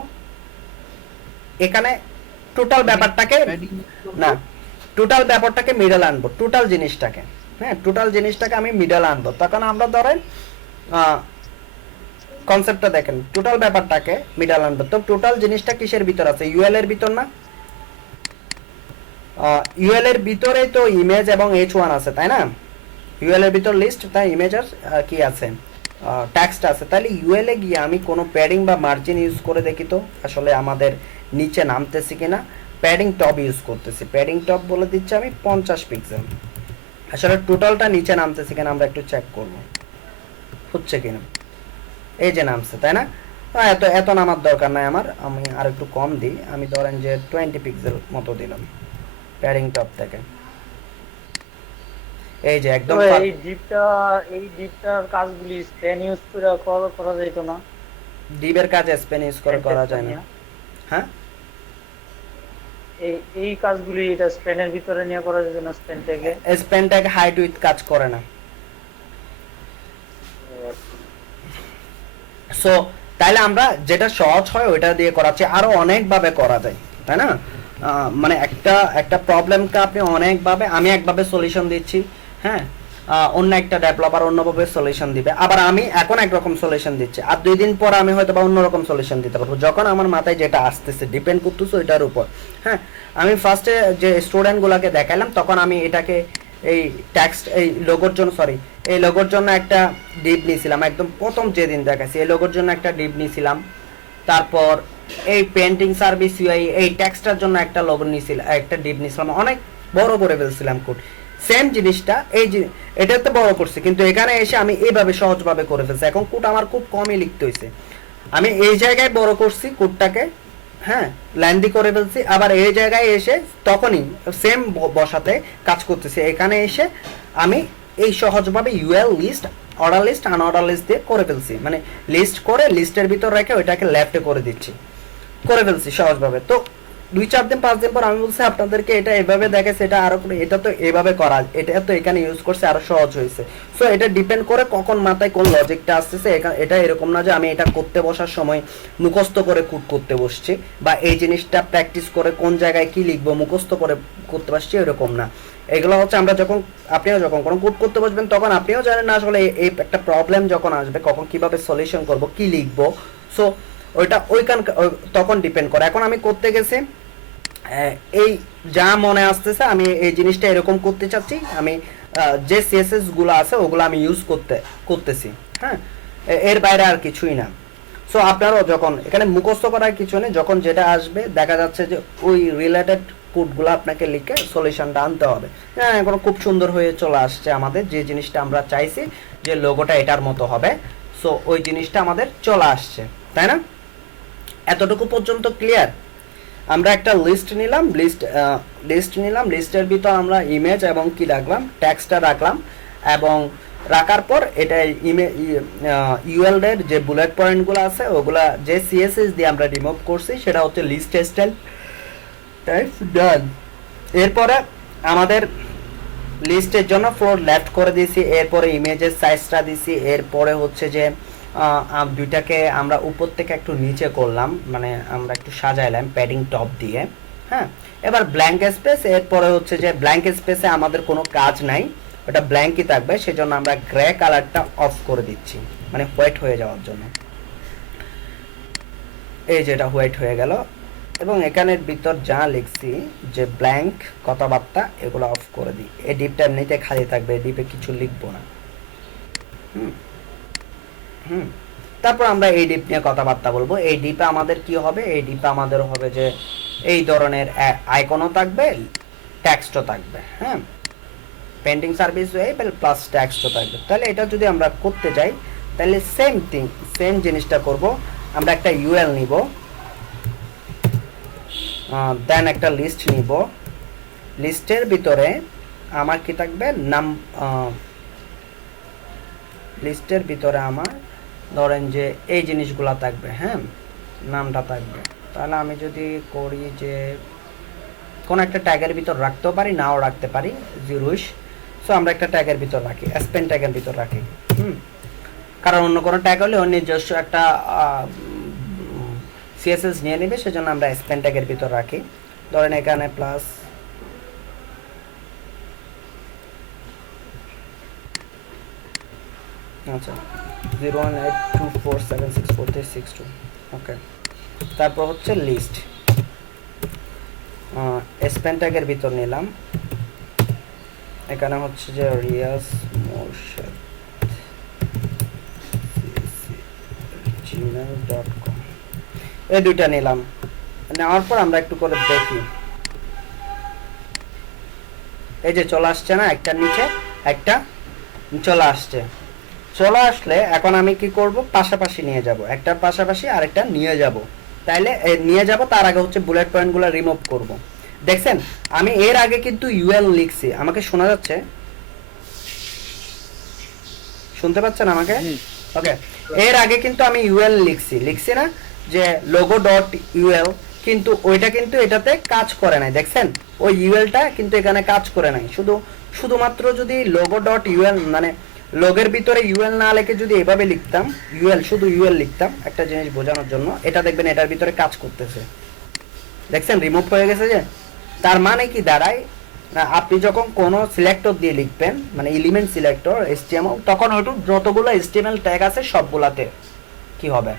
এখানে টোটাল ব্যাপারটাকে না, টোটাল ব্যাপারটাকে মিডল আনবো, টোটাল জিনিসটাকে, হ্যাঁ টোটাল জিনিসটাকে আমি মিডল আনবো। তখন আমরা ধরেন কনসেপ্টটা দেখেন, টোটাল ব্যাপারটাকে মিডল আনবো। তো টোটাল জিনিসটা কিসের ভিতর আছে? ইউএল এর ভিতর না? ইউএল এর ভিতরে তো ইমেজ এবং H1 আছে, তাই না? ইউএল এর ভিতর লিস্ট, তাই ইমেজ আর কি আছে, টেক্সট আছে। তাহলে ইউএল এ গিয়ে আমি কোনো প্যাডিং বা মার্জিন ইউজ করে দেখি তো আসলে আমাদের নিচে নামতেছি কিনা। প্যাডিং টপ ইউজ করতেছি, প্যাডিং টপ বলে দিচ্ছি আমি 50 পিক্সেল। আসলে টোটালটা নিচে নামতেছি কিনা আমরা একটু চেক করব হচ্ছে কিনা। এই যে নামছে, তাই না? এত এত নামার দরকার নাই আমার, আমি আর একটু কম দিই, আমি ধরেন যে 20 পিক্সেল মতো দিলাম প্যাডিং টপ থেকে। এই যে একদম এই ডিপটার কাজগুলি স্প্যান ইউজ করে করা যাইতো না? ডিপের কাজ স্প্যান ইউজ করে করা যায় না। হ্যাঁ, এই কাজগুলি এটা স্প্যানের ভিতরে নিয়ে করা যায় না? স্প্যান ট্যাগ হাইট উইথ কাজ করে না। সো তাহলে আমরা যেটা সহজ হয় ওইটা দিয়ে করাচ্ছি, আরো অনেক ভাবে করা যায়, তাই না? মানে একটা প্রবলেমকে আপনি অনেকভাবে, আমি একভাবে সলিউশন দিচ্ছি, হ্যাঁ অন্য একটা ডেভেলপার অন্যভাবে সলিউশন দিবে, আবার আমি এখন একরকম সলিউশন দিচ্ছি, আর 2 দিন পর আমি হয়তো বা অন্যরকম সলিউশন দিতে পারবো, যখন আমার মাথায় যেটা আসতেছে, ডিপেন্ড করতেছে ওইটার উপর। হ্যাঁ, আমি ফার্স্টে যে স্টুডেন্টগুলোকে দেখালাম তখন আমি এটাকে এই টেক্সট এই লোগোর জন্য এই লোগোর জন্য একটা ডিপ নিয়েছিলাম, একদম প্রথম যেদিন দেখাচ্ছি এই লোগোর জন্য একটা ডিপ নিয়েছিলাম। তারপর এই পেন্টিং সার্ভিস ইউআই এই টেক্সটার জন্য একটা লোগো নিয়েছিলাম, একটা ডিপ নিয়েছিলাম, অনেক বড় করে ফেলছিলাম কোড। সেম জিনিসটা এটা তো বড় করছি, কিন্তু এখানে এসে আমি এইভাবে সহজভাবে করে ফেলছি। এখন কোড আমার খুব কমই লিখতে হয়েছে, আমি এই জায়গায় বড় করছি কোডটাকে, হ্যাঁ, ল্যান্ডি করে ফেলছি। আবার এই জায়গায় এসে তখনই সেম বসাতে কাজ করতেছি, এখানে এসে আমি এই সহজভাবে UL list, order list, unorder list দিয়ে করে ফেলছি, মানে লিস্ট করে লিস্টের ভিতর রেখে ওইটাকে লেফটে করে দিচ্ছি, করে ফেলছি সহজভাবে। তো 2-4 দিন 5 দিন পর আমি বলছি আপনাদেরকে এটা এভাবে দেখেছে, এটা আরো এটা তো এভাবে করা, এটা তো এখানে ইউজ করছে আরো সহজ হয়েছে। সো এটা ডিপেন্ড করে কখন মাথায় কোন লজিকটা আসতেছে। এটা এরকম না যে আমি এটা করতে বসার সময় মুখস্থ করে কোড করতে বসছি, বা এই জিনিসটা প্র্যাকটিস করে কোন জায়গায় কি লিখবো মুখস্থ করে করতে পারছি, এরকম না। এগুলো হচ্ছে আমরা যখন আপনিও যখন কোনো কোড করতে বসবেন তখন আপনিও জানেন না আসলে এই একটা প্রবলেম যখন আসবে কখন কিভাবে সলিউশন করব, কি লিখবো। সো ওইটা তখন ডিপেন্ড করে। এখন আমি করতে গেছি এই যা মনে আসতেছে, আমি এই জিনিসটা এরকম করতে চাচ্ছি, আমি যে সিএসএস গুলো আছে ওগুলো আমি ইউজ করতেছি, হ্যাঁ, এর বাইরে আর কিছুই না। সো আপনারাও যখন এখানে মুখস্থ করার কিছু নেই, যখন যেটা আসবে দেখা যাচ্ছে যে ওই রিলেটেড কোডগুলো আপনাকে লিখে সলিউশনটা আনতে হবে। হ্যাঁ, এখন খুব সুন্দর হয়ে চলে আসছে আমাদের যে জিনিসটা আমরা চাইছি যে লোগোটা এটার মতো হবে। সো ওই জিনিসটা আমাদের চলে আসছে, তাই না? এতটুকু পর্যন্ত ক্লিয়ার? আমরা একটা লিস্ট নিলাম, লিস্টের ভিতর আমরা ইমেজ এবং কি রাখলাম, টেক্সটটা রাখলাম, এবং রাখার পর এটা ইউএল এর যে বুলেট পয়েন্টগুলো আছে ওগুলা যে সিএসএস দিয়ে আমরা রিমুভ করছি সেটা হচ্ছে লিস্ট স্টাইল টাইপ ডান। এরপরে আমাদের লিস্টের জন্য ফ্লোর লেফট করে দিয়েছি, এরপরে ইমেজের সাইজটা দিছি, এরপরে হচ্ছে যে দুইটাকে আমরা উপর থেকে একটু নিচে করলাম, মানে আমরা একটু সাজাইলাম প্যাডিং টপ দিয়ে, হ্যাঁ। এবার ব্ল্যাঙ্ক স্পেস, এরপরে হচ্ছে যে ব্ল্যাঙ্ক স্পেসে আমাদের কোনো কাজ নাই, ওটা ব্ল্যাঙ্কই থাকবে, সেজন্য আমরা গ্রে কালারটা অফ করে দিচ্ছি, মানে হোয়াইট হয়ে যাওয়ার জন্য। এই যেটা হোয়াইট হয়ে গেল, এবং এখানের ভিতর যা লিখছি যে ব্ল্যাঙ্ক কথাবার্তা এগুলো অফ করে দিই। এই ডিপটা এমনিতে খালি থাকবে, এই ডিপে কিছু লিখবো না। তারপর আমরা এই ডিপ নিয়ে কথাবার্তা বলবো। এই ডিপে আমাদের কি হবে, এই ডিপে আমাদের হবে যে এই ধরনের আইকনও থাকবে, টেক্সটও থাকবে, হ্যাঁ, পেন্টিং সার্ভিস ওয়েবল প্লাস টেক্সটও থাকবে। তাহলে এটা যদি আমরা করতে যাই তাহলে সেম জিনিসটা করব। আমরা একটা ইউএল নিব, দেন একটা লিস্ট নিব, লিস্টের ভিতরে আমার কি থাকবে নাম, লিস্টের ভিতরে আমার ধরেন যে এই জিনিসগুলো থাকবে, হ্যাঁ, নামটা থাকবে। তাহলে আমি যদি করি যে কোন একটা ট্যাগের ভিতর রাখতেও পারি, নাও রাখতে পারি, জিরোইশ। সো আমরা একটা ট্যাগের ভিতর রাখি, স্পেন ট্যাগের ভিতর রাখি, কারণ অন্য কোনো ট্যাগ হলে অন্য নিজস্ব একটা সিএসএস নিয়ে নেবে, সেজন্য আমরা স্পেন ট্যাগের ভিতর রাখি। ধরেন এখানে প্লাস আচ্ছা 01824764362, ওকে। তারপর হচ্ছে লিস্ট, স্পেন ট্যাগের ভিতর নিলাম, এখানে হচ্ছে যে রিয়াজ মোর্শেদ gmail.com, এই দুইটা নিলাম। নেওয়ার পর আমরা একটু করে দেখি, এই যে চলে আসছে না, একটা নিচে একটা চলে আসছে। চলে আসলে এখন আমি কি করব, পাশাপাশি নিয়ে যাব, একটার পাশাপাশি আরেকটা নিয়ে যাব। তাইলে নিয়ে যাব, তার আগে হচ্ছে বুলেট পয়েন্টগুলো রিমুভ করব। দেখছেন আমি এর আগে কিন্তু ইউএল লিখছি, আমাকে শোনা যাচ্ছে? শুনতে পাচ্ছেন আমাকে? ওকে, এর আগে কিন্তু আমি ইউএল লিখছি না, যে লোগো ডট ইউএল, কিন্তু ওইটা কিন্তু এটাতে কাজ করে নাই। দেখছেন ওই ইউএলটা কিন্তু এখানে কাজ করে নাই। শুধুমাত্র যদি লোগো ডট ইউএল, মানে লগের ভিতরে ইউএল না লিখে যদি এভাবে লিখতাম, শুধু ইউএল লিখতাম একটা জিনিস বোঝানোর জন্য, এটা দেখবেন এটার ভিতরে কাজ করতেছে। দেখছেন রিমুভ হয়ে গেছে। যে তার মানে কি দাঁড়ায়, আপনি যখন কোনো সিলেক্টর দিয়ে লিখবেন, মানে এলিমেন্ট সিলেক্টর HTML, তখন ওইটু যতগুলো HTML ট্যাগ আছে সবগুলাতে কি হবে,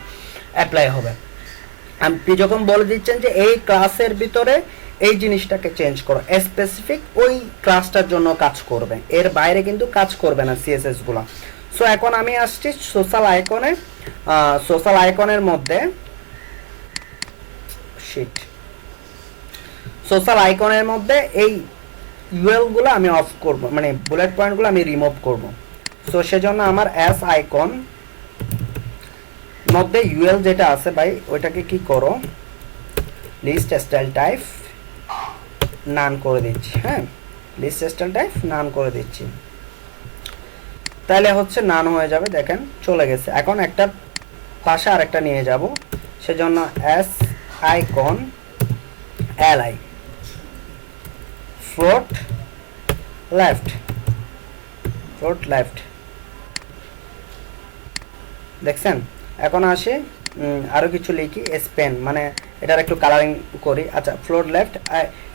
অ্যাপ্লাই হবে। আপনি যখন বলে দিচ্ছেন যে এই ক্লাসের ভিতরে এই জিনিসটাকে চেঞ্জ করো, স্পেসিফিক ওই ক্লাসটার জন্য কাজ করবে, এর বাইরে কিন্তু কাজ করবে না সিএসএস গুলো। সো এখন আমি আসছি সোশ্যাল আইকনে, সোশ্যাল আইকনের মধ্যে সোশ্যাল আইকনের মধ্যে এই ইউএল গুলো আমি অফ করব, মানে বুলেট পয়েন্টগুলো আমি রিমুভ করব। সো সেজন্য আমার অ্যাস আইকন মধ্যে ইউএল যেটা আছে ভাই ওইটাকে কি করো, লিস্ট স্টাইল টাইপ নান করে দিচ্ছি। হ্যাঁ, লিস্ট স্টাইল টাইপ নান করে দিচ্ছি, তাহলে হচ্ছে নান হয়ে যাবে। দেখেন চলে গেছে। এখন একটা পাশে আরেকটা নিয়ে যাব, সেজন্য S icon LI float left, float left, দেখছেন। এখন আসে আরো কিছু লিখি, স্পেন, মানে এটার একটু কালারিং করি। আচ্ছা, ফ্লোট লেফট,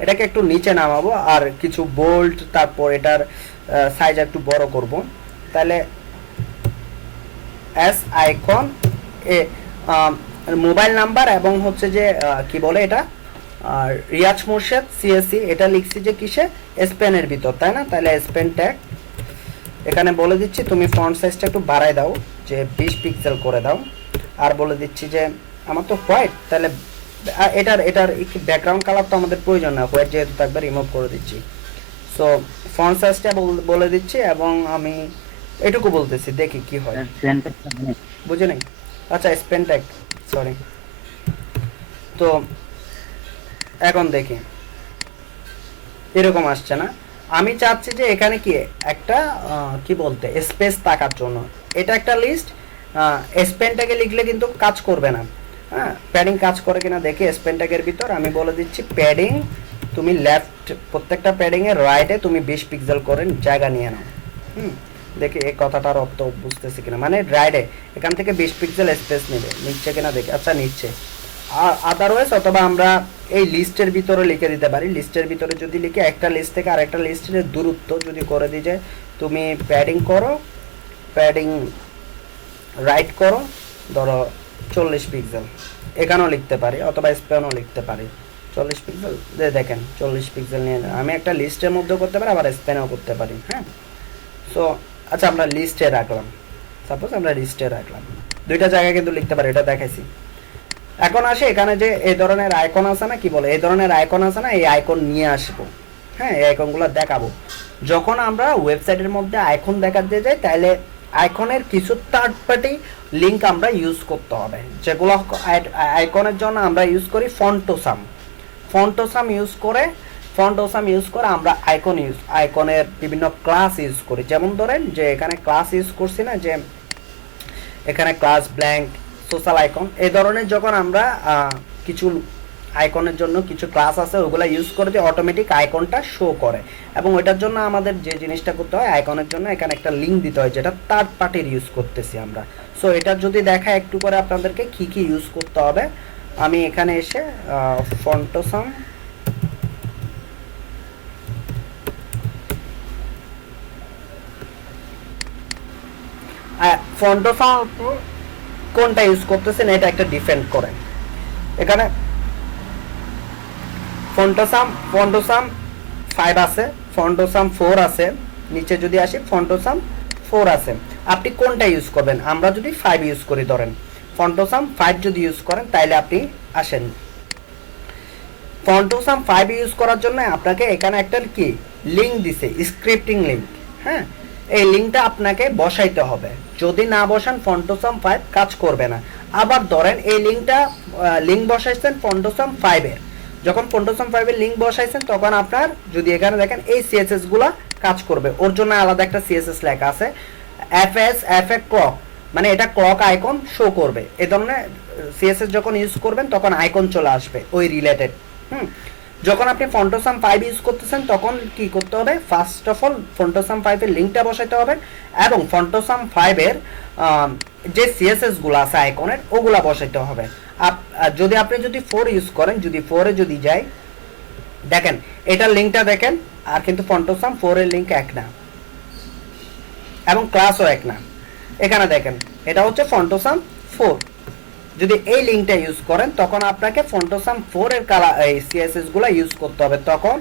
এটাকে একটু নিচে নামাবো আর কিছু বোল্ড, তারপর এটার সাইজ একটু বড় করব। তাহলে এস আইকন এ মোবাইল নাম্বার এবং হচ্ছে যে কি বলে এটা রিয়াজ মোর্শেদ সিএসসি, এটা লিখছি যে কিসে, স্পেনের ভিতর, তাই না? তাহলে স্পেন ট্যাগ এখানে বলে দিচ্ছি তুমি ফন্ট সাইজটা একটু বাড়ায় দাও, যে 20 পিক্সেল করে দাও। আর বলে দিচ্ছি যে আমার তো হোয়াইট, তাহলে এটার ব্যাকগ্রাউন্ড কালার তো আমাদের প্রয়োজন না, হোয়াইট যেহেতু থাকবে রিমুভ করে দিচ্ছি। সো ফন্ট সাইজটা বলে দিচ্ছি এবং আমি এটুকু বলতেছি, দেখি কি হয়। বুঝে নেই? আচ্ছা, স্পেন ট্যাগ, সরি। তো এখন দেখি এরকম আসছে না। আমি চাচ্ছি যে এখানে কি একটা কি বলতে স্পেস থাকার জন্য, এটা একটা লিস্ট, স্পেন ট্যাগে লিখলে কিন্তু কাজ করবে না। হ্যাঁ, প্যাডিং কাজ করে কিনা দেখি। স্পেন ট্যাগের ভিতর আমি বলে দিচ্ছি প্যাডিং তুমি লেফট, প্রত্যেকটা প্যাডিং এর রাইটে তুমি 20 পিক্সেল করে জায়গা নিয়ে নাও। দেখি এই কথাটার অর্থ বুঝতেছি কিনা, মানে রাইটে এখান থেকে 20 পিক্সেল স্পেস নেবে, নিচ্ছে কিনা দেখি। আচ্ছা, নিচ্ছে। আর আদারওয়াইজ অথবা আমরা এই লিস্টের ভিতরে লিখে দিতে পারি। লিস্টের ভিতরে যদি লিখে একটা লিস্ট থেকে আরেকটা লিস্টের দূরত্ব যদি করে দিই যে তুমি প্যাডিং করো, প্যাডিং রাইট করো ধরো 40 পিক্সেল, এখানেও লিখতে পারি অথবা স্পেনও লিখতে পারি 40 পিক্সেল। দেখেন 40 পিক্সেল নিয়ে আমি একটা লিস্টের মধ্যেও করতে পারি, আবার স্পেনও করতে পারি। হ্যাঁ, সো আচ্ছা, আমরা লিস্টে রাখলাম, সাপোজ আমরা লিস্টে রাখলাম, দুইটা জায়গায় কিন্তু লিখতে পারি, এটা দেখাইছি। এখন আসে এখানে যে এই ধরনের আইকন আছে না, কি বলে এই ধরনের আইকন আছে না, এই আইকন নিয়ে আসবো। হ্যাঁ, এই আইকনগুলো দেখাবো। যখন আমরা ওয়েবসাইটের মধ্যে আইকন দেখাতে যাই, তাহলে আইকনের কিছু থার্ড পার্টি লিঙ্ক আমরা ইউজ করতে হবে, যেগুলো আইকনের জন্য আমরা ইউজ করি ফন্টোসাম। ফন্টোসাম ইউজ করে আমরা আইকনের বিভিন্ন ক্লাস ইউজ করি। যেমন ধরেন যে এখানে ক্লাস ইউজ করছি না, যে এখানে ক্লাস ব্ল্যাঙ্ক সোশ্যাল আইকন, এই ধরনের যখন আমরা কিছু আইকনের জন্য কিছু ক্লাস আছে ওগুলা ইউজ করে দিয়ে অটোমেটিক আইকনটা শো করে। এবং ওইটার জন্য আমাদের যে জিনিসটা করতে হয়, আইকনের জন্য এখানে একটা লিঙ্ক দিতে হয়, যেটা থার্ড পার্টির ইউজ করতেছি আমরা। সো এটা যদি দেখা একটু করে আপনাদেরকে কি কি ইউজ করতে হবে, আমি এখানে এসে ফন্টোসাম কোনটা ইউজ করতেছেন এটা একটা ডিপেন্ড করে। এখানে ফন্টোসাম 5 আছে, ফন্টোসাম 4 আছে, নিচে যদি আসি ফন্টোসাম 4 আছে। আপনি কোনটা ইউজ করবেন? আমরা যদি 5 ইউজ করি, ধরেন ফন্টোসাম 5 যদি ইউজ করেন, তাইলে আপনি আসেন। ফন্টোসাম 5 ইউজ করার জন্য আপনাকে এখানে একটা কি লিঙ্ক দিছে, স্ক্রিপ্টিং লিঙ্ক। হ্যাঁ, এই লিঙ্কটা আপনাকে বসাইতে হবে, যদি না বসান ফন্টোসাম 5 কাজ করবে না। আবার ধরেন এই লিঙ্ক বসাইছেন ফন্টোসাম 5 এর, যখন ফন্টোসাম 5 এর লিঙ্ক বসাইছেন তখন আপনার যদি এখানে দেখেন এই সিএসএস গুলা কাজ করবে। ওর জন্য আলাদা একটা সিএসএস লেখা আছে, এফএ ক্লক, মানে এটা ক্লক আইকন শো করবে। এই ধরনের সিএসএস যখন ইউজ করবেন তখন আইকন চলে আসবে ওই রিলেটেড। যখন আপনি ফন্টোসাম 5 ইউজ করতেছেন তখন কি করতে হবে? ফার্স্ট অফ অল ফন্টোসাম 5 এর লিঙ্কটা বসাইতে হবে এবং ফন্টোসাম 5 এর যে সিএসএস গুলো আছে আইকনের ওগুলা বসাইতে হবে। যদি আপনি 4 ইউজ করেন, যদি 4 এ যদি যাই, দেখেন এটার লিঙ্কটা দেখেন, আর কিন্তু ফন্টোসাম 4 এর লিঙ্ক এক না এবং ক্লাসও এক না। এখানে দেখেন এটা হচ্ছে ফন্টোসাম 4। যদি এই লিঙ্কটা ইউজ করেন তখন আপনাকে ফন্টোসাম 4 এর কালার এই সিএসএস গুলো ইউজ করতে হবে। তখন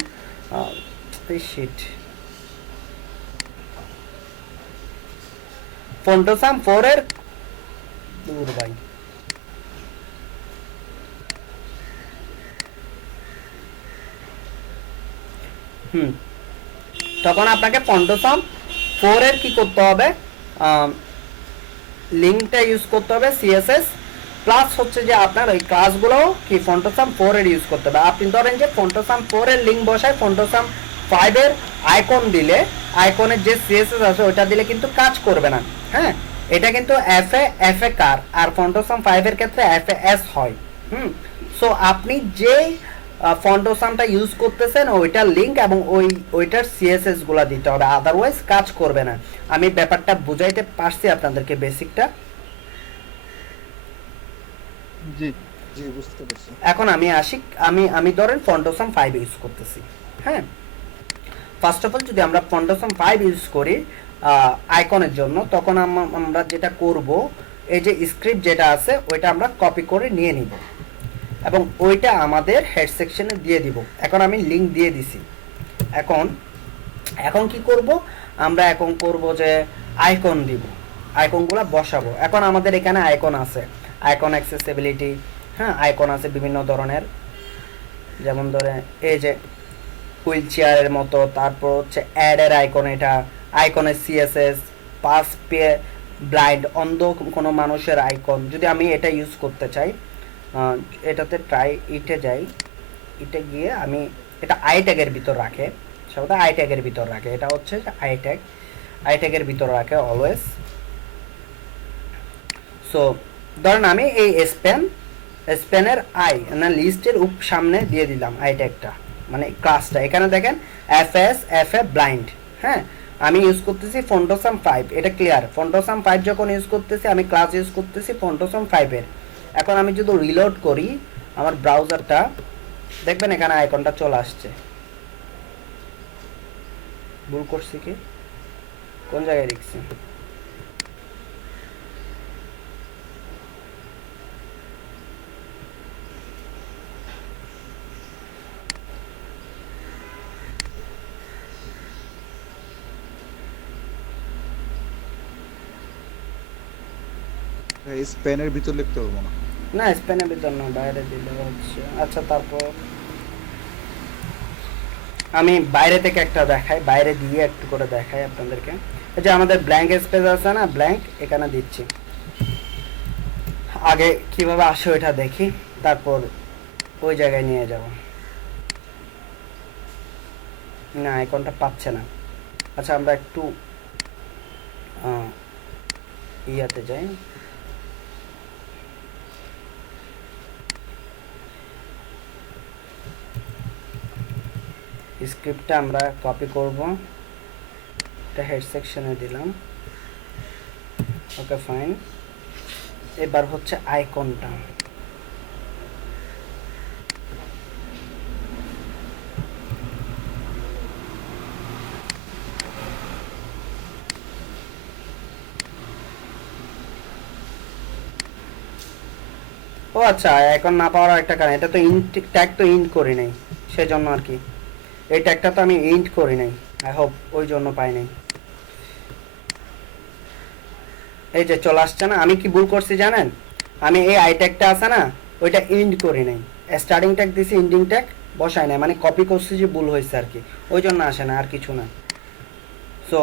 ফন্টোসাম 4 এর দূর ভাই তখন আপনাকে ফন্টোসাম 4 এর কি করতে হবে, লিঙ্কটা ইউজ করতে হবে সিএসএস প্লাস হচ্ছে যে আপনার ওই ক্লাসগুলো কি ফন্টোসাম 4 এর ইউজ করতে হবে। আপনি ধরেন যে ফন্টোসাম 4 এর লিঙ্ক বসায় ফন্টোসাম 5 এর আইকন দিলে, আইকনের যে সিএসএস আছে ওটা দিলে কিন্তু কাজ করবে না। হ্যাঁ, এটা কিন্তু এফএ কার, আর ফন্টোসাম 5 এর ক্ষেত্রে এফএস হয়। সো আপনি যে ফন্টোসামটা ইউজ করতেছেন ওইটার লিঙ্ক এবং ওইটার সিএসএস গুলা দিতে হবে, আদারওয়াইজ কাজ করবে না। আমি ব্যাপারটা বুঝাইতে পারছি আপনাদেরকে বেসিকটা? জি জি বুঝতে পারছি। এখন আমি আসি, আমি ধরেন ফন্টোসাম 5 ইউজ করতেছি। হ্যাঁ, ফার্স্ট অফ অল যদি আমরা ফন্টোসাম 5 ইউজ করি আইকনের জন্য, তখন আমরা যেটা করব, এই যে স্ক্রিপ্ট যেটা আছে ওইটা আমরা কপি করে নিয়ে নিব এবং ওইটা আমাদের হেড সেকশনে দিয়ে দিব। এখন আমি লিংক দিয়ে দিছি। এখন কি করব, আমরা এখন করব যে আইকন দিব, আইকনগুলো বসাবো। এখন আমাদের এখানে আইকন আছে, আইকন অ্যাক্সেসিবিলিটি, হ্যাঁ আইকন আছে বিভিন্ন ধরনের, যেমন ধরে এই যে হুইল চেয়ারের মতো, তারপর হচ্ছে অ্যাডের আইকন, এটা আইকনের সিএসএস, পাস পে ব্লাইন্ড অন্ধ কোনো মানুষের আইকন। যদি আমি এটা ইউজ করতে চাই, এটাতে ইটে যাই, ইটে গিয়ে আমি এটা আই ট্যাগের ভিতর রাখে, সবাই আই ট্যাগের ভিতর রাখে, এটা হচ্ছে আই ট্যাগের ভিতর রাখে অলওয়েজ। সো ধরেন আমি এই স্পেনের আই না লিস্টের সামনে দিয়ে দিলাম আই ট্যাগটা, মানে ক্লাসটা। এখানে দেখেন এফএ ব্লাইন্ড। হ্যাঁ, আমি ইউজ করতেছি ফন্টোসাম 5, এটা ক্লিয়ার। ফন্টোসাম 5 যখন ইউজ করতেছি আমি ক্লাস ইউজ করতেছি ফন্টোসাম 5 এর। এখন আমি যদি রিলোড করি আমার ব্রাউজারটা, দেখবেন এখানে আইকনটা চলে আসছে। ভুল করছি কি, কোন জায়গায় লিখছি? স্পেনের ভিতর লিখতে পারবো না? না, স্পেনের ভিতর না, বাইরে দিলে হচ্ছে। আচ্ছা, তারপর আমি বাইরে থেকে একটা দেখাই, বাইরে দিয়ে একটু করে দেখাই আপনাদেরকে। এই যে আমাদের ব্ল্যাঙ্ক স্পেস আছে না, ব্ল্যাঙ্ক, এখানে দিচ্ছি। আগে কিভাবে আসে ওইটা দেখি, তারপর ওই জায়গায় নিয়ে যাব। না, আইকনটা পাচ্ছে না। আচ্ছা, আমরা একটু ইয়াতে যাই, স্ক্রিপ্টটা আমরা কপি করব, এটা হেড সেকশনে দিলাম। Okay fine. এবার হচ্ছে আইকনটা, ও আচ্ছা, আইকন না পাওয়ার একটা কারণ, এটা তো ট্যাগ তো ইন্ট করি নাই, সেজন্য আর কি। এই ট্যাগটা তো আমি ইন্ট করি নাই, আই হোপ ওই জন্য পাই নাই। এই যে চলে আসছে না, আমি কি ভুল করছি জানেন? আমি এই আই ট্যাগটা আছে না, ওইটা ইন্ট করি নাই, স্টার্টিং ট্যাগ দিছি, এন্ডিং ট্যাগ বসাই নাই, মানে কপি করছি যে ভুল হয়েছে আর কি, ওই জন্য আসে না, আর কিছু না। সো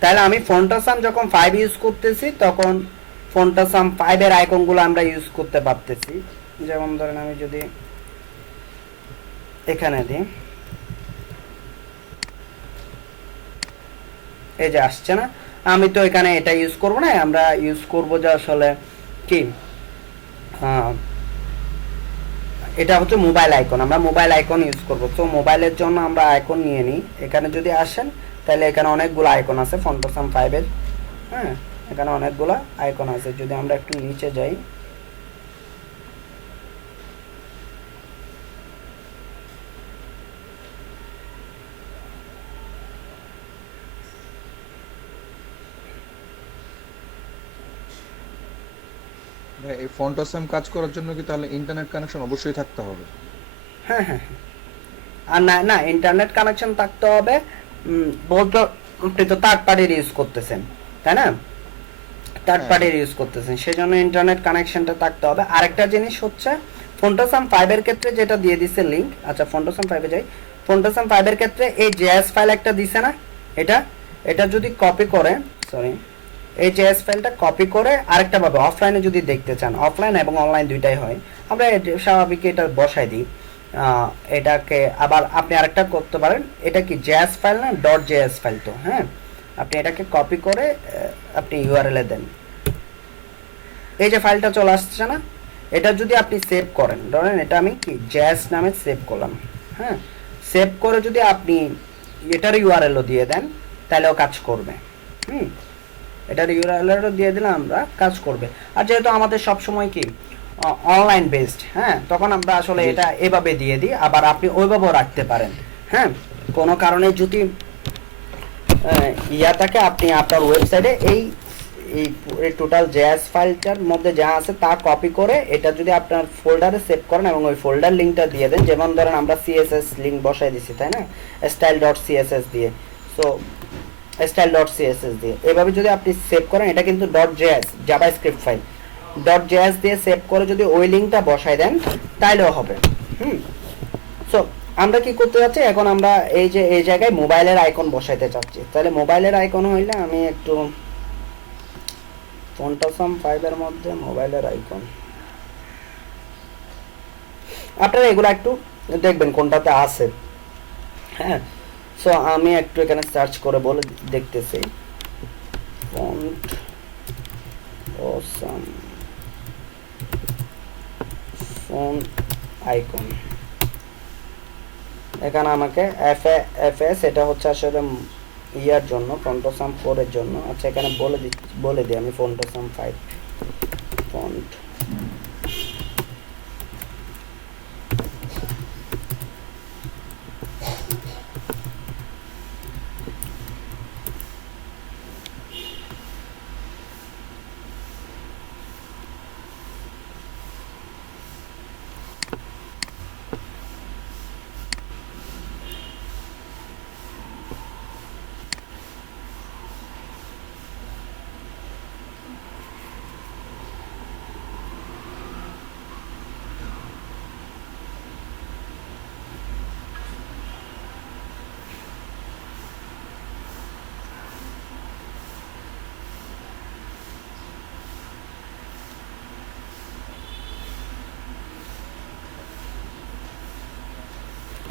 তাহলে আমি ফন্টোসাম যখন 5 ইউজ করতেছি তখন ফন্টোসাম 5 এর আইকনগুলো আমরা ইউজ করতে পারতেছি। যেমন ধরেন আমি যদি এখানে দিই, এই যে আসছে না, আমি তো এখানে এটা ইউজ করব না, আমরা ইউজ করব যে আসলে কি, এটা হচ্ছে মোবাইল আইকন, আমরা মোবাইল আইকন ইউজ করব। তো মোবাইলের জন্য আমরা আইকন নিয়ে নিই। এখানে যদি আসেন তাহলে এখানে অনেকগুলো আইকন আছে ফন্টোসাম 5 এর। হ্যাঁ, এখানে অনেকগুলো আইকন আছে। যদি আমরা একটু নিচে যাই, এই ফন্টোসাম কাজ করার জন্য কি তাহলে ইন্টারনেট কানেকশন অবশ্যই থাকতে হবে? হ্যাঁ হ্যাঁ, আর না না, ইন্টারনেট কানেকশন থাকতে হবে বলতে, আপনি তো থার্ড পার্টির ইউজ করতেছেন, তাই না? থার্ড পার্টির ইউজ করতেছেন, সেজন্য ইন্টারনেট কানেকশনটা থাকতে হবে। আরেকটা জিনিস হচ্ছে ফন্টোসাম 5 এর ক্ষেত্রে যেটা দিয়ে দিছে লিংক, আচ্ছা ফন্টোসাম 5 এ যাই, ফন্টেশন 5 এর ক্ষেত্রে এই জেএস ফাইল একটা দিছে না, এটা যদি কপি করে, সরি, এই জেএস ফাইলটা কপি করে আরেকটা ভাবে অফলাইনে যদি দেখতে চান, অফলাইন এবং অনলাইন দুইটাই হয়, আমরা স্বাভাবিক এটা বসাই দিই। এটাকে আবার আপনি আরেকটা করতে পারেন, এটা কি জেএস ফাইল না ডট জেএস ফাইল, তো হ্যাঁ আপনি এটাকে কপি করে আপনি ইউআরএল এ দেন, এই যে ফাইলটা চলে আসছে না, এটা যদি আপনি সেভ করেন, ধরেন এটা আমি কি জেএস নামে সেভ করলাম, হ্যাঁ সেভ করে যদি আপনি এটার ইউআরএলও দিয়ে দেন তাহলেও কাজ করবে। এটার ইউআরএলও দিয়ে দিলে আমরা কাজ করবে। আর যেহেতু আমাদের সব সময় কি অনলাইন বেসড, হ্যাঁ তখন আমরা আসলে এটা এভাবে দিয়ে দিই, আবার আপনি ওইভাবেও রাখতে পারেন। হ্যাঁ কোনো কারণে যদি ইয়াটাকে আপনি আপনার ওয়েবসাইটে এই টোটাল জেএস ফাইলটার মধ্যে যা আছে তা কপি করে এটা যদি আপনার ফোল্ডারে সেভ করেন এবং ওই ফোল্ডার লিঙ্কটা দিয়ে দেন, যেমন ধরেন আমরা সিএসএস লিঙ্ক বসাই দিছি তাই না, style.css দিয়ে, সো style.css দিয়ে এভাবে যদি আপনি সেভ করেন, এটা কিন্তু .js জাভাস্ক্রিপ্ট ফাইল, .js দিয়ে সেভ করে যদি ওই লিঙ্কটা বসাই দেন তাইলেও হবে। সো আমরা কি করতে যাচ্ছি এখন, আমরা এই যে এই জায়গায় মোবাইলের আইকন বসাইতে চাচ্ছি, তাহলে মোবাইলের আইকন হইলে আমি একটু ফন্টাসাম 5 এর মধ্যে মোবাইলের আইকন, আপনারা এগুলো একটু দেখবেন কোনটাতে আছে। হ্যাঁ সো আমি একটু এখানে সার্চ করে বলে দেখতেছি, ফন্টাসাম ফন্ট আইকন, এখানে আমাকে এফএস এটা হচ্ছে আসলে ইয়ার জন্য, ফন্টাসাম 4 এর জন্য। আচ্ছা এখানে বলে দিই আমি ফন্টাসাম 5 ফন্ট,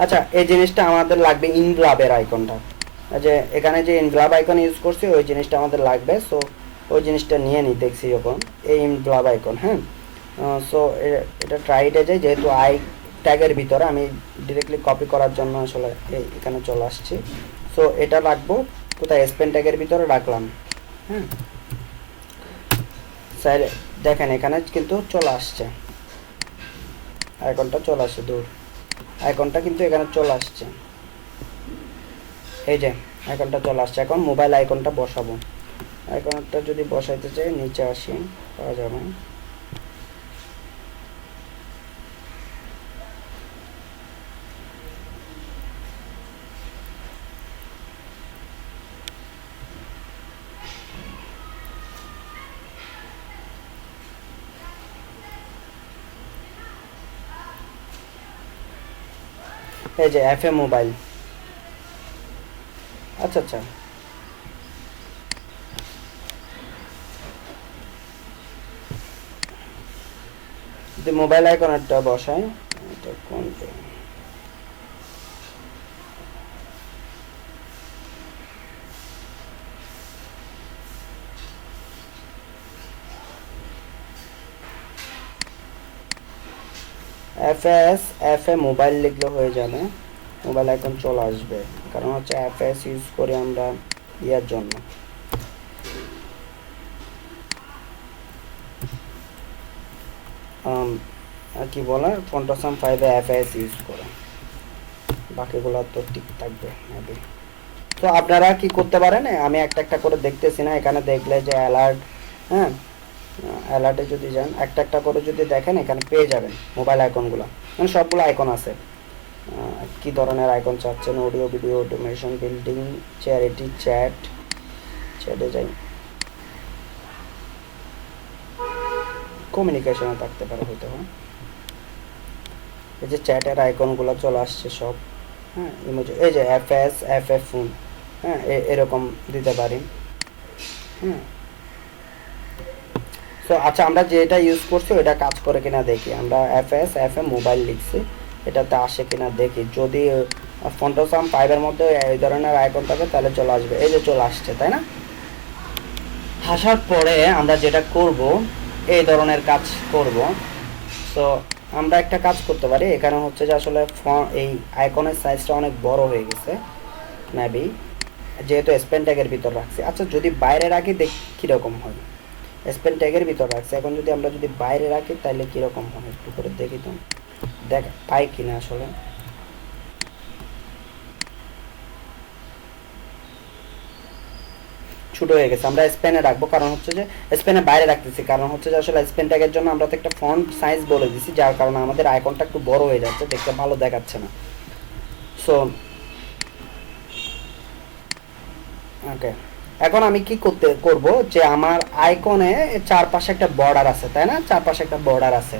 আচ্ছা এই জিনিসটা আমাদের লাগবে ইনগ্লাবের আইকনটা, যে এখানে যে ইনগ্লাব আইকন ইউজ করছি ওই জিনিসটা আমাদের লাগবে। সো ওই জিনিসটা নিয়ে নিই দেখছি যখন এই ইনগ্লাব আইকন, হ্যাঁ সো এটা ট্রাইটে যাই, যেহেতু আই ট্যাগের ভিতরে আমি ডিরেক্টলি কপি করার জন্য আসলে এখানে চলে আসছি। সো এটা রাখবো কোথায়, স্পেন ট্যাগের ভিতরে রাখলাম। হ্যাঁ স্যার দেখেন এখানে কিন্তু চলে আসছে আইকনটা, চলে আসছে দূর আইকনটা কিন্তু এখানে চলে আসছে, এই যে আইকনটা চলে আসছে। এখন মোবাইল আইকনটা বসাবো, আইকনটা যদি বসাইতে চাই নিচে আসি পাওয়া যাবে, এই যে এফএ মোবাইল। আচ্ছা আচ্ছা যদি মোবাইল আইকনটা বসাই, এটা কোনটা, এফএস এফএ মোবাইল লিখলে হয়ে যাবে, মোবাইল আইকন চলে আসবে, কারণ হচ্ছে এফএস ইউজ করি আমরা ইয়ার জন্য। কি বলে ফন্টাসাম 5 এ এফএস ইউজ করে, বাকিগুলো তো ঠিক থাকবে মেবি। তো আপনারা কি করতে পারেন, আমি একটা একটা করে দেখতেছি না, এখানে দেখলে যে অ্যালার্ট, হ্যাঁ অ্যালার্টে যদি যান একটা একটা করে যদি দেখেন এখানে পেয়ে যাবেন মোবাইল আইকনগুলো, মানে সবগুলো আইকন আছে। কি ধরনের আইকন চাচ্ছেন, audio video automation building charity চ্যাটে যাই, কমিউনিকেশনে থাকতে পারে হয়তো। এই যে চ্যাটের আইকনগুলো চলে আসছে সব, হ্যাঁ ইমোজি, এই যে FS FF, হ্যাঁ এরকম দিতে পারি। হ্যাঁ তো আচ্ছা, আমরা যেটা ইউজ করছি ওটা কাজ করে কিনা দেখি। আমরা FS FM মোবাইল লিখছি, এটাতে আসে কিনা দেখি। যদি ফন্টোসাম 5 এর মধ্যে এই ধরনের আইকন থাকে তাহলে চলে আসবে। এই যে চলে আসছে, তাই না? আসার পরে আমরা যেটা করব, এই ধরনের কাজ করব। সো আমরা একটা কাজ করতে পারি, এখানে হচ্ছে যে আসলে এই আইকনের সাইজটা অনেক বড় হয়ে গেছে মেবি, যেহেতু স্পেন ট্যাগের ভিতর রাখছি। আচ্ছা যদি বাইরে রাখি দেখ কীরকম হয়। স্পেন ট্যাগের ভিতর রাখছি, এখন যদি আমরা যদি বাইরে রাখি তাহলে কীরকম হয় একটু করে দেখি তো, দেখ পাই কিনা আসলে। ছোট হয়ে গেছে, আমরা স্পেনে রাখবো, কারণ হচ্ছে যে স্পেনে বাইরে রাখতেছি, কারণ হচ্ছে যে আসলে স্পেন ট্যাগের জন্য আমরা তো একটা ফন্ট সাইজ বলে দিছি, যার কারণে আমাদের আইকনটা একটু বড় হয়ে যাচ্ছে, দেখতে ভালো দেখাচ্ছে না। সো ওকে, এখন আমি কি করব যে আমার আইকনে চারপাশে একটা বর্ডার আছে, তাই না? চারপাশে একটা বর্ডার আছে।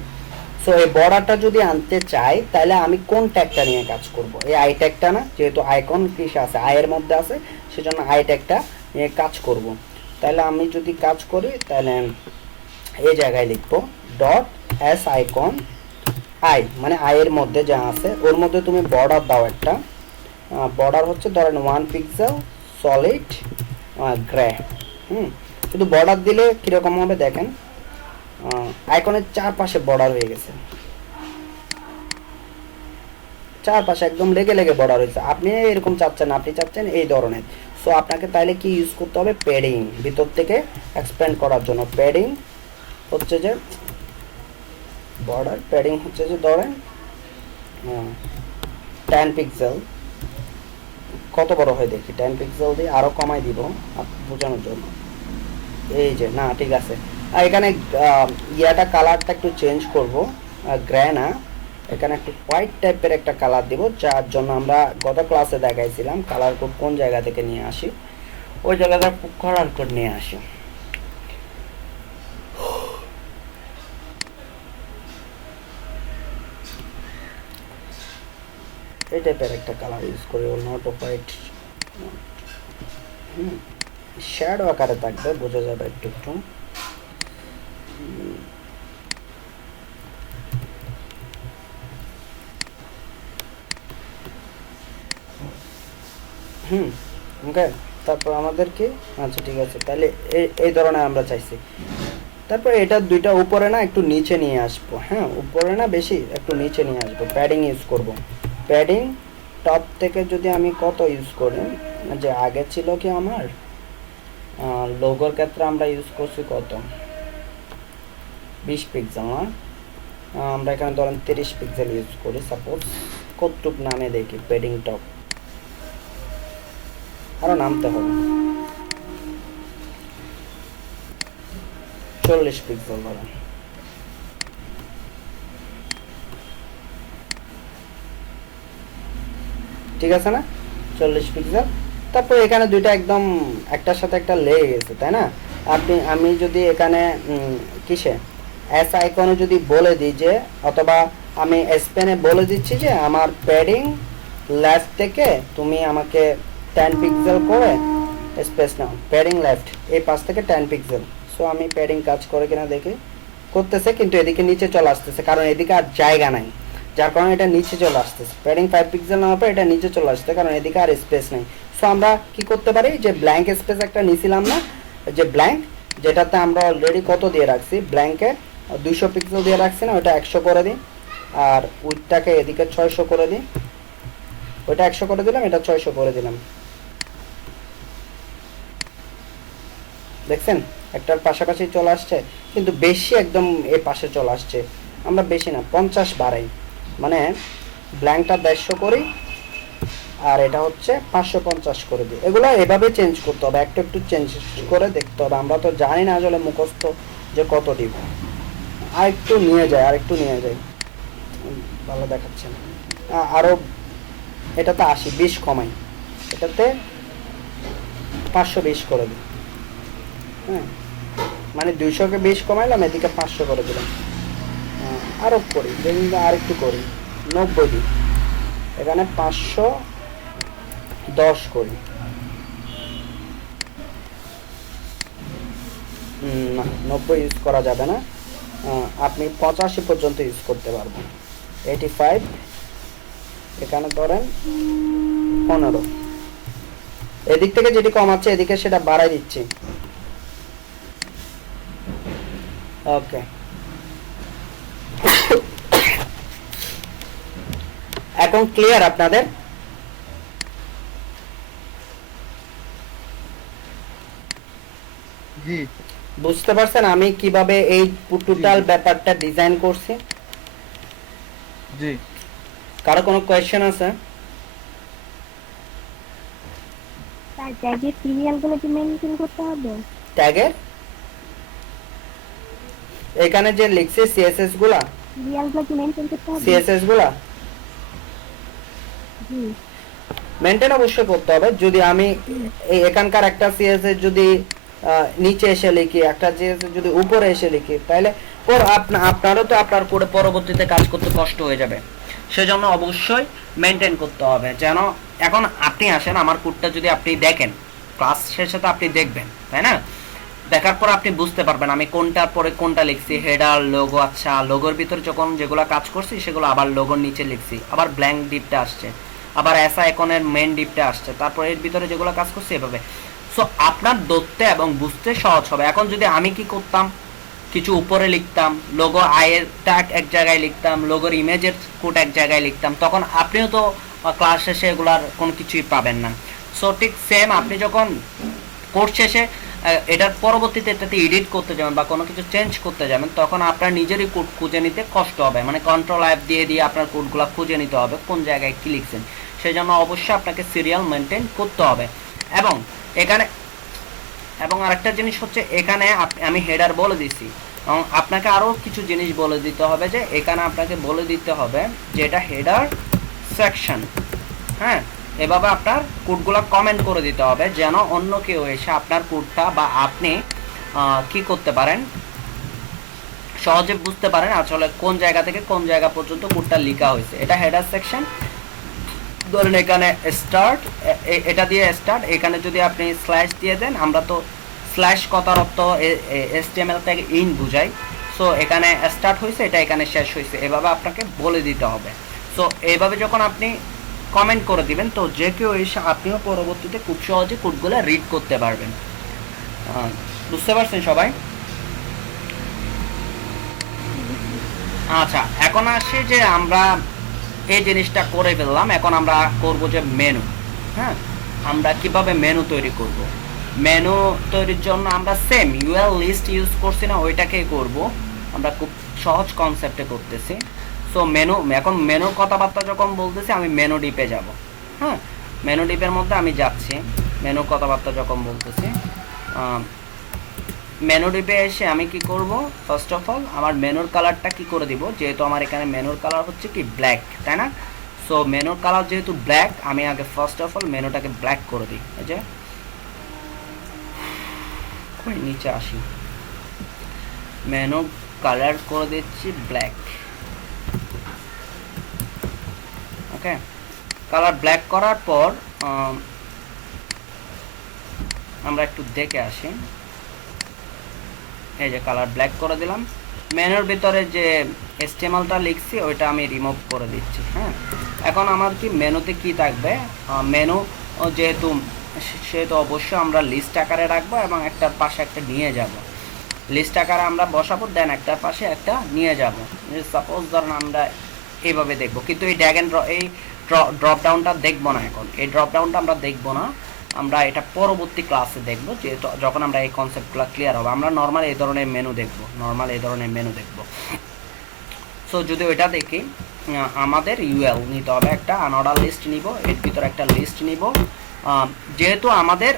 সো এই বর্ডারটা যদি আনতে চাই তাহলে আমি কোন ট্যাগটা নিয়ে কাজ করব? এই আই ট্যাগটা না, যেহেতু আইকন কিসে আছে, আই এর মধ্যে আছে, সেজন্য আই ট্যাগটা নিয়ে কাজ করব। তাহলে আমি যদি কাজ করি তাহলে এই জায়গায় লিখব ডট এস আইকন আই, মানে আই এর মধ্যে যা আছে ওর মধ্যে তুমি বর্ডার দাও একটা। বর্ডার হচ্ছে ধরেন 1 পিক্সেল সলিড গ্রে। শুধু বর্ডার দিলে কীরকম হবে দেখেন, আইকনের চারপাশে বর্ডার হয়ে গেছে, চারপাশে একদম লেগে লেগে বর্ডার হয়েছে। আপনি এরকম চাচ্ছেন, আপনি চাচ্ছেন এই ধরনের। সো আপনাকে তাইলে কি ইউজ করতে হবে? প্যাডিং, ভিতর থেকে এক্সপ্যান্ড করার জন্য। প্যাডিং হচ্ছে যে বর্ডার, প্যাডিং হচ্ছে যে ধরেন 10 পিক্সেল। কত বড় হয় দেখি, 10 পিক্সেল দিয়ে আরও কমাই দিব বোঝানোর জন্য। এই যে না, ঠিক আছে। আর এখানে ইয়াটা কালারটা একটু চেঞ্জ করব, গ্রে না, এখানে একটু হোয়াইট টাইপের একটা কালার দিব, যার জন্য আমরা গত ক্লাসে দেখাইছিলাম কালার কোড কোন জায়গা থেকে নিয়ে আসি, ওই জায়গাটা কালার কোড নিয়ে আসি। এই টাইপের একটা কালার ইউজ করি, নট হোয়াইট, শ্যাডো আকারে থাকবে, বোঝা যাবে একটু একটু। ওকে, তারপর আমাদের কি, আচ্ছা ঠিক আছে, তাহলে এই ধরনের আমরা চাইছি। তারপর এটা দুইটা উপরে না একটু নিচে নিয়ে আসবো। হ্যাঁ, উপরে না বেশি, একটু নিচে নিয়ে আসবো। প্যাডিং ইউজ করব। প্যাডিং টপ থেকে যদি আমি কত ইউজ করি, যে আগে ছিল কি আমার লোগোর ক্ষেত্রে আমরা ইউজ করছি কত, 20 পিক্সেল না, আমরা এখানে ধরেন 30 পিক্সেল ইউজ করি সাপোজ। কতটুক নামে দেখি প্যাডিং টপ, আরো নামতে হবে, 40 পিক্সেল ধরেন। ঠিক আছে না, 40 পিক্সেল। তারপর এখানে দুইটা একদম একটার সাথে একটা লেগে গেছে, তাই না? আমি যদি এখানে কিসে এস আইকনে যদি বলে দিই যে, অথবা আমি স্পেনে বলে দিচ্ছি যে আমার প্যাডিং লেফট থেকে তুমি আমাকে 10 পিক্সেল করে স্পেস নাও, প্যাডিং লেফট এই পাশ থেকে 10 পিক্সেল। সো আমি প্যাডিং কাজ করে কিনা দেখি, করতেছে, কিন্তু এদিকে নিচে চলে আসতেছে, কারণ এদিকে আর জায়গা নাই, যার কারণে এটা নিচে চলে আসতেছে। প্যাডিং 5 পিক্সেল নেওয়ার পর এটা নিচে চলে আসছে, কারণ এদিকে আর স্পেস নেই। সো আমরা কি করতে পারি, যে ব্ল্যাঙ্ক স্পেস একটা নিছিলাম না, যে ব্ল্যাঙ্ক, যেটাতে আমরা অলরেডি কত দিয়ে রাখছি, ব্ল্যাঙ্কে 200 পিক্সেল দিয়ে রাখছি না, ওটা 100 করে দিই। আর উইডটাকে এদিকে 600 করে দিই, ওইটা 100 করে দিলাম, এটা 600 করে দিলাম। দেখছেন একটার পাশাপাশি চলে আসছে, কিন্তু বেশি একদম এ পাশে চলে আসছে। আমরা বেশি না, 50 বাড়াই, মানে ব্ল্যাঙ্কটা 150 করি, আর এটা হচ্ছে 550 করে দিই। এগুলো এভাবে চেঞ্জ করতে হবে, একটু একটু চেঞ্জ করে দেখতে হবে। আমরা তো জানি না আসলে মুখস্থ যে কত দিব। আর একটু নিয়ে যায়, আর একটু নিয়ে যায়, ভালো দেখাচ্ছে না। আরও এটাতে 80, 20 কমাই, এটাতে 520 করে দিই। হ্যাঁ, মানে 200-কে 20 কমাইলাম, এদিকে 500 করে দিলাম। আরও করি, দেখুন আর একটু করি, 90 দিই। এখানে 510 করি। না 90 ইউজ করা যাবে না, আপনি 85 পর্যন্ত ইউজ করতে পারবেন। 85 এখানে ধরেন 15, এদিক থেকে যেটি কম আছে এদিকে সেটা বাড়াই দিচ্ছি। ওকে, এখন ক্লিয়ার আপনাদের? জি বুঝতে পারছেন আমি কিভাবে এই টোটাল ব্যাপারটা ডিজাইন করছি? জি কারো কোনো কোয়েশ্চেন আছে? তার ট্যাগের সিরিয়ালগুলো কি মেনটেন করতে হবে? ট্যাগের এখানে যে লিখছে সিএসএস গুলা, সিরিয়ালগুলো কি মেনটেন করতে হবে? সিএসএস গুলা জি। মেনটেন অবশ্যই করতে হবে। যদি আমি এই এখানকার একটা সিএসএস যদি নিচে এসে লিখি, একটা সিএসএস যদি উপরে এসে লিখি, তাহলে আপনারও তো আপনার কোডে পরবর্তীতে কাজ করতে কষ্ট হয়ে যাবে। সেজন্য অবশ্যই মেনটেন করতে হবে। যেন এখন আপনি আসেন আমার কোডটা যদি আপনি দেখেন, ক্লাস শেষে তো আপনি দেখবেন, তাই না? দেখার পর আপনি বুঝতে পারবেন আমি কোনটার পরে কোনটা লিখছি। হেডার, লোগো, আচ্ছা লোগোর ভিতরে যখন যেগুলো কাজ করছি সেগুলো আবার লোগোর নিচে লিখছি, আবার ব্ল্যাঙ্ক ডিপটা আসছে, আবার এসা আইকনের মেন ডিপটা আসছে, তারপর এর ভিতরে যেগুলো কাজ করছি এভাবে। সো আপনার ধরতে এবং বুঝতে সহজ হবে। এখন যদি আমি কি করতাম, কিছু উপরে লিখতাম, লোগো আয়ের ট্যাগ এক জায়গায় লিখতাম, লোগোর ইমেজের কোড এক জায়গায় লিখতাম, তখন আপনিও তো ক্লাস শেষে এগুলার কোনো কিছুই পাবেন না। সো ঠিক সেম আপনি যখন কোর্স শেষে এটার পরবর্তীতে এটাতে এডিট করতে যাবেন বা কোনো কিছু চেঞ্জ করতে যাবেন, তখন আপনার নিজেরই কোড খুঁজে নিতে কষ্ট হবে। মানে কন্ট্রোল অ্যাপ দিয়ে দিয়ে আপনার কোডগুলো খুঁজে নিতে হবে কোন জায়গায় কি লিখছেন। সেই জন্য অবশ্যই আপনাকে সিরিয়াল মেনটেন করতে হবে। এবং আরেকটা জিনিস হচ্ছে, এখানে আমি হেডার বলে দিচ্ছি, এবং আপনাকে আরও কিছু জিনিস বলে দিতে হবে। যে এখানে আপনাকে বলে দিতে হবে যে এটা হেডার সেকশন। হ্যাঁ, এভাবে আপনার কোডগুলো কমেন্ট করে দিতে হবে, যেন অন্য কেউ এসে আপনার কোডটা বা আপনি কি করতে পারেন, সহজে বুঝতে পারেন আসলে কোন জায়গা থেকে কোন জায়গা পর্যন্ত কোডটা লেখা হয়েছে। এটা হেডার সেকশন। ধরেন এখানে স্টার্ট, এটা দিয়ে স্টার্ট, এখানে যদি আপনি স্ল্যাশ দিয়ে দেন, আমরা তো স্ল্যাশ কথার অর্থ HTML থেকে ইন বুঝাই। সো এখানে স্টার্ট হয়েছে, এটা এখানে শেষ হয়েছে, এভাবে আপনাকে বলে দিতে হবে। সো এইভাবে যখন আপনি কমেন্ট করে দিবেন, তো যে কেউ এসে আপনিও পরবর্তীতে খুব সহজে কোডগুলো রিড করতে পারবেন। বুঝতে পারছেন সবাই? আচ্ছা, এখন আসি যে আমরা এই জিনিসটা করে ফেললাম, এখন আমরা করব যে মেনু। হ্যাঁ, আমরা কিভাবে মেনু তৈরি করব। মেনু তৈরির জন্য আমরা সেম ইউএল লিস্ট ইউজ করছি না, ওইটাকেই করব। আমরা খুব সহজ কনসেপ্টে করতেছি। সো মেনু, এখন মেনুর কথাবার্তা যখন বলতেছি আমি মেনু ডিপে যাব। হ্যাঁ, মেনু ডিপের মধ্যে আমি যাচ্ছি। মেনু কথাবার্তা যখন বলতেছি, মেনু ডিপে এসে আমি কি করব, ফার্স্ট অফ অল আমার মেনুর কালারটা কি করে দিব, যেহেতু আমার এখানে মেনুর কালার হচ্ছে কি ব্ল্যাক, তাই না? সো মেনুর কালার যেহেতু ব্ল্যাক, আমি আগে ফার্স্ট অফ অল মেনুটাকে ব্ল্যাক করে দিই। এই যে নিচে আসি, মেনু কালার করে দিচ্ছি ব্ল্যাক। ওকে, কালার ব্ল্যাক করার পর আমরা একটু দেখে আসি। এই যে কালার ব্ল্যাক করে দিলাম। মেনুর ভিতরে যে HTML-টা লিখছি ওইটা আমি রিমুভ করে দিচ্ছি। হ্যাঁ, এখন আমার কি মেনুতে কি থাকবে, মেনু যেহেতু সেহেতু অবশ্যই আমরা লিস্ট আকারে রাখবো এবং একটার পাশে একটা নিয়ে যাব। লিস্ট আকারে আমরা বসাবো, দেন একটার পাশে একটা নিয়ে যাব। সাপোজ ধরুন আমরা এইভাবে দেখবো, কিন্তু এই ড্র্যাগ এন্ড এই ড্রপ ডাউনটা দেখবো না। এখন এই ড্রপ ডাউনটা আমরা দেখবো না, আমরা এটা পরবর্তী ক্লাসে দেখবো, যেহেতু যখন আমরা এই কনসেপ্টগুলো ক্লিয়ার হবে। আমরা নর্মাল এই ধরনের মেনু দেখবো। সো যদি ওইটা দেখি, আমাদের ইউএল নিতে হবে, একটা আনঅর্ডার লিস্ট নিব, এর ভিতরে একটা লিস্ট নিব। যেহেতু আমাদের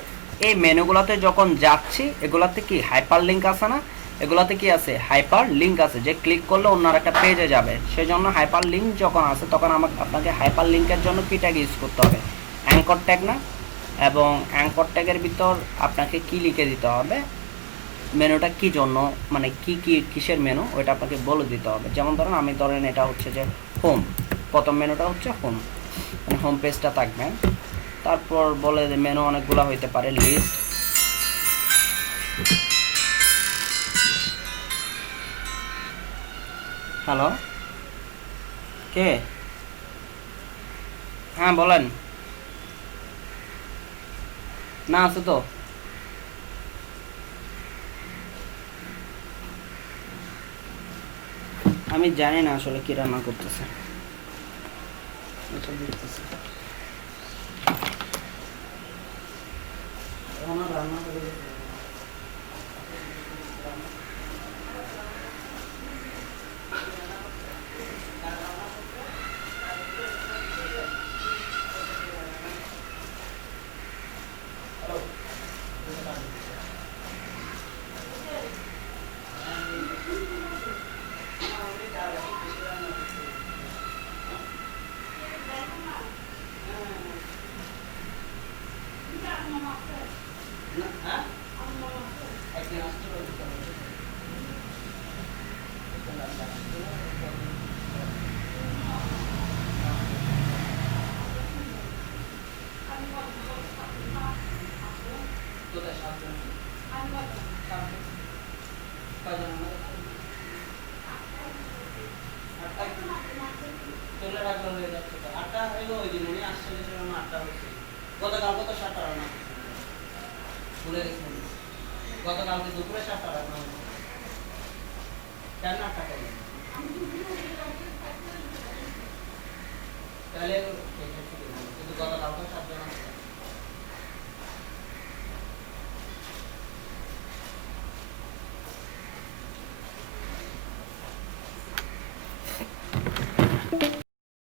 এই মেনুগুলোতে যখন যাচ্ছি, এগুলাতে কি হাইপার লিঙ্ক আছে না, এগুলাতে কি আছে হাইপার লিঙ্ক আছে, যে ক্লিক করলে অন্য একটা পেজে যাবে। সেই জন্য হাইপার লিঙ্ক যখন আছে, তখন আপনাকে হাইপার লিঙ্কের জন্য কি ট্যাগ ইউজ করতে হবে, অ্যাঙ্কর ট্যাগ না? এবং অ্যাঙ্কর ট্যাগের ভিতর আপনাকে কি লিখে দিতে হবে, মেনুটা কি জন্য, মানে কিসের মেনু, ওইটা আপনাকে বলে দিতে হবে। যেমন ধরেন এটা হচ্ছে যে হোম, প্রথম মেনুটা হচ্ছে হোম। হোম পেজটা থাকবে। তারপর বলে যে মেনু অনেকগুলো হইতে পারে, লিস্ট। হ্যালো, কে? হ্যাঁ বলেন। না আছে তো। আমি জানি না আসলে কি রান্না করতেছে। এটা দেখতেছি। আমার রান্না করে গতকালকে তো 7টা রান্না ভুলে গেছি। গতকালকে দুপুরে 7টা রান্না কেন 8টা করলেন?